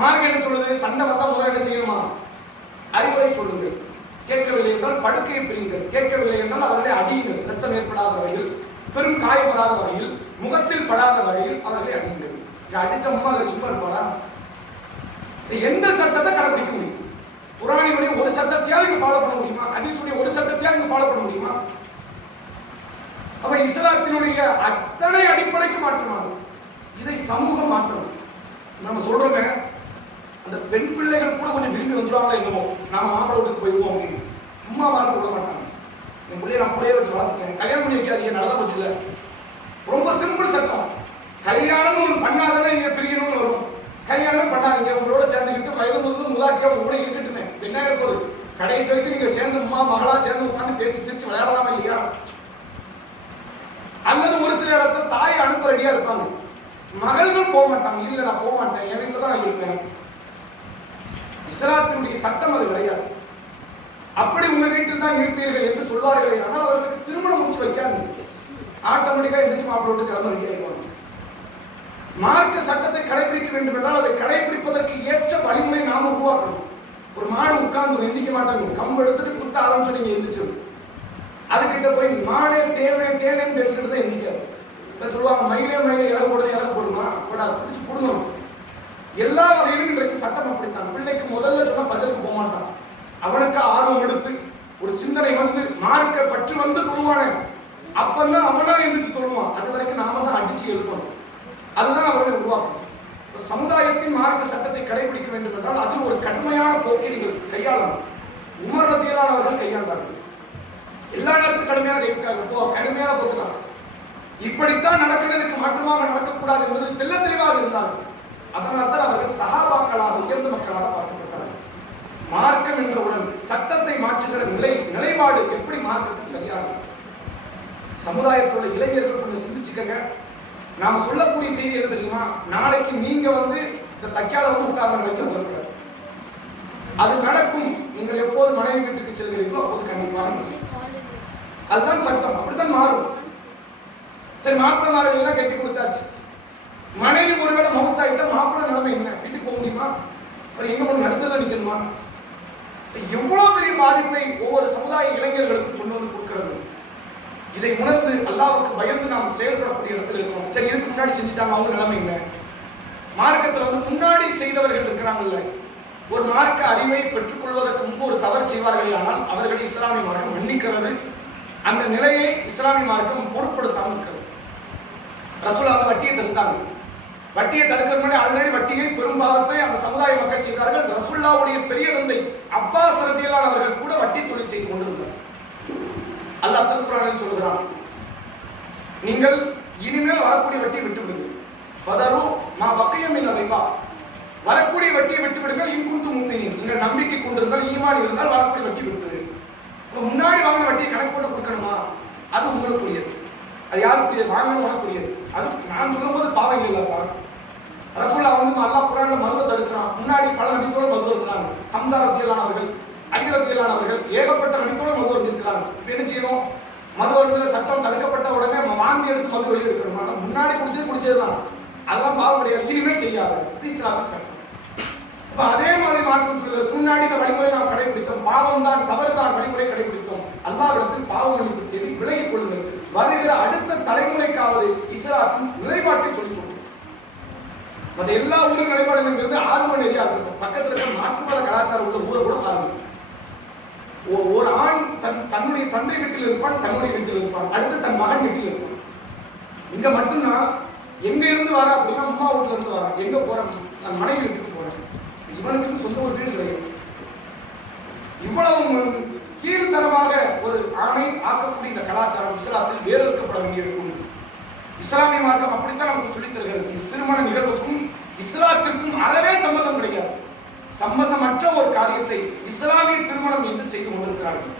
மார்க்கம் என்ன சொல்லுது? சண்டை வந்தா முதல்ல என்ன செய்யணுமா? அறிவுரை சொல்லுங்கள். கேட்கவில்லை என்றால் படுக்கையை பிரியுங்கள். கேட்கவில்லை என்றால் அவர்களை அடியுங்கள். ரத்தம் ஏற்படாத வகையில், பெரும் காயப்படாத வகையில், முகத்தில் படாத வகையில் அவர்களை அடியுங்கள். அடிச்ச அம்மா அதை சும்மா இருப்பாளா? எந்த சட்டத்தை கடைபிடிக்க முடியும்? குர்ஆனுடைய ஒரு சட்டத்தையாவது நீங்க ஃபாலோ பண்ண முடியுமா? ஹதீஸுடைய ஒரு சட்டத்தையாவது நீங்க ஃபாலோ பண்ண முடியுமா? அப்ப இஸ்லாத்தினுடைய அத்தனை அடிப்படைக்கு மாற்றமாகும். இதை சமூகம் மாற்றணும். நம்ம சொல்றோமே, அந்த பெண் பிள்ளைகள் கூட கொஞ்சம் விரும்பி வந்துடுவாங்க, என்னமோ நாம மாப்பிள்ளை வீட்டுக்கு போயிடுவோம் அப்படின்னு. சும்மா மார்க்க விட மாட்டாங்க. என் பிள்ளைய நான் கூடயே வச்சு வளர்த்துட்டேன், கல்யாணம் பண்ணி வைக்காதீங்க, நல்லா போச்சு இல்லை. ரொம்ப சிம்பிள் சட்டம். கல்யாணம் ஒன்று பண்ணாதானே இங்க பிரியணும்னு வரும். கல்யாணமே பண்ணாதீங்க, உங்களோட சேர்ந்துக்கிட்டு வயது முதல் முதாக்கியா உங்களோட இருக்கட்டுமே, என்ன போகுது? கடைசி வரைக்கும் நீங்க சேர்ந்து அம்மா மகளா சேர்ந்து உட்காந்து பேசி சிரிச்சு விளையாடலாமா இல்லையா? அல்லது ஒரு சில இடத்துல தாயை அனுப்ப ரெடியா இருப்பாங்க, மகள்கள் போக மாட்டாங்க. இல்ல நான் போக மாட்டேன், என் வீட்டில் தான் இருப்பேன். இஸ்லாத்தினுடைய சட்டம் அது கிடையாது. அப்படி உங்க வீட்டில் தான் இருப்பீர்கள் என்று சொல்வார்கள். ஆனால் அவர்களுக்கு திருமணம் முடிச்சு வைக்காது, ஆட்டோமேட்டிக்கா எந்திரிச்சு மாப்பிள்ளை விட்டு கிளம்ப ரெடி ஆயிடுவாங்க. மார்க்க சட்டத்தை கடைபிடிக்க வேண்டும் என்றால் அதை கடைபிடிப்பதற்கு ஏற்ற வழிமுறை நாம உருவாக்கணும். ஒரு மாடு உட்கார்ந்து எந்திக்க மாட்டாங்க, கம்பு எடுத்துட்டு குத்த ஆரம்பிச்சு நீங்க எந்திரிச்சு அதுக்கிட்ட போய் மாடே தேனேன்னு பேசிக்கிட்டு தான் எந்திக்காது. சொல்லுவாங்க, மயிலே இறகு போடுறது, இறகு போடுமா போடாது, பிடிச்சி புடுங்கணும். எல்லா வகையிலும் இன்றைக்கு சட்டம் அப்படித்தான். பிள்ளைக்கு முதல்ல சொன்னா ஃபஜருக்கு போக மாட்டான். அவனுக்கு ஆர்வம் எடுத்து ஒரு சிந்தனை வந்து மார்க்க பற்று வந்து தொழுவானே, அப்பதான் அவனா எந்திரிச்சு தொழுவான். அது வரைக்கும் நாம தான் அடிச்சு எழுப்பணும். அதுதான் அவர்களை உருவாக்கணும். சமுதாயத்தின் மார்க்க சட்டத்தை கடைபிடிக்க வேண்டும் என்றால் அதில் ஒரு கடுமையான போக்கை நீங்கள் கையாளணும். உமர் ரலியல்லாஹு அவர்கள் கையாண்டார்கள். எல்லா நேரத்திலும் கடுமையான போக்கு தான். இப்படித்தான் நடக்கிறதுக்கு மாற்றமாக நடக்கக்கூடாது என்பது தெல்ல தெளிவாக இருந்தார்கள். அதனால் தான் அவர்கள் சஹாபாக்களாக உயர்ந்த மக்களாக பார்க்கப்பட்டார்கள். மார்க்கம் என்றவுடன் சட்டத்தை மாற்றுகிற நிலைப்பாடு எப்படி மார்க்கத்தில் சரியாக? சமுதாயத்தில் உள்ள இளைஞர்கள் கொஞ்சம் சிந்திச்சுக்கங்க. நாம சொல்லக்கூடிய செய்தி என்ன தெரியுமா? நாளைக்கு நீங்க வந்து இந்த தக்கால வந்து உட்கார்ந்து வைக்க போகிறார், அது நடக்கும். நீங்கள் எப்போது மனைவி வீட்டுக்கு செல்கிறீர்களோ அப்போது கண்டிப்பாக முடியும். அதுதான் சட்டம், அப்படித்தான் மாறும். சரி, மாப்பிள்ளமார்கள் எல்லாம் கட்டி கொடுத்தாச்சு. மனைவி ஒருவேளை மௌத்தாயிட்டா மாப்பிள்ளை நிலைமை என்ன? வீட்டுக்கு போக முடியுமா? அவர் எங்க போன நடத்தல நிற்கணுமா? எவ்வளவு பெரிய பாதிப்பை ஒவ்வொரு சமுதாய இளைஞர்களுக்கும் கொண்டு வந்து கொடுக்கிறது. இதை உணர்ந்து அல்லாஹ்வுக்கு பயந்து நாம் செயல்படக்கூடிய இடத்துல இருக்கோம். சரி, இதுக்கு முன்னாடி செஞ்சுட்டாங்க, அவங்க நிலைமை என்ன? மார்க்கத்தில் வந்து முன்னாடி செய்தவர்கள் இருக்கிறாங்கல்ல, ஒரு மார்க்க அறிவை பெற்றுக்கொள்வதற்கு முன்பு ஒரு தவறு செய்வார்களே, ஆனால் அவர்களை இஸ்லாமிய மார்க்கம் மன்னிக்கிறது. அந்த நிலையை இஸ்லாமிய மார்க்கம் பொருட்படுத்தாமல் இருக்கிறது. ரசூலுல்லாஹ் அந்த வட்டியை தடுத்தாங்க. வட்டியை தடுக்கிற முன்னாடி ஆல்ரெடி வட்டியை பெரும்பாலத்தை அந்த சமுதாய மக்கள் செய்தார்கள். ரசூலுல்லாஹ்வுடைய பெரிய தந்தை அப்பாஸ் ரலியல்லாஹு அவர்கள் கூட வட்டி தொழில் செய்து கொண்டிருந்தார். அல்லாஹ் திருக்குர்ஆனில் சொல்கிறான், நீங்கள் இனிமேல் வரக்கூடிய வட்டியை விட்டு விடுங்கள். ஃபதரு மா பக்கிய மின் ரிபா, வரக்கூடிய வட்டியை விட்டு விடுங்கள். இன்குந்து முஃமினீன், நீங்கள் நம்பிக்கை கொண்டிருந்தால், ஈமான் இருந்தால் வரக்கூடிய வட்டி விட்டு. முன்னாடி வாங்கின வட்டியை கணக்கு போட்டு கொடுக்கணுமா? அது உங்களுக்குரியது. அது யாருக்குரியது? வாங்கணும் உனக்குரியது. அது நான் சொல்லும் போது பாவம் இல்லைப்பா. ரசூலுல்லாஹ் வந்து அல்லாஹ் குர்ஆன்ல மதுவை தடுக்கிறான். முன்னாடி பல நபித்தோட மது இருந்தாங்க. ஹம்சா ரலியல்லாஹு அவர்கள், அலி ரலியல்லாஹு அவர்கள் ஏகப்பட்ட நபித்தோட மது இருந்திருக்கிறாங்க. இப்போ என்ன செய்யணும்? மது வருதுல சட்டம் தடுக்கப்பட்ட உடனே வாந்தி எடுத்து மது வெளியே எடுக்கணும். முன்னாடி குடிச்சதுதான், அதெல்லாம் பாவம் கிடையாது, இனிமே செய்யாது. இது இஸ்லாமிக் சட்டம். இப்போ அதே மாதிரி மார்க்கம் சொல்கிறது, முன்னாடி இந்த வழிமுறை நாம் கடைபிடித்தோம், பாவம் தான், தவறு தான், வழிமுறை கடைபிடித்தோம். அல்லாஹ்விடத்தில் பாவ மன்னிப்பு தேடி விலகிக் கொள்ளுங்கள். வருகிற அடுத்த தலைமுறைக்காவது இஸ்லாத்தின் நிலைப்பாட்டை சொல்லிக் கொடுக்கும். மற்ற எல்லா ஊரின் நிலைப்பாடுங்கிறது ஆர்வ நெறியா இருக்கும். பக்கத்தில் இருக்கிற மாற்றுமத கலாச்சாரம் உள்ள ஊரை கூட பாருங்க. ஒரு ஆண் தன்னுடைய தந்தை வீட்டில் இருப்பான், தன்னுடைய வீட்டில் இருப்பான், அடுத்து தன் மகன் வீட்டில் இருப்பான். இங்க மட்டும்தான் எங்க இருந்து வர அப்படின்னா அம்மா வீட்டுல இருந்து வர, எங்க போறேன், நான் மனைவி வீட்டுக்கு போறேன். இவனுக்கு சொந்த ஒரு வீடு கிடையாது. இவ்வளவு கீழ்த்தரமாக ஒரு ஆணை ஆக்கக்கூடிய இந்த கலாச்சாரம் இஸ்லாத்தில் வேறறுக்கப்பட வேண்டியிருக்கும். இஸ்லாமிய மார்க்கம் அப்படித்தான் நமக்கு சொல்லித் தருகிறது. திருமண நிகழ்வுக்கும் இஸ்லாத்திற்கும் அறவே சம்பந்தம் கிடையாது. சம்பந்தமற்ற ஒரு காரியத்தை இஸ்லாமிய திருமணம் என்று செய்து கொண்டிருக்கிறார்கள்.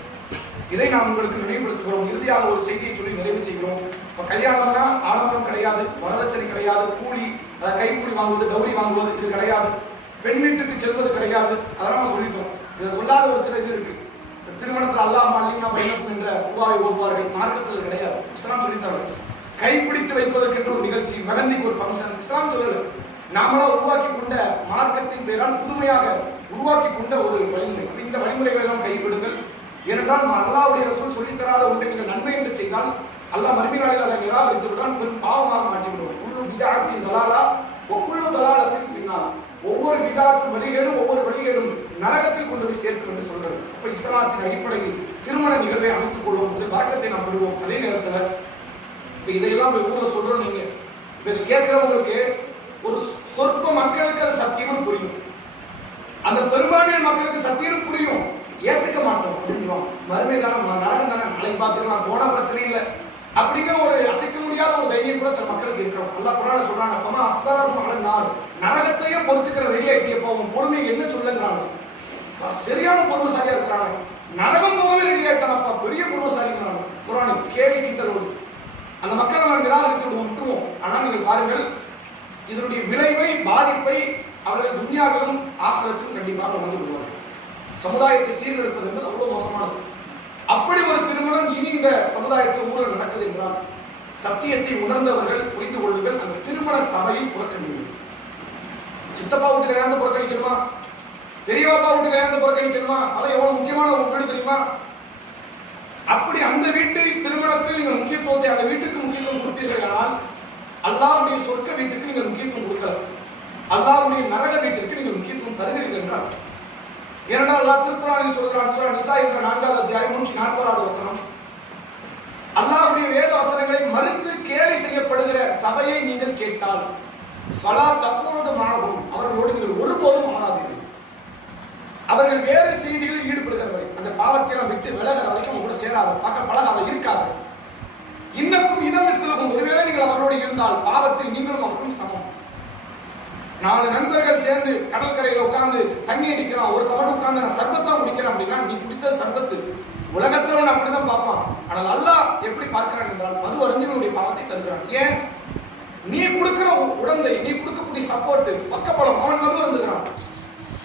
இதை நாம் உங்களுக்கு நினைவுபடுத்துகிறோம். இறுதியாக ஒரு செய்தியை சொல்லி நிறைவு செய்கிறோம். இப்போ கல்யாணம்னா ஆடம்பரம் கிடையாது, வரதட்சணை கிடையாது, கூலி, அதை கைக்கூலி வாங்குவது, கௌரி வாங்குவது இது கிடையாது, பெண் வீட்டுக்கு செல்வது கிடையாது. அதெல்லாம் சொல்லிட்டோம். இதை சொல்லாத ஒரு சில இது இருக்கு. திருமணத்தில் அல்லாஹ் அல்லீனா பைனக்கும் என்ற துஆவை ஓதுவார்கள். மார்க்கத்தில் கிடையாது, இஸ்லாம் சொல்லித்தரது. கைப்பிடித்து வைப்பதற்கு என்ற ஒரு நிகழ்ச்சி, மெஹந்திக்கு ஒரு ஃபங்க்ஷன், இஸ்லாம் சொல்லல. நாமளா உருவாக்கி கொண்ட மார்க்கத்தின் பெயரால் புதுமையாக உருவாக்கி கொண்ட ஒரு வழிமுறை. இந்த வழிமுறைகளை எல்லாம் கைவிடுங்கள். ஏனென்றால் அல்லாஹ்வுடைய ரசூல் சொல்லித்தராத ஒன்றை நீங்கள் நன்மை என்று செய்தால் அல்லாஹ் மறுமை நாளில் அதை நிராகரித்து விடுவான், பெரும் பாவமாக மாற்றி விடுவான். குல்லு பித்அத்தின் தலாலா வ குல்லு தலாலத்தின் ஃபின்னார். ஒவ்வொரு பித்அத்தும் வழிகேடும், ஒவ்வொரு வழிகேடும் நரகத்தில் கொண்டு போய் சேர்க்கும் என்று சொல்றது. அப்ப இஸ்லாத்தின் அடிப்படையில் திருமண நிகழ்வை அமைத்துக் கொள்வோம், அந்த பரக்கத்தை நாம் பெறுவோம். அதே நேரத்தில் இதையெல்லாம் ஊர்ல சொல்றோம். நீங்க இப்ப இதை கேட்கிறவங்களுக்கு ஒரு சொற்ப மக்களுக்கு அது சத்தியமும் புரியும், அந்த பெரும்பான்மையான மக்களுக்கு சத்தியம் புரியும், ஏத்துக்க மாட்டோம் அப்படின்றோம். மறுமை தானே, நரகம் தானே, நாளைக்கு பார்த்துக்கலாம், போன பிரச்சனை இல்லை அப்படிங்கிற ஒரு அசைக்க முடியாத ஒரு தைரியம் கூட சில மக்களுக்கு இருக்கிறோம். அல்லாஹ் குர்ஆன்ல சொல்றாங்க, ஃபமா அஸ்பரஹும் அலன்னார், நரகத்தையே பொறுத்துக்கிற ரெடி ஆகிட்டே போவோம். பொறுமை என்ன சொல்லுங்கிறாங்க, சரியான பொறுமைசாலியா இருக்கிறாங்க. நரகம் போகவே ரெடி ஆகிட்டானப்பா, பெரிய பொறுமைசாலிங்கிறாங்க. குர்ஆன் கேலி கிண்டலோடு அந்த மக்களை நம்ம நிராகரித்து விட்டுருவோம். ஆனால் நீங்கள் பாருங்கள், இதனுடைய விளைவை, பாதிப்பை அவர்கள் துன்யாவிலும் ஆகிரத்திலும் கண்டிப்பாக உணர்ந்து கொள்வார்கள். சமுதாயத்தை சீர்கெடுப்பது என்பது அவ்வளவு மோசமானது. அப்படி ஒரு திருமணம் இனி இந்த சமுதாயத்தில் ஊரில் நடக்குது என்றால் சத்தியத்தை உணர்ந்தவர்கள் புரிந்து கொள்ளுங்கள், அந்த திருமண சபையை புறக்கணிங்கள். சித்தப்பா வீட்டு கல்யாணத்தை புறக்கணிக்கணுமா, பெரியவாப்பா வீட்டு கல்யாணத்தை புறக்கணிக்கணுமா? அது எவ்வளவு முக்கியமான ஒரு வீடு தெரியுமா? அப்படி அந்த வீட்டு திருமணத்தில் நீங்கள் முக்கியத்துவத்தை, அந்த வீட்டுக்கு முக்கியத்துவம் கொடுப்பீர்கள். ஆனால் அல்லாஹ்வுடைய சொர்க்க வீட்டுக்கு நீங்கள் முக்கியத்துவம் கொடுக்கல, அல்லாஹ்வுடைய நரக வீட்டிற்கு நீங்கள் முக்கியத்துவம் தருகிறீர்கள் என்றால், ஏனென்றால் அல்லாஹ் திருக்குர்ஆனில் சொல்கிறான், சூரா நிசா என்ற 4வது அத்தியாயம் 140வது வசனம், அல்லாஹ்வுடைய வேத வசனங்களை மறுத்து கேலி செய்யப்படுகிற சபையை நீங்கள் கேட்டால் ஃபலா தக்கூது மஅஹும், அவர்களோடு நீங்கள் ஒருபோதும் அமராதீர்கள். அவர்கள் வேறு செய்திகளில் ஈடுபடுகிற வரை, அந்த பாவத்தை நாம் விட்டு விலகிற வரைக்கும் கூட சேராத, பார்க்க பழகாத, இருக்காது. இன்னக்கும் இதமித்திலும், ஒருவேளை நீங்கள் அவரோடு இருந்தால் பாவத்தில் நீங்களும் அவர்களும் சமம். 4 நண்பர்கள் சேர்ந்து கடற்கரையில் உட்கார்ந்து தண்ணி அடிக்கிறான், ஒரு தவறு உட்கார்ந்து நான் சர்பத்தான் குடிக்கிறேன் அப்படின்னா, நீ குடித்த சர்பத்து உலகத்தில் அப்படிதான் பார்ப்பான். ஆனால் அல்லாஹ் எப்படி பார்க்கிறான் என்றால், மது அருந்தினுடைய பாவத்தை தருகிறான். ஏன்? நீ கொடுக்கிற உடந்தை, நீ கொடுக்கக்கூடிய சப்போர்ட், பக்கப்பலம், அவன் மது அருந்துகிறான்.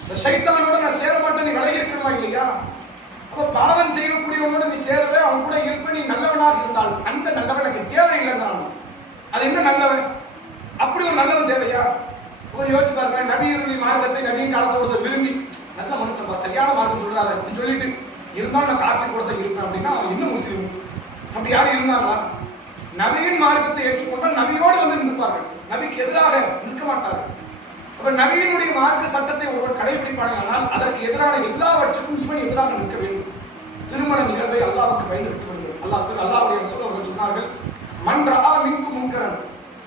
இந்த ஷைத்தானோட நான் சேர மாட்டேன், நீ விலகி இருக்கணுமா இல்லையா? அப்ப பாவம் செய்யக்கூடியவனோட நீ சேரவே, அவன் கூட இருப்ப, நீ நல்லவனாக இருந்தால் அந்த நல்லவன் எனக்கு தேவையில்லைங்கிறான். அது என்ன நல்லவன்? அப்படி ஒரு நல்லவன் தேவையா? ஒரு யோசிச்சு பாருங்க. நபியினுடைய மார்க்கத்தை நபியின் காலத்தை ஒருத்தர் விரும்பி நல்ல மனுஷன் சரியான மார்க்கம் சொல்றாரு அப்படின்னு சொல்லிட்டு இருந்தாலும் நான் காஃபி கொடுத்த இருப்பேன் அப்படின்னா அவன் இன்னும் முஸ்லீம். அப்படி யாரும் இருந்தாங்களா? நபியின் மார்க்கத்தை ஏற்றுக்கொண்டால் நபியோடு வந்து நிற்பார்கள், நபிக்கு எதிராக நிற்க மாட்டார்கள். அப்ப நபியினுடைய மார்க்க சட்டத்தை ஒருவர் கடைபிடிப்பானால் அதற்கு எதிரான எல்லாவற்றுக்கும் இவன் எதிராக நிற்க வேண்டும். திருமண நிகழ்வை அல்லாஹ்வுக்கு பயந்து விட்டு வேண்டும். அல்லாஹ்வுடைய ரசூல் அவர்கள் சொன்னார்கள், மன் ரஆ மின்கும் முன்கரன்,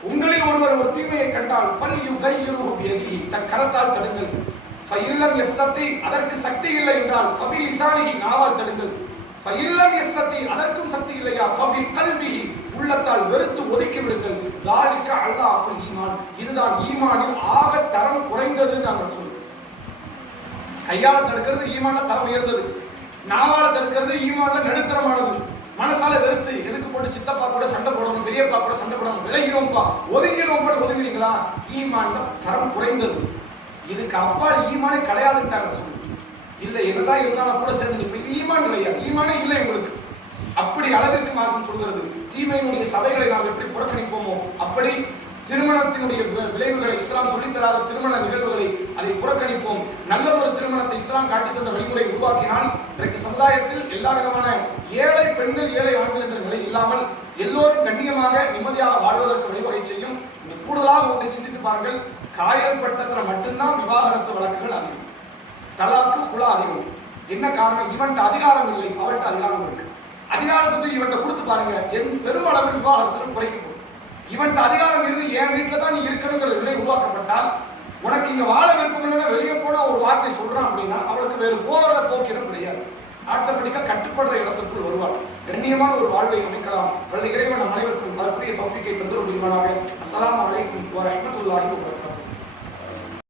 உங்களில் ஒருவர் ஒரு தீமையை கண்டால் ஃபல் யுகையிருஹு பியதிஹி, தன் கரத்தால் தடுங்கள். ஃபஇல்லம் யஸ்ததி, அதற்கு சக்தி இல்லை என்றால் ஃபபிலிசானிஹி, நாவால் தடுங்கள். ஃபஇல்லம் யஸ்ததி, அதற்கும் சக்தி இல்லையா ஃபபிகல்பிஹி, உள்ளத்தால் வெறுத்து ஒதுக்கி விடுங்கள். தாலிக அல்லாஹுல் ஈமான், இதுதான் ஈமானில் ஆக தரம் குறைந்தது நாங்கள் சொல்றோம். கையால தடுக்கிறது ஈமான்ல தரம் உயர்ந்தது, நாவால தடுக்கிறது ஈமான்ல நடுத்தரமானது. மனசால வெறுத்து எதுக்கு போட்டு சித்தப்பா கூட சண்டை போடணும், பெரியப்பா கூட சண்டை போடணும், விலகிறோம்ப்பா ஒதுங்கிறோம்ப்பா ஒதுங்குறீங்களா, ஈமான்ல தரம் குறைந்தது. இதுக்கு அப்பால் ஈமானே கிடையாதுன்றாங்க சொல்லு. இல்லை என்னதான் இருந்தாலும் கூட சேர்ந்து நிற்ப, இது ஈமான் கிடையாது, ஈமானே இல்லை உங்களுக்கு. அப்படி அளவிற்கு மார்க்கம் சொல்கிறது. தீமையினுடைய சபைகளை நாம் எப்படி புறக்கணிப்போமோ அப்படி திருமணத்தினுடைய விளைவுகளை, இஸ்லாம் சொல்லித்தராத திருமண நிகழ்வுகளை அதை புறக்கணிப்போம். நல்ல ஒரு திருமணத்தை இஸ்லாம் காட்டி தந்த வழிமுறை உருவாக்கினால் இன்றைக்கு சமுதாயத்தில் எல்லா விதமான ஏழை பெண்கள் ஏழை ஆண்கள் என்ற நிலை இல்லாமல் எல்லோரும் கண்ணியமாக நிம்மதியாக வாழ்வதற்கு வழிவகை செய்யும். இந்த கூடுதலாக ஒன்றை சிந்தித்து பாருங்கள், காயல் பட்டத்தில் மட்டும்தான் விவாகரத்து வழக்குகள் அதிகம், தலாக்கு குலா அதிகம். என்ன காரணம்? இவன்ட்டு அதிகாரம் இல்லை, அவன்கிட்ட அதிகாரம் இருக்கு. அதிகாரத்துக்கு இவன்கிட்ட கொடுத்து பாருங்க, பெருமளவில் விவாகரத்தில் குறைக்கப்படும். இவன்கிட்ட அதிகாரம் இருந்து என் வீட்டில் தான் நீ இருக்கணுங்கிற நிலை உருவாக்கப்பட்டால், உனக்கு இங்க வாழ விருப்பம் இல்லைன்னா வெளியே போன ஒரு வார்த்தை சொல்றான் அப்படின்னா அவளுக்கு வேறு போகிற போக்கிடம் கிடையாது, ஆட்டோமேட்டிக்கா கட்டுப்படுற இடத்திற்குள் வருவாள். கண்ணியமான ஒரு வாழ்வை அமைக்கலாம். வல்ல இறைவன் நம் அனைவருக்கும் அதற்குரிய தௌஃபீக்கை தந்து ஒரு முடிவானாக. அஸ்ஸலாமு அலைக்கும் வரஹ்மத்துல்லாஹி வபரகாத்துஹு.